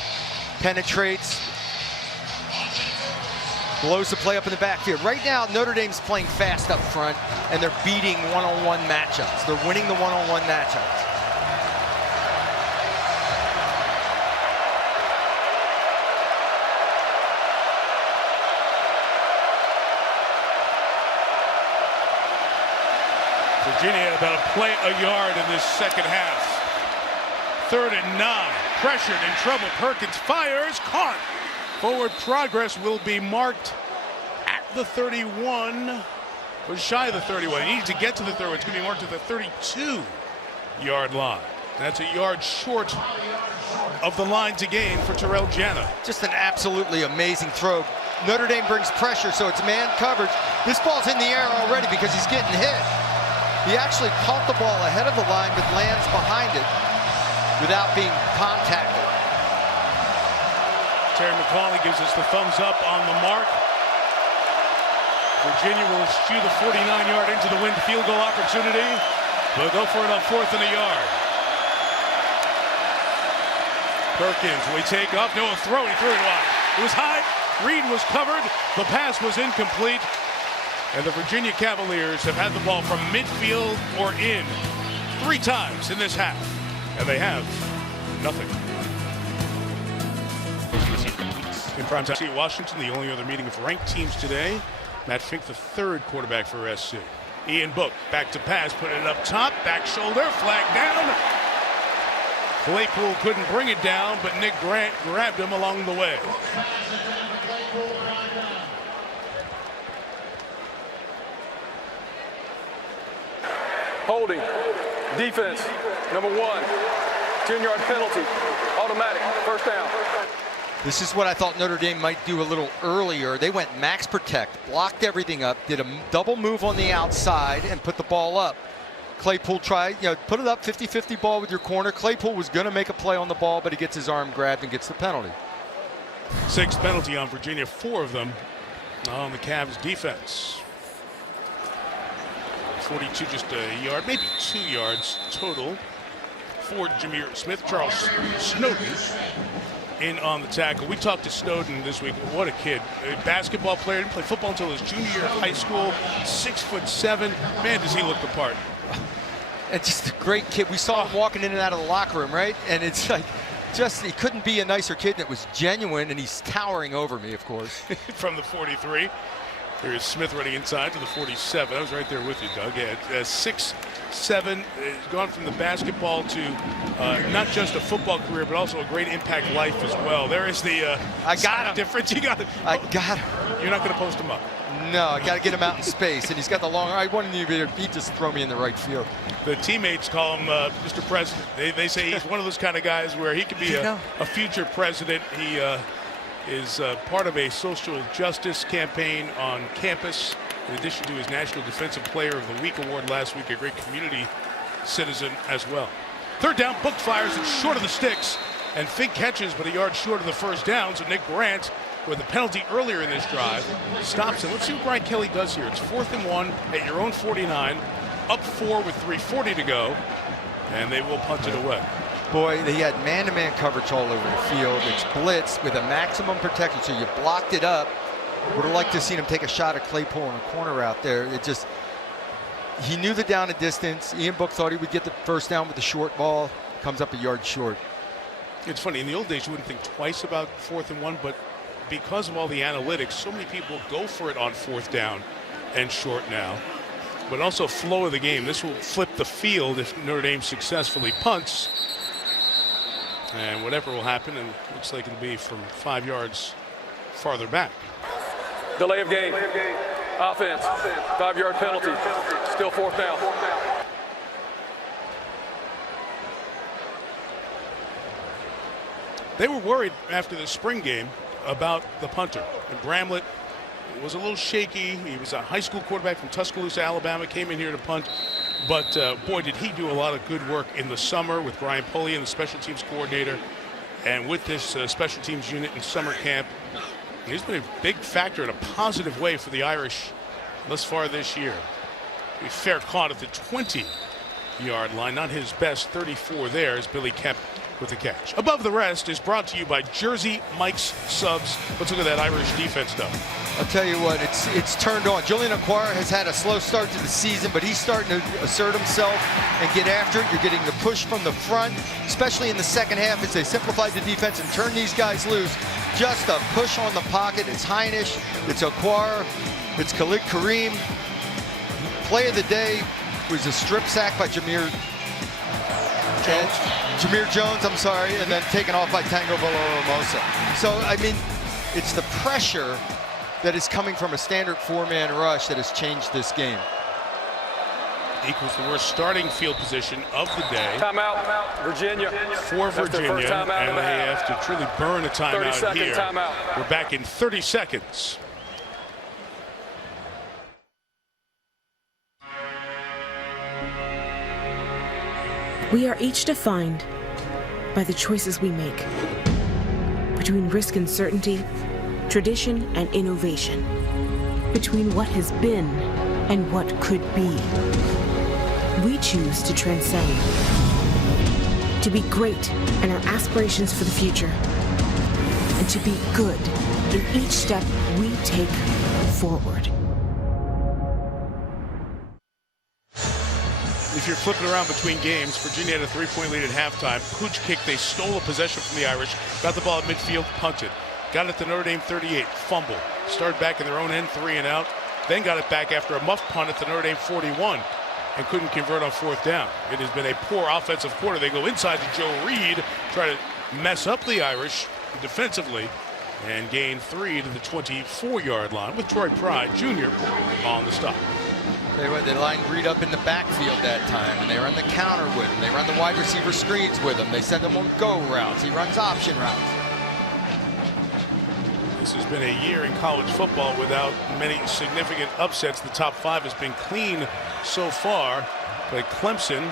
penetrates, blows the play up in the backfield. Right now, Notre Dame's playing fast up front, and they're beating one-on-one matchups. They're winning the one-on-one matchups. Virginia had about a play a yard in this second half. 3rd and 9. Pressured, in trouble. Perkins fires. Caught. Forward progress will be marked at the 31. Was shy of the 31. He needs to get to the 31. It's going to be marked at the 32-yard line. That's a yard short of the line to gain for Terrell Jana. Just an absolutely amazing throw. Notre Dame brings pressure, so it's man coverage. This ball's in the air already because he's getting hit. He actually caught the ball ahead of the line, but lands behind it without being contacted. Terry McCauley gives us the thumbs up on the mark. Virginia will spew the 49-yard into the wind field goal opportunity. They'll go for it on 4th and a yard. Perkins, we take off. No, a throw. He threw it wide. It was high. Reed was covered. The pass was incomplete. And the Virginia Cavaliers have had the ball from midfield or in 3 times in this half. And they have nothing. In primetime, see Washington, the only other meeting of ranked teams today. Matt Fink, the 3rd quarterback for SC. Ian Book, back to pass, put it up top, back shoulder, flag down. Claypool couldn't bring it down, but Nick Grant grabbed him along the way. Holding. Defense. Number 1. 10-yard penalty. Automatic. First down. This is what I thought Notre Dame might do a little earlier. They went max protect, blocked everything up, did a double move on the outside, and put the ball up. Claypool tried, put it up, 50-50 ball with your corner. Claypool was going to make a play on the ball, but he gets his arm grabbed and gets the penalty. 6 penalty on Virginia, 4 of them on the Cavs defense. 42, just a yard, maybe 2 yards total for Jameer Smith. Charles Snowden in on the tackle. We talked to Snowden this week. What a kid. A basketball player. Didn't play football until his junior year of high school. 6'7". Man, does he look the part. And just a great kid. We saw him walking in and out of the locker room, right? And it's like, he couldn't be a nicer kid. And it was genuine, and he's towering over me, of course. From the 43. Here's Smith running inside to the 47. I was right there with you, Doug. Yeah, 6'7", gone from the basketball to not just a football career, but also a great impact life as well. There is the I got him. difference. You got it. I got him. You're not going to post him up. No, I got to get him out in space, and he's got the long. I wanted him to he just throw me in the right field. The teammates call him Mr. President. They say he's one of those kind of guys where he could be a future president. He is part of a social justice campaign on campus, in addition to his National Defensive Player of the Week award last week, a great community citizen as well. 3rd down, Book fires it short of the sticks, and Fink catches, but a yard short of the first down. So Nick Grant, with a penalty earlier in this drive, stops it. Let's see what Brian Kelly does here. It's 4th and 1 at your own 49, up 4 with 3:40 to go, and they will punt it away. Boy, he had man-to-man coverage all over the field. It's blitz with a maximum protection, so you blocked it up. Would have liked to see him take a shot at Claypool in a corner out there. He knew the down and distance. Ian Book thought he would get the first down with the short ball. Comes up a yard short. It's funny, in the old days, you wouldn't think twice about 4th and 1, but because of all the analytics, so many people go for it on 4th down and short now. But also flow of the game. This will flip the field if Notre Dame successfully punts. And whatever will happen, and looks like it'll be from 5 yards farther back. Delay of game. Offense. 5-yard penalty. Still 4th down. They were worried after the spring game about the punter. And Bramlett was a little shaky. He was a high school quarterback from Tuscaloosa, Alabama, came in here to punt. But boy, did he do a lot of good work in the summer with Brian Pullian, the special teams coordinator, and with this special teams unit in summer camp. He's been a big factor in a positive way for the Irish thus far this year. A fair caught at the 20-yard line, not his best. 34 there as Billy Kemp with the catch. Above the Rest is brought to you by Jersey Mike's Subs. Let's look at that Irish defense stuff. I'll tell you what, it's turned on. Julian Okwara has had a slow start to the season, but he's starting to assert himself and get after it. You're getting the push from the front, especially in the second half as they simplified the defense and turned these guys loose. Just a push on the pocket. It's Heinisch, it's Okwara, it's Khalid Kareem. Play of the day was a strip sack by Jameer Jones, I'm sorry, and then taken off by Tango Valoramosa. So, I mean, it's the pressure that is coming from a standard 4-man rush that has changed this game. Equals the worst starting field position of the day. Timeout, Virginia. For Virginia, and they have to truly burn a timeout here. Timeout. We're back in 30 seconds. We are each defined by the choices we make between risk and certainty, tradition and innovation, between what has been and what could be. We choose to transcend, to be great in our aspirations for the future, and to be good in each step we take forward. If you're flipping around between games, Virginia had a 3-point lead at halftime. Pooch kick, they stole a possession from the Irish, got the ball at midfield, punted. Got it to Notre Dame 38, fumble. Started back in their own end, 3 and out. Then got it back after a muff punt at the Notre Dame 41. and couldn't convert on 4th down. It has been a poor offensive quarter. They go inside to Joe Reed, try to mess up the Irish defensively, and gain 3 to the 24-yard line with Troy Pride Jr. on the stop. They lined Reed up in the backfield that time, and they run the counter with him. They run the wide receiver screens with him. They send him on go routes. He runs option routes. This has been a year in college football without many significant upsets. The top 5 has been clean so far, but Clemson,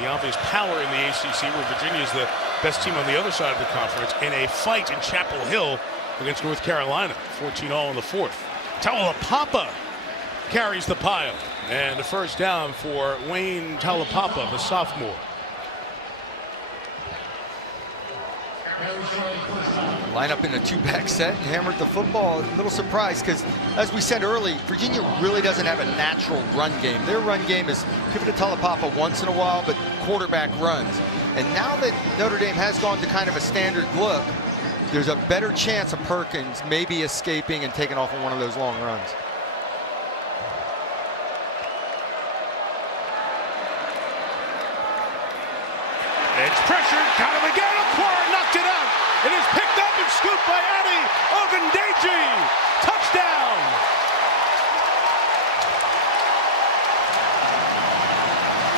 the obvious power in the ACC, where Virginia is the best team on the other side of the conference, in a fight in Chapel Hill against North Carolina, 14-all in the 4th. Taulapapa carries the pile, and the first down for Wayne Taulapapa, the sophomore. Line up in a 2-back set and hammered the football. A little surprised because, as we said early, Virginia really doesn't have a natural run game. Their run game is give it to Taulapapa once in a while, but quarterback runs. And now that Notre Dame has gone to kind of a standard look, there's a better chance of Perkins maybe escaping and taking off on one of those long runs. It's pressured, got him again. Okwara knocked it out. It is picked up and scooped by Adi Ogundeji. Touchdown.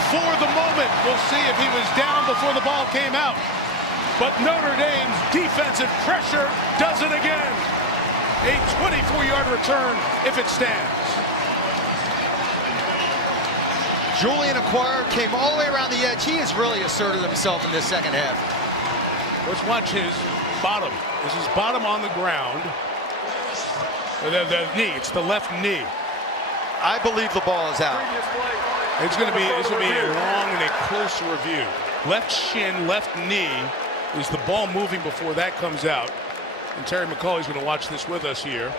For the moment, we'll see if he was down before the ball came out. But Notre Dame's defensive pressure does it again. A 24-yard return if it stands. Julian Okwara came all the way around the edge. He has really asserted himself in this second half. Let's watch his bottom. This is bottom on the ground. The knee, it's the left knee. I believe the ball is out. It's going to be a long and a close review. Left shin, left knee. Is the ball moving before that comes out? And Terry McCauley's going to watch this with us here.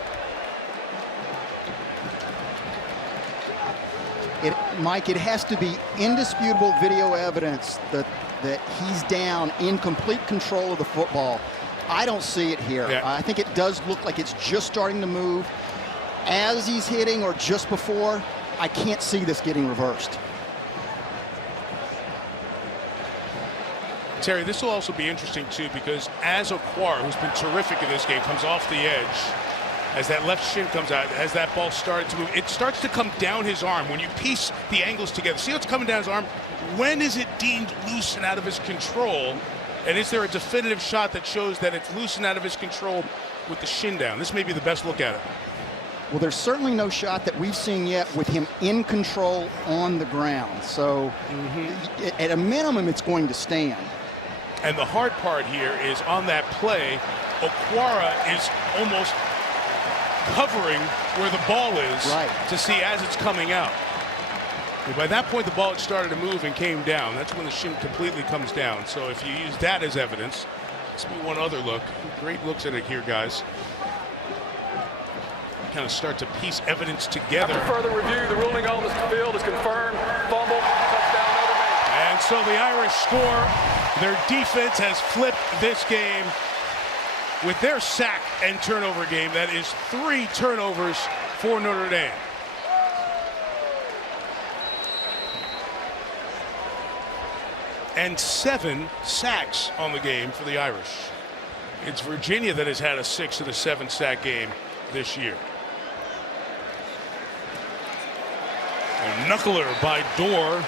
Mike, it has to be indisputable video evidence that he's down in complete control of the football. I don't see it here. Yeah. I think it does look like it's just starting to move. As he's hitting or just before, I can't see this getting reversed. Terry, this will also be interesting, too, because as Okwara, who's been terrific in this game, comes off the edge, as that left shin comes out, as that ball started to move, it starts to come down his arm. When you piece the angles together, see what's coming down his arm? When is it deemed loose and out of his control? And is there a definitive shot that shows that it's loose and out of his control with the shin down? This may be the best look at it. Well, there's certainly no shot that we've seen yet with him in control on the ground. So at a minimum, it's going to stand. And the hard part here is on that play, Okwara is almost covering where the ball is to see as it's coming out. And by that point, the ball had started to move and came down. That's when the shin completely comes down. So if you use that as evidence, let's be one other look. Great looks at it here, guys. Kind of start to piece evidence together. After further review, the ruling on the field is confirmed. Fumble, touchdown, Notre Dame. And so the Irish score. Their defense has flipped this game with their sack and turnover game. That is 3 turnovers for Notre Dame. And 7 sacks on the game for the Irish. It's Virginia that has had a 6 and a 7 sack game this year. A knuckler by Dorr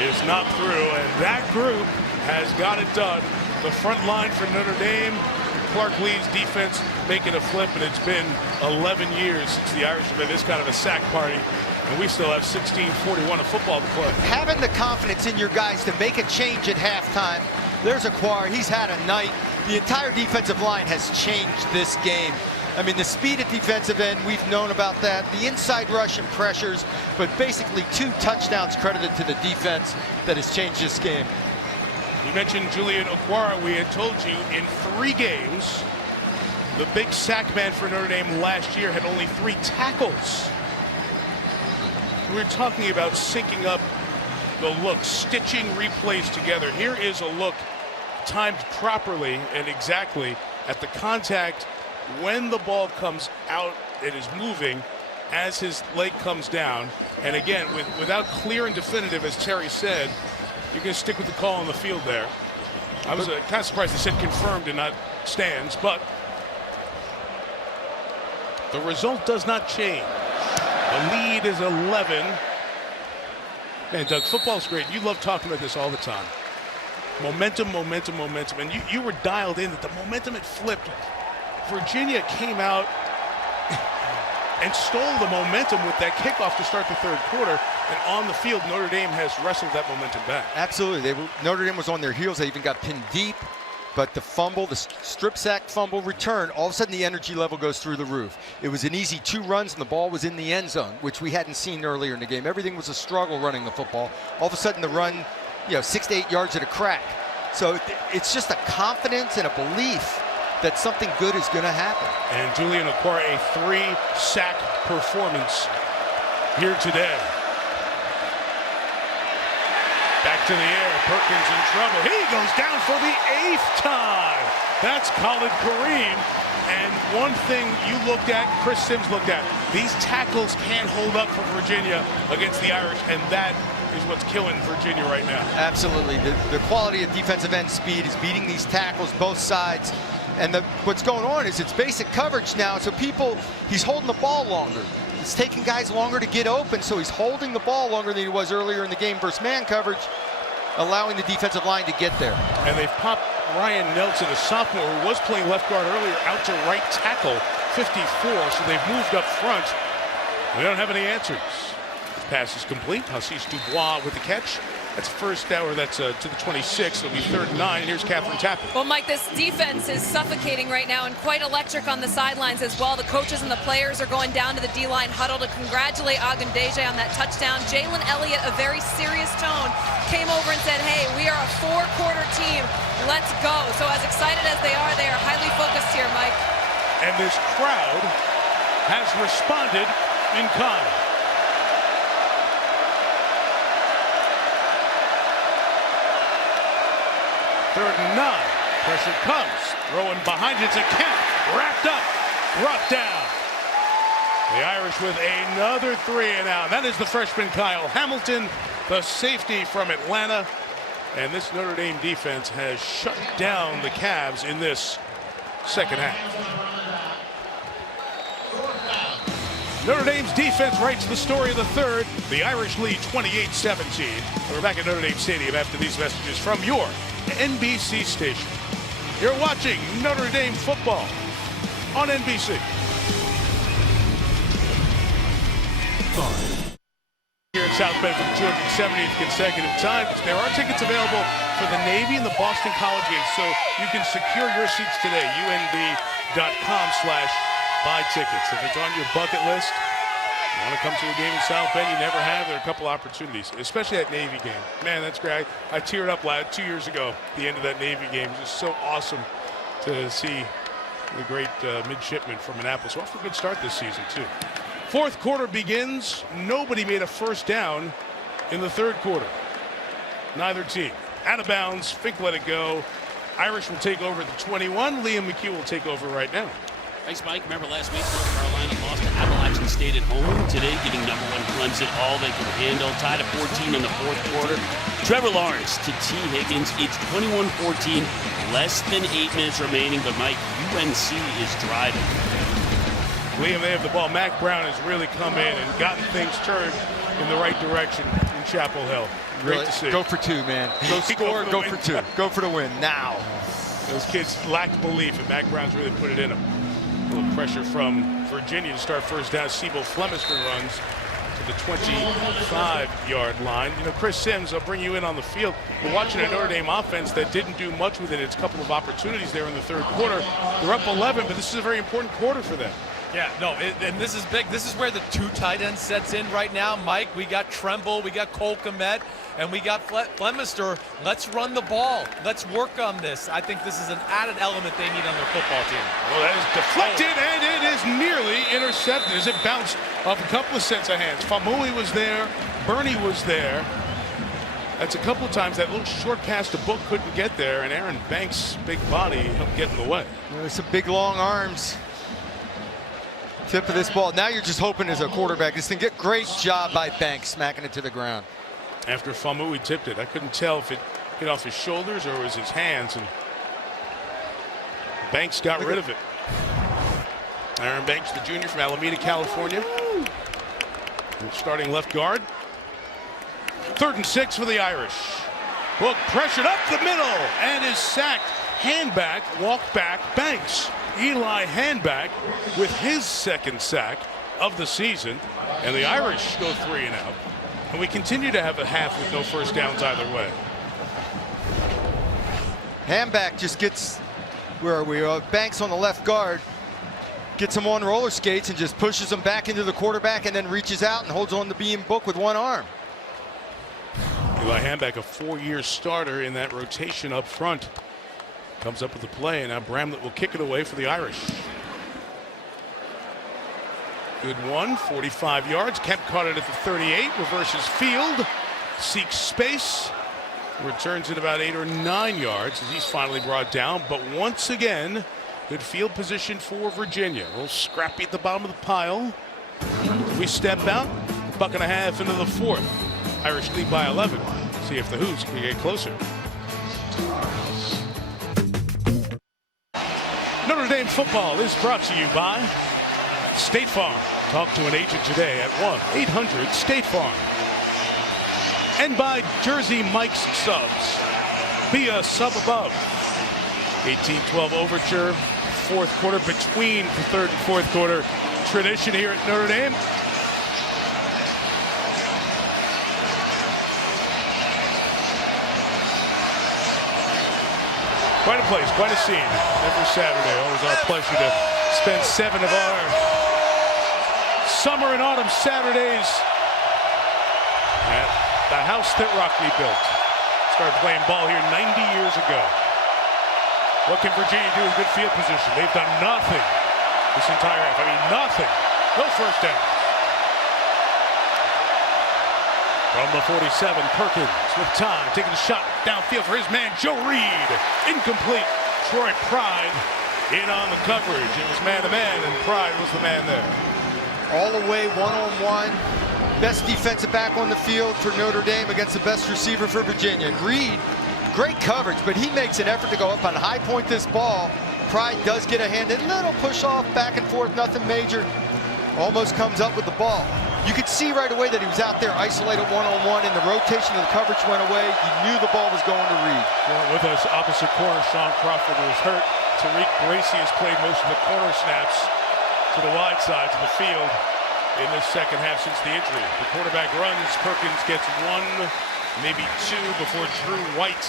is not through, and that group has got it done. The front line for Notre Dame, Clark Lee's defense making a flip, and it's been 11 years since the Irish have been this kind of a sack party, and we still have 16:41 of football to play. Having the confidence in your guys to make a change at halftime. There's Okwara. He's had a night. The entire defensive line has changed this game. I mean, the speed at defensive end, we've known about that. The inside rush and pressures, but basically 2 touchdowns credited to the defense that has changed this game. You mentioned Julian Okwara. We had told you in 3 games, the big sack man for Notre Dame last year had only 3 tackles. We're talking about syncing up the look, stitching replays together. Here is a look timed properly and exactly at the contact when the ball comes out. It is moving as his leg comes down. And again, without clear and definitive, as Terry said, you're going to stick with the call on the field there. I was kind of surprised they said confirmed and not stands, but the result does not change. The lead is 11. Man, Doug, football's great. You love talking about this all the time. Momentum, momentum, momentum. And you were dialed in that the momentum had flipped. Virginia came out and stole the momentum with that kickoff to start the third quarter. And on the field, Notre Dame has wrestled that momentum back. Absolutely. Notre Dame was on their heels. They even got pinned deep. But the fumble, the strip sack fumble return, all of a sudden the energy level goes through the roof. It was an easy 2 runs and the ball was in the end zone, which we hadn't seen earlier in the game. Everything was a struggle running the football. All of a sudden the run, 6 to 8 yards at a crack. So it's just a confidence and a belief that something good is going to happen. And Julian Okwara, a 3-sack performance here today. Back to the air, Perkins in trouble. He goes down for the 8th time. That's Khalid Kareem. And one thing you looked at, Chris Sims looked at, these tackles can't hold up for Virginia against the Irish, and that is what's killing Virginia right now. Absolutely. The quality of defensive end speed is beating these tackles both sides. And what's going on is it's basic coverage now, so he's holding the ball longer. It's taking guys longer to get open, so he's holding the ball longer than he was earlier in the game versus man coverage, allowing the defensive line to get there. And they've popped Ryan Nelson, a sophomore who was playing left guard earlier, out to right tackle, 54, so they've moved up front. We don't have any answers. Pass is complete. Hassis Dubois with the catch. That's first down, or that's to the 26. It'll be 3rd and 9. Here's Catherine Tappan. Well, Mike, this defense is suffocating right now and quite electric on the sidelines as well. The coaches and the players are going down to the D-line huddle to congratulate Ogundeji on that touchdown. Jalen Elliott, a very serious tone, came over and said, hey, we are a 4-quarter team. Let's go. So as excited as they are highly focused here, Mike. And this crowd has responded in kind. 3rd and 9. Pressure comes. Throwing behind it to Kemp. Wrapped up. Brought down. The Irish with another 3 and out. That is the freshman Kyle Hamilton, the safety from Atlanta. And this Notre Dame defense has shut down the Cavs in this second half. Notre Dame's defense writes the story of the third. The Irish lead 28-17. We're back at Notre Dame Stadium after these messages from your NBC station. You're watching Notre Dame football on NBC. Here in South Bend for the 270th consecutive time. There are tickets available for the Navy and the Boston College games, so you can secure your seats today. UNB.com/buy tickets. If it's on your bucket list, you want to come to a game in South Bend, you never have. There are a couple opportunities, especially that Navy game. Man, that's great. I teared up 2 years ago, the end of that Navy game. It was just so awesome to see the great midshipman from Annapolis. Off to a good start this season, too. Fourth quarter begins. Nobody made a first down in the third quarter. Neither team. Out of bounds. Fink let it go. Irish will take over at the 21. Liam McHugh will take over right now. Thanks, Mike. Remember last week, North Carolina lost to Appalachian State at home. Today, getting #1 Clemson, all they can handle. Tied at 14 in the fourth quarter. Trevor Lawrence to T. Higgins. It's 21-14. Less than 8 minutes remaining, but Mike, UNC is driving. Liam, they have the ball. Mac Brown has really come in and gotten things turned in the right direction in Chapel Hill. Great to see. Go for 2, man. Go score, go for 2. Go for the win now. Those kids lacked belief, and Mac Brown's really put it in them. A little pressure from Virginia to start first down. Siebel Flemister runs to the 25-yard line. Chris Sims, I'll bring you in on the field. We're watching a Notre Dame offense that didn't do much with it. It's a couple of opportunities there in the third quarter. They're up 11, but this is a very important quarter for them. Yeah, no, and this is big. This is where the 2 tight ends sets in right now, Mike. We got Tremble, we got Cole Kmet, and we got Flemister. Let's run the ball. Let's work on this. I think this is an added element they need on their football team. Well, that is deflected, and it is nearly intercepted as it bounced off a couple of sets of hands. Famui was there. Bernie was there. That's a couple of times that little short pass to Book couldn't get there, and Aaron Banks' big body helped get in the way. There's some big, long arms. Tip of this ball. Now you're just hoping as a quarterback. This thing, great job by Banks smacking it to the ground. After Famu, he tipped it. I couldn't tell if it hit off his shoulders or it was his hands, and Banks got rid of it. Aaron Banks, the junior from Alameda, California. Starting left guard. 3rd and 6 for the Irish. Book pressured up the middle and is sacked. Handback, walk back, Banks. Eli Handback with his 2nd sack of the season. And the Irish go 3 and out. And we continue to have a half with no first downs either way. Handback just gets, where are we? Banks on the left guard. Gets him on roller skates and just pushes him back into the quarterback and then reaches out and holds on to being Book with one arm. Eli Handback, a 4-year starter in that rotation up front. Comes up with the play, and now Bramlett will kick it away for the Irish. Good one, 45 yards. Kemp caught it at the 38, reverses field, seeks space, returns it about 8 or 9 yards as he's finally brought down. But once again, good field position for Virginia. A little scrappy at the bottom of the pile. We step out, buck and a half into the 4th. Irish lead by 11. See if the Hoos can get closer. Notre Dame football is brought to you by State Farm. Talk to an agent today at 1-800-STATE-FARM. And by Jersey Mike's Subs. Be a sub above. 18-12 overture. 4th quarter between the 3rd and 4th quarter. Tradition here at Notre Dame. Quite a place, quite a scene. Every Saturday, always our pleasure to spend 7 of our summer and autumn Saturdays at the house that Rockne built. Started playing ball here 90 years ago. What can Virginia do in good field position? They've done nothing this entire half. I mean, nothing. No first down. From the 47, Perkins with time, taking a shot downfield for his man, Joe Reed. Incomplete. Troy Pride in on the coverage. It was man-to-man, and Pride was the man there. All the way, one-on-one. Best defensive back on the field for Notre Dame against the best receiver for Virginia. And Reed, great coverage, but he makes an effort to go up on high point this ball. Pride does get a hand, a little push off, back and forth, nothing major. Almost comes up with the ball. You could see right away that he was out there isolated one-on-one, and the rotation of the coverage went away. You knew the ball was going to Reed. Well, with us, opposite corner, Sean Crawford was hurt. Tariq Bracy has played most of the corner snaps to the wide side of the field in this 2nd half since the injury. The quarterback runs. Perkins gets 1, maybe 2 before Drew White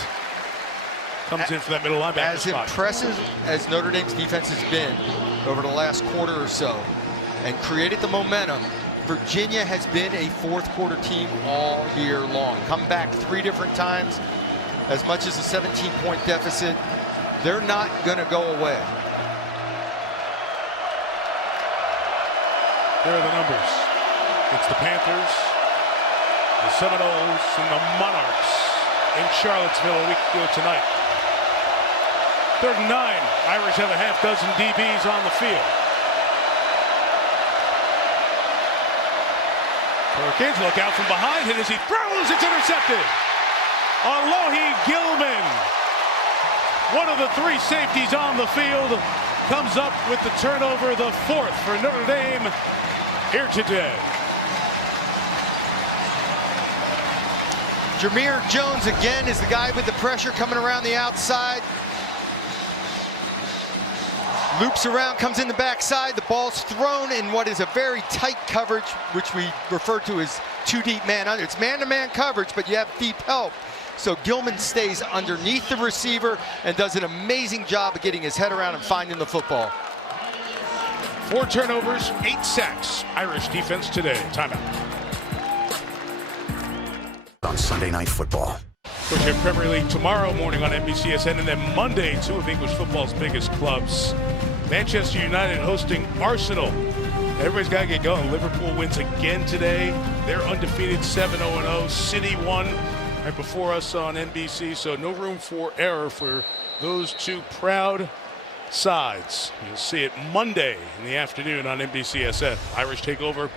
comes in for that middle linebacker spot. As impressive as Notre Dame's defense has been over the last quarter or so and created the momentum, Virginia has been a 4th quarter team all year long. Come back 3 different times, as much as a 17-point deficit. They're not going to go away. There are the numbers. It's the Panthers, the Seminoles, and the Monarchs in Charlottesville a week ago tonight. 3rd and 9. Irish have a half dozen DBs on the field. Perkins, look out from behind, hit as he throws, it's intercepted. Alohi Gilman, one of the 3 safeties on the field, comes up with the turnover, the 4th for Notre Dame here today. Jameer Jones again is the guy with the pressure coming around the outside. Loops around, comes in the backside. The ball's thrown in what is a very tight coverage, which we refer to as 2 deep man under. It's man-to-man coverage, but you have deep help. So Gilman stays underneath the receiver and does an amazing job of getting his head around and finding the football. 4 turnovers, 8 sacks. Irish defense today. Timeout. On Sunday Night Football. Coach at Premier League tomorrow morning on NBCSN, and then Monday, 2 of English football's biggest clubs. Manchester United hosting Arsenal. Everybody's got to get going. Liverpool wins again today. They're undefeated, 7-0-0. City won right before us on NBC, so no room for error for those 2 proud sides. You'll see it Monday in the afternoon on NBCSN. Irish take over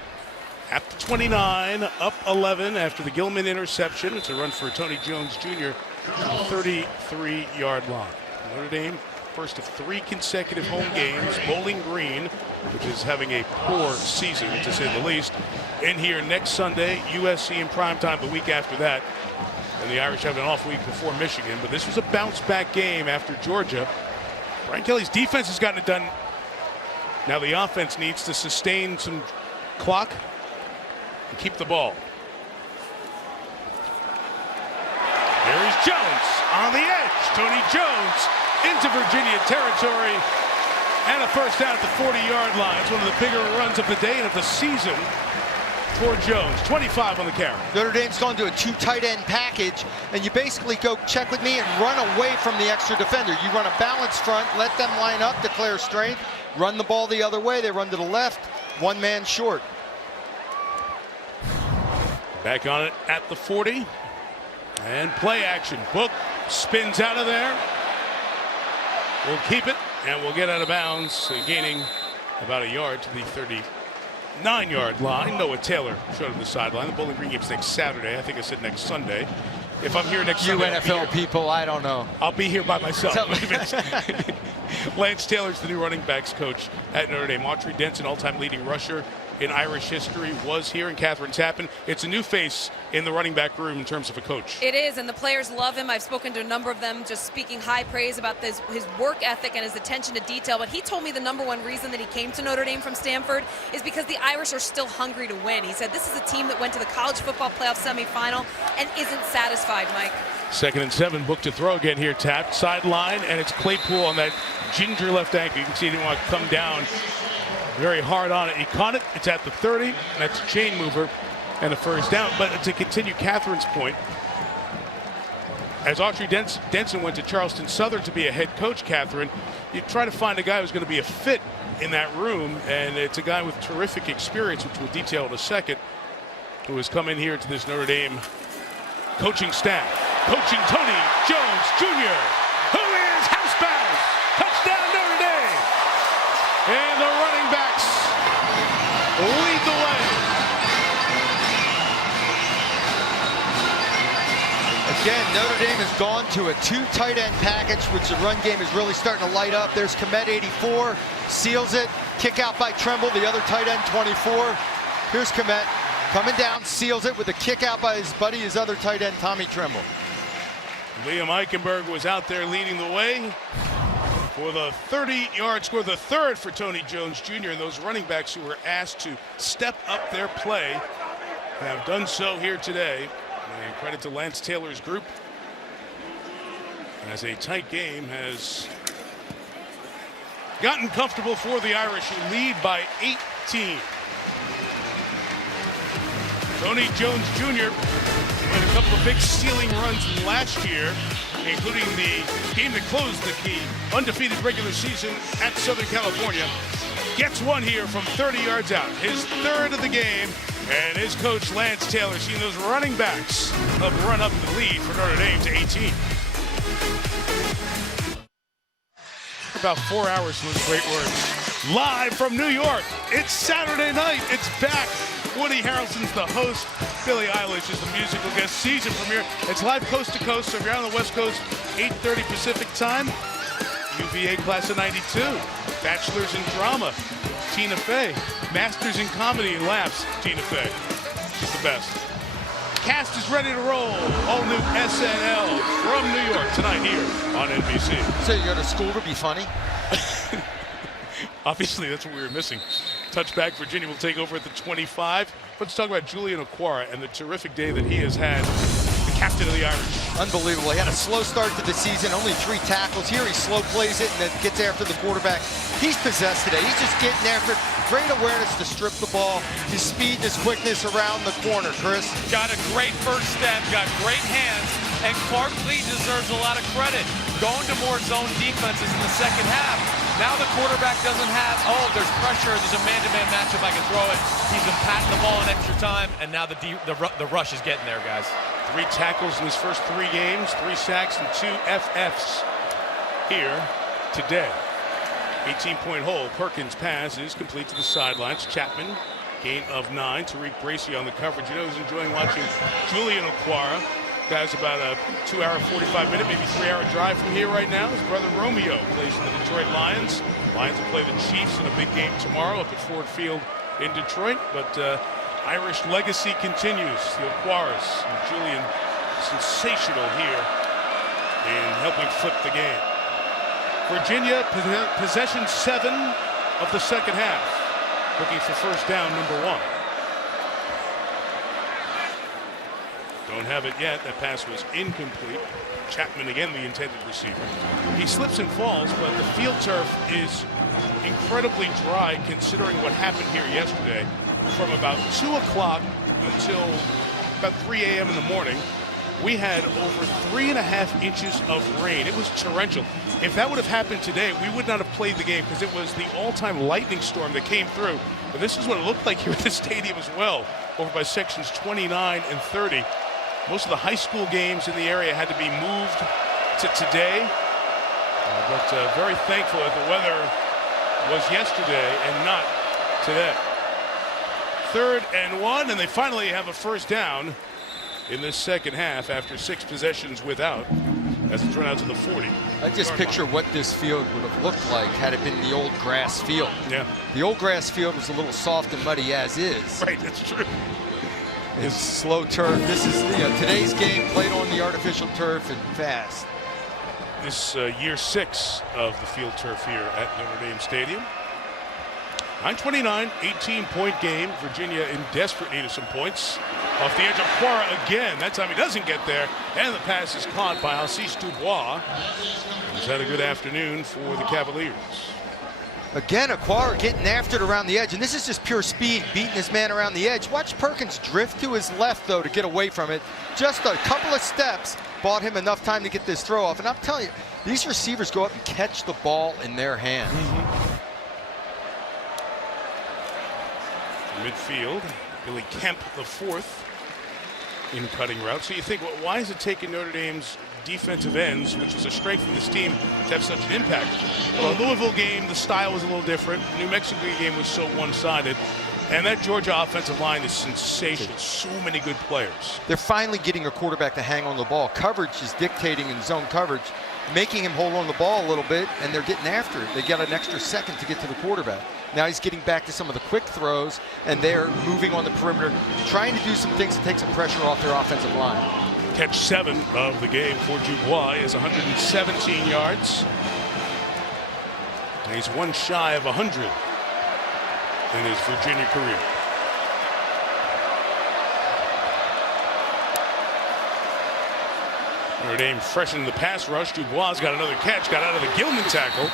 at the 29, up 11 after the Gilman interception. It's a run for Tony Jones Jr. from the 33-yard line. Notre Dame, first of 3 consecutive home games. Bowling Green, which is having a poor season, to say the least, in here next Sunday. USC in primetime the week after that. And the Irish have an off week before Michigan. But this was a bounce-back game after Georgia. Brian Kelly's defense has gotten it done. Now the offense needs to sustain some clock and keep the ball. There is Jones on the edge. Tony Jones into Virginia territory. And a first down at the 40-yard line. It's one of the bigger runs of the day and of the season for Jones. 25 on the carry. Notre Dame's gone to a 2 tight end package, and you basically go check with me and run away from the extra defender. You run a balanced front, let them line up, declare strength, run the ball the other way. They run to the left, 1 man short. Back on it at the 40. And play action. Book spins out of there. We'll keep it, and we'll get out of bounds, gaining about a yard to the 39-yard line. Noah Taylor showed up the sideline. The Bowling Green game's next Saturday. I think I said next Sunday. If I'm here next Sunday, NFL people, I don't know. I'll be here by myself. Lance Taylor's the new running backs coach at Notre Dame. Autry Denson, all-time leading rusher in Irish history, was here, and Catherine Tappan. It's a new face in the running back room in terms of a coach. It is, and the players love him. I've spoken to a number of them just speaking high praise about his work ethic and his attention to detail. But he told me the #1 reason that he came to Notre Dame from Stanford is because the Irish are still hungry to win. He said this is a team that went to the college football playoff semifinal and isn't satisfied, Mike. 2nd and 7, Book to throw again here, tapped, sideline, and it's Claypool on that ginger left ankle. You can see he didn't want to come down very hard on it. He caught it. It's at the 30. That's a chain mover and a first down. But to continue Catherine's point, as Autry Denson went to Charleston Southern to be a head coach, Catherine, you try to find a guy who's going to be a fit in that room, and it's a guy with terrific experience, which we'll detail in a second, who has come in here to this Notre Dame coaching staff. Coaching Tony Jones Jr., who is housebound. Touchdown Notre Dame. And the running backs lead the way. Again, Notre Dame has gone to a 2 tight end package, which the run game is really starting to light up. There's Komet, 84, seals it. Kick out by Tremble, the other tight end, 24. Here's Komet coming down, seals it with a kick out by his buddy, his other tight end, Tommy Tremble. Liam Eichenberg was out there leading the way for the 30-yard score, the 3rd for Tony Jones Jr. And those running backs who were asked to step up their play have done so here today. And credit to Lance Taylor's group, as a tight game has gotten comfortable for the Irish, who lead by 18. Tony Jones Jr. made a couple of big ceiling runs last year, including the game that closed the key undefeated regular season at Southern California. Gets one here from 30 yards out, his 3rd of the game, and his coach Lance Taylor seeing those running backs have run up the lead for Notre Dame to 18. About 4 hours from those great words. Live from New York, it's Saturday night, it's back. Woody Harrelson's the host. Billie Eilish is the musical guest. Season premiere. It's live coast to coast, so if you're on the West Coast, 8:30 Pacific time. UVA class of 92. Bachelor's in drama, Tina Fey. Masters in comedy and laughs, Tina Fey. She's the best. Cast is ready to roll. All new SNL from New York tonight here on NBC. So you go to school to be funny? Obviously, that's what we were missing. Touchback, Virginia will take over at the 25. Let's talk about Julian Okwara and the terrific day that he has had, the captain of the Irish. Unbelievable. He had a slow start to the season, only 3 tackles. Here he slow plays it and then gets after the quarterback. He's possessed today. He's just getting after it. Great awareness to strip the ball. His speed, his quickness around the corner, Chris. Got a great first step, got great hands, and Clark Lee deserves a lot of credit. Going to more zone defenses in the second half. Now the quarterback doesn't have, there's pressure, there's a man-to-man matchup, I can throw it. He's been patting the ball in extra time, and now the rush is getting there, guys. 3 tackles in his first 3 games, 3 sacks and 2 FFs here today. 18-point hole. Perkins' pass is complete to the sidelines. Chapman, gain of 9. Tariq Bracy on the coverage. You know who's enjoying watching Julian Okwara. Guy's about a 2-hour, 45-minute, maybe 3-hour drive from here right now. His brother Romeo plays for the Detroit Lions. Lions will play the Chiefs in a big game tomorrow up at Ford Field in Detroit. But Irish legacy continues. The Okwaras and Julian sensational here in helping flip the game. Virginia, possession 7 of the second half. Looking for first down, number 1. Don't have it yet. That pass was incomplete. Chapman again, the intended receiver. He slips and falls, but the field turf is incredibly dry considering what happened here yesterday. From about 2 o'clock until about 3 a.m. in the morning, we had over 3.5 inches of rain. It was torrential. If that would have happened today, we would not have played the game because it was the all-time lightning storm that came through. But this is what it looked like here at the stadium as well, over by sections 29 and 30. Most of the high school games in the area had to be moved to today. But very thankful that the weather was yesterday and not today. 3rd and 1, and they finally have a first down in this second half after 6 possessions without, as it's run out to the 40. I just picture what this field would have looked like had it been the old grass field. Yeah. The old grass field was a little soft and muddy as is. Right, that's true. It's slow turf. This is today's game played on the artificial turf and fast. This year 6 of the field turf here at Notre Dame Stadium. 9:29, 18-point game. Virginia in desperate need of some points. Off the edge of Quara again. That time he doesn't get there. And the pass is caught by Alcice Dubois. He's had a good afternoon for the Cavaliers. Again, Okwara getting after it around the edge, and this is just pure speed, beating his man around the edge. Watch Perkins drift to his left, though, to get away from it. Just a couple of steps bought him enough time to get this throw off. And I'm telling you, these receivers go up and catch the ball in their hands. Midfield, Billy Kemp, the 4th in cutting route. So you think, well, why is it taking Notre Dame's defensive ends, which is a strength of this team, to have such an impact? Well, the Louisville game, the style was a little different. The New Mexico game was so one-sided. And that Georgia offensive line is sensational. So many good players. They're finally getting a quarterback to hang on the ball. Coverage is dictating in zone coverage, making him hold on the ball a little bit, and they're getting after it. They got an extra second to get to the quarterback. Now he's getting back to some of the quick throws, and they're moving on the perimeter, trying to do some things to take some pressure off their offensive line. Catch 7 of the game for Dubois is 117 yards. And he's one shy of 100 in his Virginia career. Notre Dame freshened the pass rush. Dubois got another catch, got out of the Gilman tackle,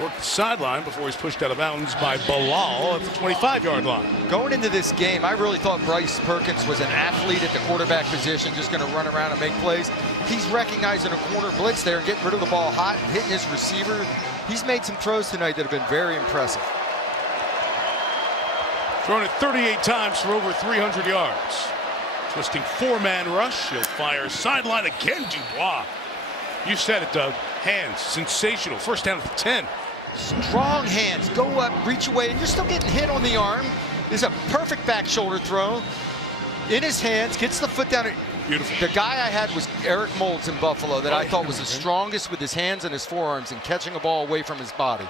worked the sideline before he's pushed out of bounds by Bilal at the 25-yard line. Going into this game, I really thought Bryce Perkins was an athlete at the quarterback position, just going to run around and make plays. He's recognizing a corner blitz there, getting rid of the ball hot and hitting his receiver. He's made some throws tonight that have been very impressive. Thrown it 38 times for over 300 yards. Twisting 4-man rush. He'll fire sideline again. Dubois. You said it, Doug. Hands, sensational. First down at the 10. Strong hands, go up, reach away, and you're still getting hit on the arm. It's a perfect back shoulder throw. In his hands, gets the foot down. Beautiful. The guy I had was Eric Moulds in Buffalo that I thought was the strongest with his hands and his forearms and catching a ball away from his body.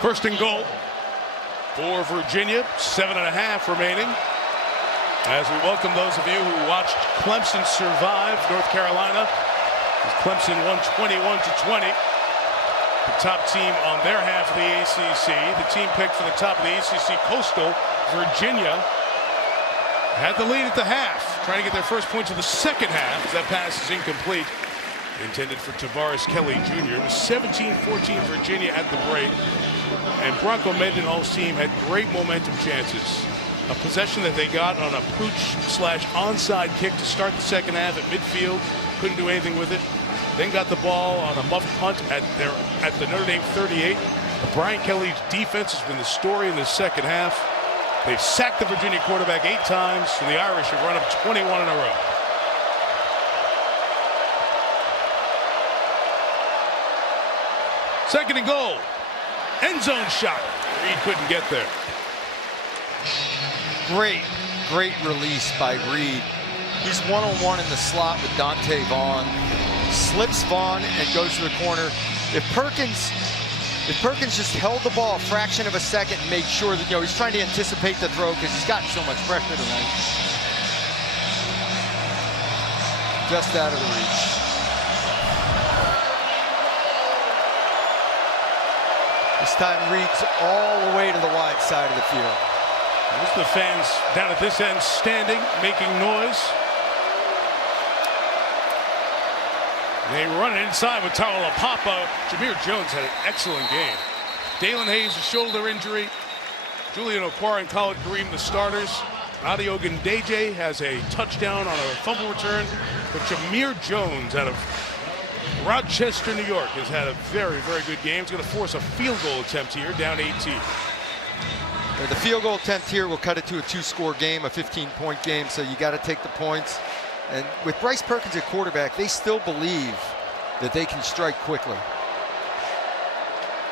First and goal for Virginia, 7.5 remaining. As we welcome those of you who watched Clemson survive North Carolina. Clemson won 21-20. The top team on their half of the ACC. The team picked for the top of the ACC, Coastal Virginia, had the lead at the half, trying to get their first points of the second half as that pass is incomplete. Intended for Tavares Kelly Jr. It was 17-14 Virginia at the break. And Bronco Mendenhall's team had great momentum chances. A possession that they got on a pooch/onside kick to start the second half at midfield. Couldn't do anything with it. Then got the ball on a muffed punt at the Notre Dame 38. Brian Kelly's defense has been the story in the second half. They've sacked the Virginia quarterback 8 times, and the Irish have run up 21 in a row. Second and goal. End zone shot. Reed couldn't get there. Great release by Reed. He's one-on-one in the slot with Dante Vaughn. Slips Vaughn and goes to the corner. If Perkins just held the ball a fraction of a second and made sure that, he's trying to anticipate the throw because he's gotten so much pressure tonight. Just out of the reach. This time Reed's all the way to the wide side of the field. There's the fans down at this end standing, making noise. They run it inside with Taulapapa. Jameer Jones had an excellent game. Dalen Hayes, a shoulder injury. Julian Okwara and Khalid Kareem, the starters. Adi Ogundeje has a touchdown on a fumble return. But Jameer Jones out of Rochester, New York, has had a very good game. He's going to force a field goal attempt here, down 18. The field goal attempt here will cut it to a 2-score game, a 15-point game, so you got to take the points. And with Bryce Perkins at quarterback, they still believe that they can strike quickly.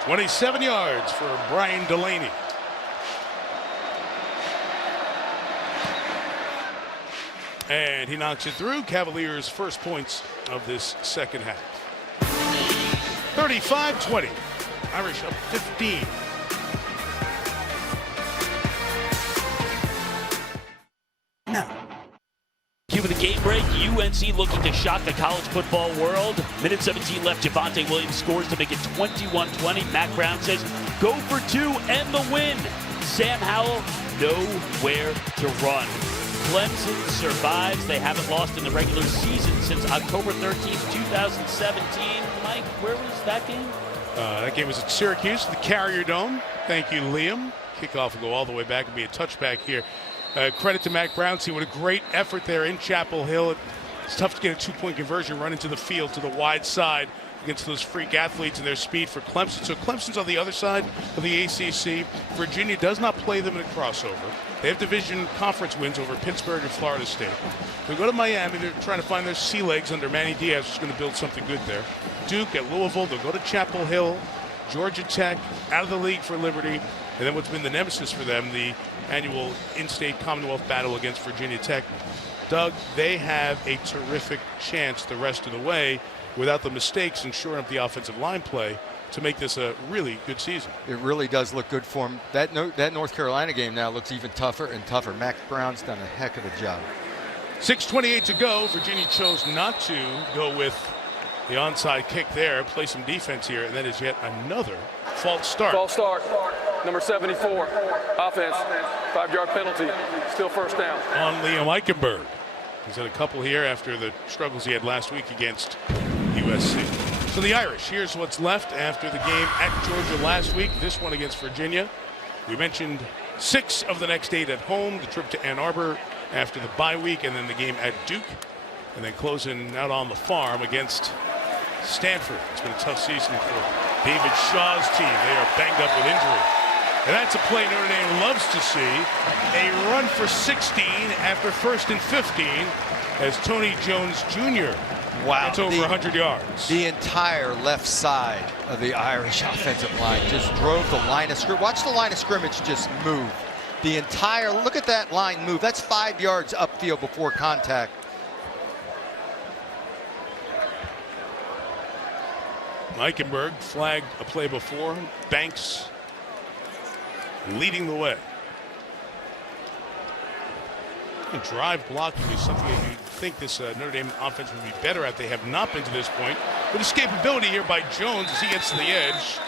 27 yards for Brian Delaney. And he knocks it through. Cavaliers' first points of this second half. 35-20. Irish up 15. Cue the game break. UNC looking to shock the college football world. Minute 17 left. Javonte Williams scores to make it 21-20. Mac Brown says, go for 2 and the win. Sam Howell, nowhere to run. Clemson survives. They haven't lost in the regular season since October 13th, 2017. Mike, where was that game? That game was at Syracuse, the Carrier Dome. Thank you, Liam. Kickoff will go all the way back and be a touchback here. Credit to Mac Brown. See what a great effort there in Chapel Hill. It's tough to get a 2-point conversion run into the field to the wide side against those freak athletes and their speed for Clemson. So Clemson's on the other side of the ACC. Virginia does not play them in a crossover. They have division conference wins over Pittsburgh and Florida State. They go to Miami. They're trying to find their sea legs under Manny Diaz, who's going to build something good there. Duke at Louisville. They'll go to Chapel Hill. Georgia Tech out of the league for Liberty. And then what's been the nemesis for them, the annual in-state Commonwealth battle against Virginia Tech. Doug, they have a terrific chance the rest of the way without the mistakes and shoring up the offensive line play to make this a really good season. It really does look good for them. That North Carolina game now looks even tougher and tougher. Mac Brown's done a heck of a job. 6:28 to go. Virginia chose not to go with the onside kick there, play some defense here, and that is yet another false start. False start. Number 74, offense, 5-yard penalty, still first down. On Liam Eichenberg. He's had a couple here after the struggles he had last week against USC. So the Irish, here's what's left after the game at Georgia last week, this one against Virginia. We mentioned 6 of the next 8 at home, the trip to Ann Arbor after the bye week, and then the game at Duke, and then closing out on the farm against Stanford. It's been a tough season for David Shaw's team. They are banged up with injury. And that's a play Notre Dame loves to see. A run for 16 after 1st and 15 as Tony Jones Jr. gets over 100 yards. The entire left side of the Irish offensive line just drove the line of scrimmage. Watch the line of scrimmage just move. The entire, look at that line move. That's 5 yards upfield before contact. Eichenberg flagged a play before. Banks leading the way. A drive block would be something that you think this Notre Dame offense would be better at. They have not been to this point. But escapability here by Jones as he gets to the edge.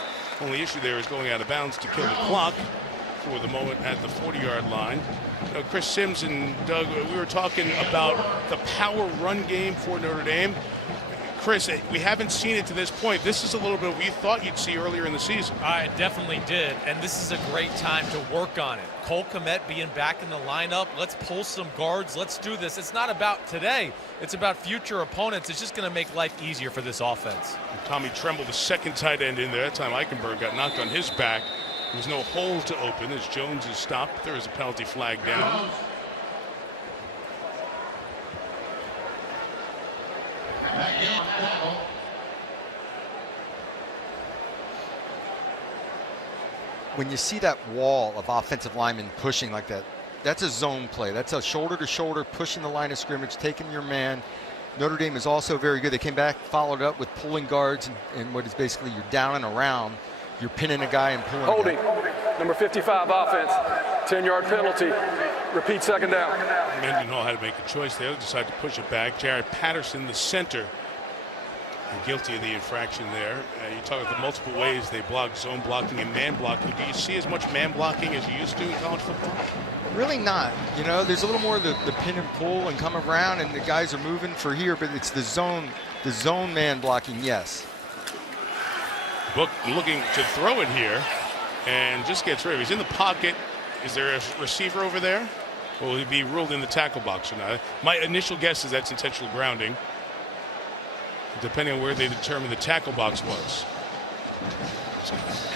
Only issue there is going out of bounds to kill the clock for the moment at the 40-yard line. Chris Sims and Doug, we were talking about the power run game for Notre Dame. Chris, we haven't seen it to this point. This is a little bit what we thought you'd see earlier in the season. I definitely did, and this is a great time to work on it. Cole Kmet being back in the lineup. Let's pull some guards. Let's do this. It's not about today. It's about future opponents. It's just going to make life easier for this offense. And Tommy Tremble, the second tight end in there. That time Eichenberg got knocked on his back. There was no hole to open as Jones is stopped. There is a penalty flag down. when you see that wall of offensive linemen pushing like that, that's a zone play. That's a shoulder-to-shoulder, pushing the line of scrimmage, taking your man. Notre Dame is also very good. They came back, followed up with pulling guards, and what is basically you're down and around. You're pinning a guy and pulling Holding. a guy. Number 55 offense. 10-yard penalty. Repeat second down. Men didn't know how to make a choice. They decided to push it back. Jared Patterson, the center, guilty of the infraction there. You talk about the multiple ways they block, zone blocking and man blocking. Do you see as much man blocking as you used to in college football? Really not. You know, there's a little more of the pin and pull and come around, and the guys are moving for here, but it's the zone man blocking, yes. Book looking to throw it here and just gets rid of it. He's in the pocket. Is there a receiver over there? Will he be ruled in the tackle box or not? My initial guess is that's intentional grounding, depending on where they determine the tackle box was.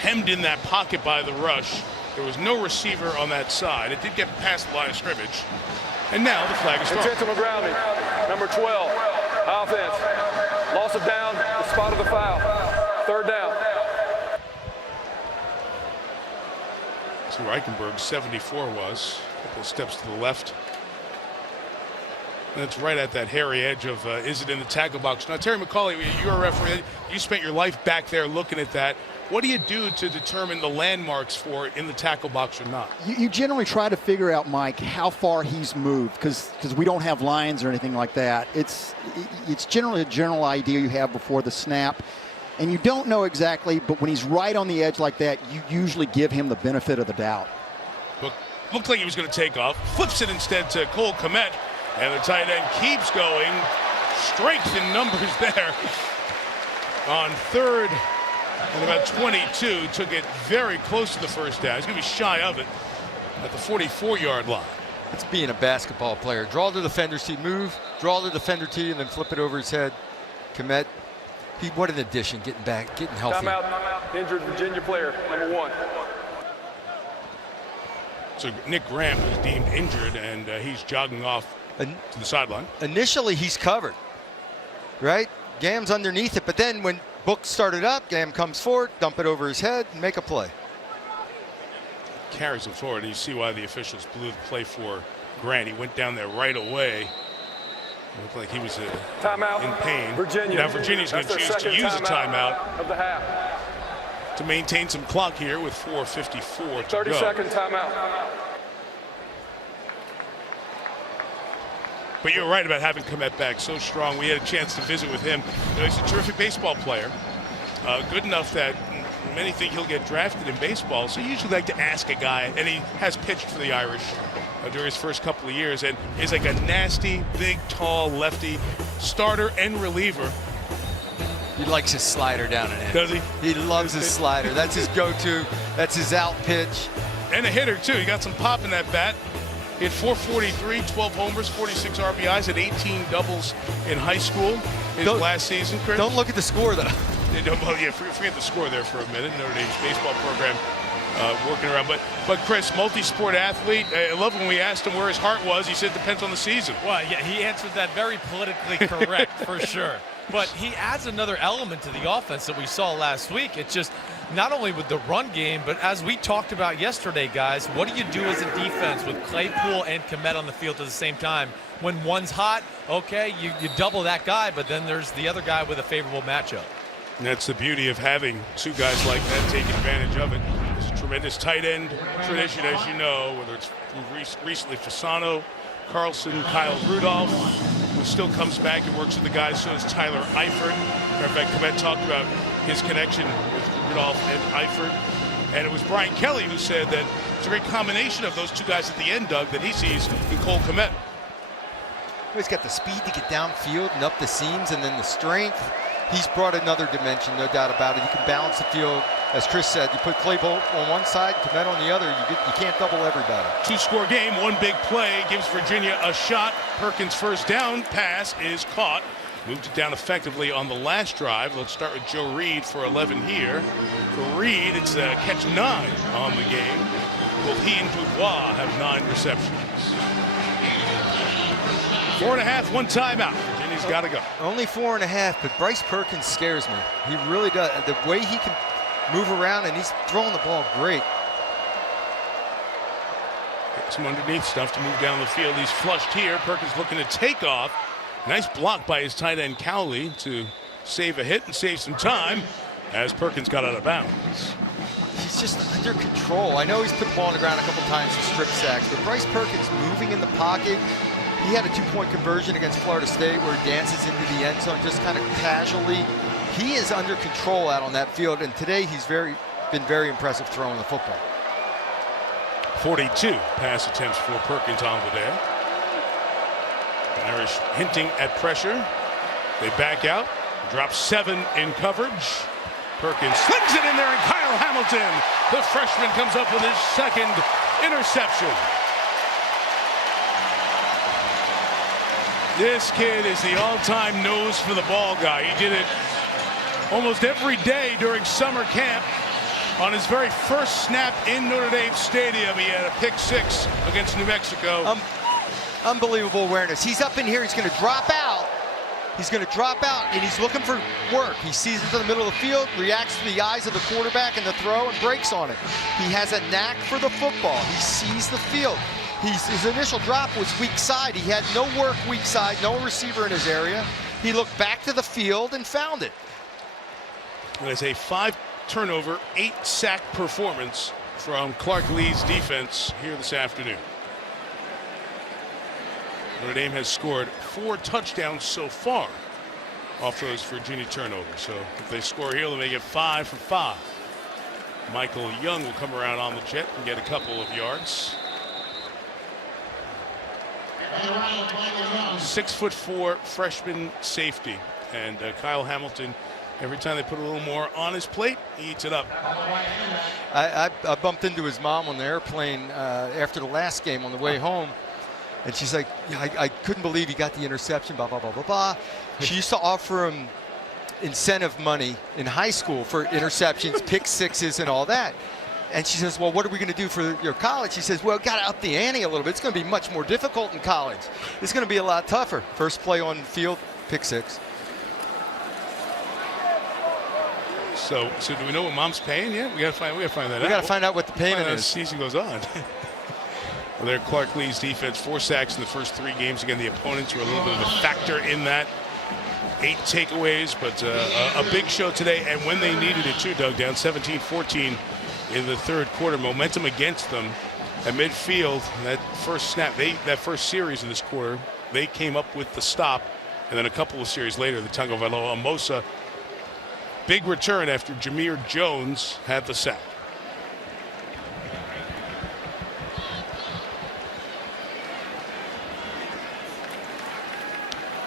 Hemmed in that pocket by the rush. There was no receiver on that side. It did get past the line of scrimmage. And now the flag is thrown. Intentional grounding. Number 12, offense. Loss of down, the spot of the foul. Third down. So Reichenberg, 74 was. A couple of steps to the left. That's right at that hairy edge of is it in the tackle box. Now, Terry McCauley, you're a referee. You spent your life back there looking at that. What do you do to determine the landmarks for it in the tackle box or not? You generally try to figure out, Mike, how far he's moved, because we don't have lines or anything like that. It's generally a general idea you have before the snap, and you don't know exactly, but when he's right on the edge like that, you usually give him the benefit of the doubt. Looked like he was going to take off. Flips it instead to Cole Kmet, and the tight end keeps going. Strength in numbers there. On third and about 22, took it very close to the first down. He's going to be shy of it at the 44-yard line. It's being a basketball player. Draw the defender's tee, move, draw the defender tee, and then flip it over his head. Kmet, what an addition, getting back, getting healthy. Timeout. Injured Virginia player, number 1. So Nick Graham is deemed injured, and he's jogging off to the sideline. Initially, he's covered, right? Gam's underneath it, but then when Book started up, Gam comes forward, dump it over his head, and make a play. Carries him forward, and you see why the officials blew the play for Grant. He went down there right away. It looked like he was timeout. In pain. Virginia. Now Virginia's going to choose to use a timeout of the half to maintain some clock here with 4:54 to go. 30-second timeout. But you're right about having Kmet back so strong. We had a chance to visit with him. He's a terrific baseball player. Good enough that many think he'll get drafted in baseball. So you usually like to ask a guy, and he has pitched for the Irish during his first couple of years, and is like a nasty, big, tall lefty, starter and reliever. He likes his slider down and in. Does he? He loves his slider. That's his go-to. That's his out pitch. And a hitter, too. He got some pop in that bat. He had 443, 12 homers, 46 RBIs, and 18 doubles in high school his last season, Chris. Don't look at the score, though. Well, yeah, forget the score there for a minute. Notre Dame's baseball program working around. But Chris, multi-sport athlete. I love when we asked him where his heart was. He said it depends on the season. Well, yeah, he answered that very politically correct for sure. But he adds another element to the offense that we saw last week. It's just not only with the run game, but as we talked about yesterday, guys, what do you do as a defense with Claypool and Kmet on the field at the same time? When one's hot, okay, you double that guy, but then there's the other guy with a favorable matchup. And that's the beauty of having two guys like that taking advantage of it. There's a tremendous tight end tradition, as you know, whether it's recently Fasano, Carlson, Kyle Rudolph, who still comes back and works with the guys. So is Tyler Eifert. Matter of fact, Kmet talked about his connection with Rudolph and Eifert. And it was Brian Kelly who said that it's a great combination of those two guys at the end, Doug, that he sees in Cole Kmet. He's got the speed to get downfield and up the seams, and then the strength. He's brought another dimension, no doubt about it. He can balance the field. As Chris said, you put Claypool on one side, Kmet on the other, you can't double everybody. Two-score game, one big play gives Virginia a shot. Perkins' first down pass is caught. Moved it down effectively on the last drive. Let's start with Joe Reed for 11 here. For Reed, it's catch 9 on the game. Both he and Dubois have 9 receptions. 4.5, one timeout. Virginia's got to go. Only 4.5, but Bryce Perkins scares me. He really does. The way he can move around, and he's throwing the ball great. some underneath stuff to move down the field. He's flushed here. Perkins looking to take off. Nice block by his tight end Cowley to save a hit and save some time as Perkins got out of bounds. He's just under control. I know he's put the ball on the ground a couple times in strip sacks, but Bryce Perkins moving in the pocket. He had a 2-point conversion against Florida State where he dances into the end zone just kind of casually. He is under control out on that field, and today he's been very impressive throwing the football. 42 pass attempts for Perkins on the day. The Irish hinting at pressure. They back out, drop 7 in coverage. Perkins slings it in there, and Kyle Hamilton, the freshman, comes up with his second interception. This kid is the all-time nose for the ball guy. He did it almost every day during summer camp. On his very first snap in Notre Dame Stadium, he had a pick 6 against New Mexico. Unbelievable awareness. He's up in here. He's going to drop out. He's going to drop out, and he's looking for work. He sees it to the middle of the field, reacts to the eyes of the quarterback and the throw, and breaks on it. He has a knack for the football. He sees the field. His initial drop was weak side. He had no work weak side, no receiver in his area. He looked back to the field and found it. It is a 5-turnover, 8-sack performance from Clark Lee's defense here this afternoon. Notre Dame has scored 4 touchdowns so far off those Virginia turnovers. So if they score here, they'll make it 5 for 5. Michael Young will come around on the jet and get a couple of yards. 6'4" freshman safety, and Kyle Hamilton, every time they put a little more on his plate, he eats it up. I bumped into his mom on the airplane after the last game on the way home, and she's like, I couldn't believe he got the interception, blah, blah, blah, blah, blah. She used to offer him incentive money in high school for interceptions, pick sixes, and all that. And she says, well, what are we going to do for your college? He says, well, got to up the ante a little bit. It's going to be much more difficult in college. It's going to be a lot tougher. First play on field, pick 6. So do we know what mom's paying yet? We got to find that out. We got to find out what the payment is. As the season goes on. Well, there, Clark Lee's defense, 4 sacks in the first 3 games. Again, the opponents were a little bit of a factor in that. 8 takeaways, but a big show today. And when they needed it too, Doug, down 17-14 in the third quarter. Momentum against them at midfield. That first snap, that first series of this quarter, they came up with the stop. And then a couple of series later, the Tagovailoa Amosa. Big return after Jameer Jones had the sack.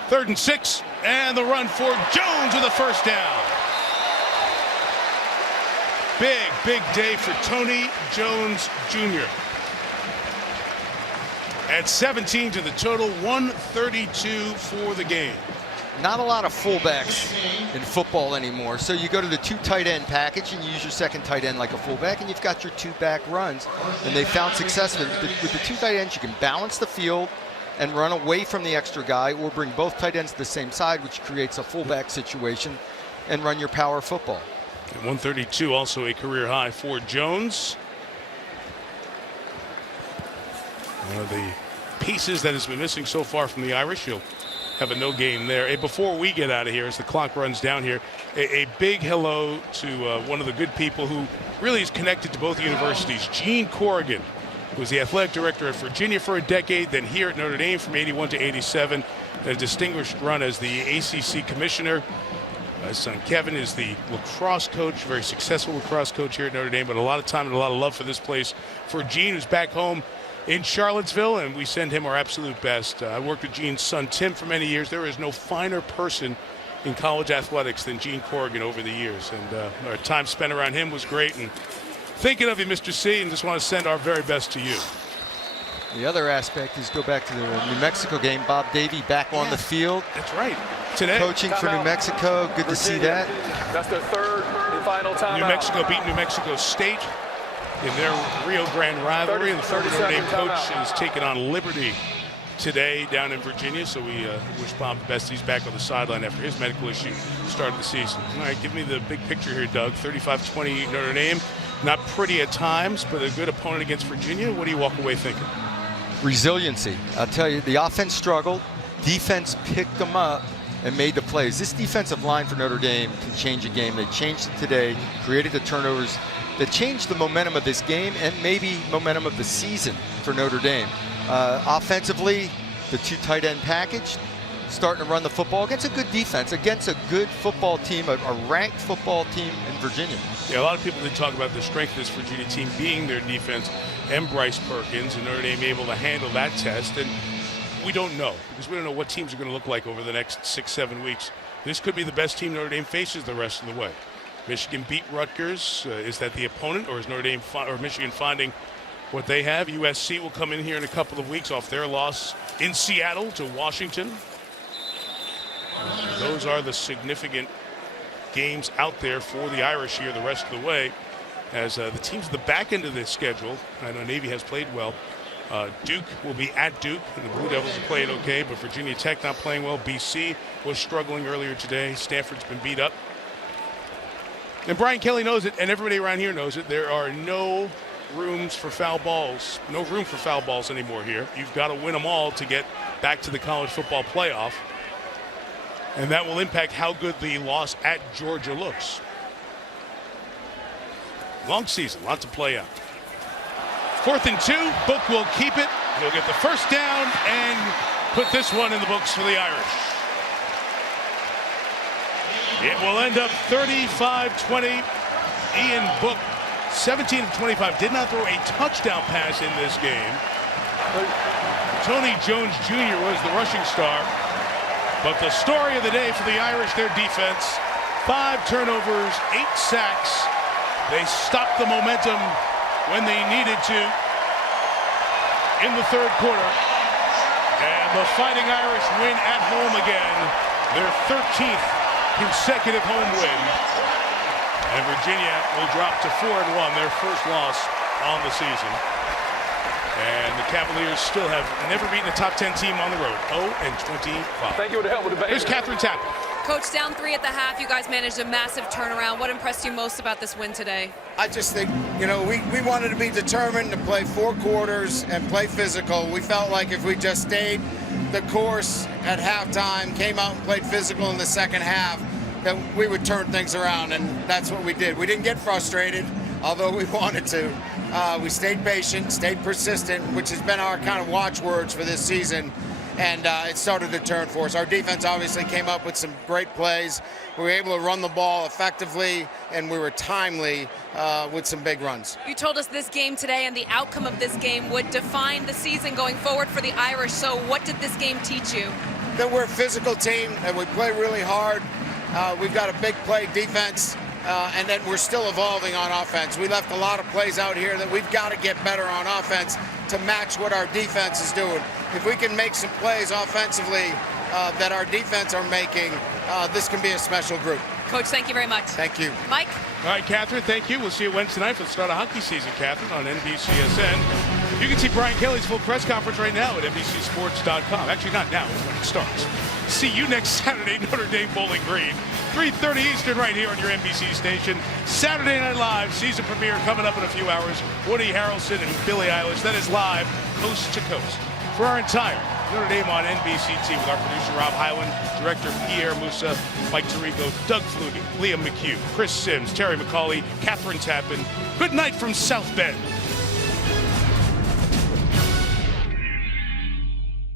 Third and 6, and the run for Jones with a first down. Big day for Tony Jones Jr. At 17 to the total, 132 for the game. Not a lot of fullbacks in football anymore, so you go to the 2 tight end package and you use your second tight end like a fullback, and you've got your 2 back runs, and they found success with the 2 tight ends. You can balance the field and run away from the extra guy, or bring both tight ends to the same side, which creates a fullback situation, and run your power football. And 132, also a career high for Jones. One of the pieces that has been missing so far from the Irish. He'll have a no game there. Hey, before we get out of here, as the clock runs down here, a big hello to one of the good people who really is connected to both universities, Gene Corrigan, who was the athletic director at Virginia for a decade, then here at Notre Dame from 81 to 87, a distinguished run as the ACC commissioner. His son Kevin is the lacrosse coach, very successful lacrosse coach here at Notre Dame, but a lot of time and a lot of love for this place. For Gene, who's back home in Charlottesville, and we send him our absolute best. I worked with Gene's son Tim for many years. There is no finer person in college athletics than Gene Corrigan over the years, and our time spent around him was great. And thinking of you, Mr. C, and just want to send our very best to you. The other aspect is go back to the New Mexico game. Bob Davie back on the field. That's right. Today. Coaching for New Mexico. Good to see that. That's their third and final timeout. New Mexico beat New Mexico State in their Rio Grande rivalry. And the former Notre Dame coach is taking on Liberty today down in Virginia. So we wish Bob the best. He's back on the sideline after his medical issue started the season. All right, give me the big picture here, Doug. 35-20 Notre Dame. Not pretty at times, but a good opponent against Virginia. What do you walk away thinking? resiliency. I'll tell you, the offense struggled, defense picked them up and made the plays. This defensive line for Notre Dame can change a game. They changed it today, created the turnovers that changed the momentum of this game and maybe momentum of the season for Notre Dame. Offensively, the 2 tight end package, starting to run the football against a good defense, against a good football team, a ranked football team in Virginia. Yeah, a lot of people did talk about the strength of this Virginia team being their defense and Bryce Perkins, and Notre Dame able to handle that test. And we don't know, because we don't know what teams are going to look like over the next 6-7 weeks. This could be the best team Notre Dame faces the rest of the way. Michigan beat Rutgers. Is that the opponent, or is Notre Dame or Michigan finding what they have? USC will come in here in a couple of weeks off their loss in Seattle to Washington. Those are the significant games out there for the Irish here the rest of the way, as the teams at the back end of this schedule. I know Navy has played well. Duke will be at Duke, and the Blue Devils are playing okay, but Virginia Tech not playing well. BC was struggling earlier today. Stanford's been beat up. And Brian Kelly knows it, and everybody around here knows it. There are no rooms for foul balls, no room for foul balls anymore here. You've got to win them all to get back to the college football playoff. And that will impact how good the loss at Georgia looks. Long season, lot to play out. 4th and 2, Book will keep it. He'll get the first down and put this one in the books for the Irish. It will end up 35-20. Ian Book, 17 of 25, did not throw a touchdown pass in this game. Tony Jones Jr. was the rushing star. But the story of the day for the Irish, their defense, 5 turnovers, 8 sacks. They stopped the momentum when they needed to in the 3rd quarter. And the Fighting Irish win at home again, their 13th consecutive home win. And Virginia will drop to 4-1, their first loss on the season. And the Cavaliers still have never beaten a top 10 team on the road, 0-25. Thank you for the help with the baby. Here's Catherine Tappan. Coach, down 3 at the half. You guys managed a massive turnaround. What impressed you most about this win today? I just think, we wanted to be determined to play 4 quarters and play physical. We felt like if we just stayed the course at halftime, came out and played physical in the second half, that we would turn things around, and that's what we did. We didn't get frustrated, although we wanted to. We stayed patient, stayed persistent, which has been our kind of watchwords for this season, and it started to turn for us. Our defense obviously came up with some great plays. We were able to run the ball effectively, and we were timely with some big runs. You told us this game today and the outcome of this game would define the season going forward for the Irish, so what did this game teach you? That we're a physical team, and we play really hard. We've got a big play defense. And then we're still evolving on offense. We left a lot of plays out here that we've got to get better on offense to match what our defense is doing. If we can make some plays offensively that our defense are making, this can be a special group. Coach, thank you very much. Thank you. Mike? All right, Catherine, thank you. We'll see you Wednesday night for the start of hockey season, Catherine, on NBCSN. You can see Brian Kelly's full press conference right now at NBCSports.com. Actually, not now, it's when it starts. See you next Saturday, Notre Dame Bowling Green. 3:30 Eastern right here on your NBC station. Saturday Night Live, season premiere coming up in a few hours. Woody Harrelson and Billie Eilish. That is live, coast to coast. For our entire Notre Dame on NBC team with our producer Rob Hyland, director Pierre Musa, Mike Tirico, Doug Flutie, Liam McHugh, Chris Sims, Terry McCauley, Catherine Tappan. Good night from South Bend.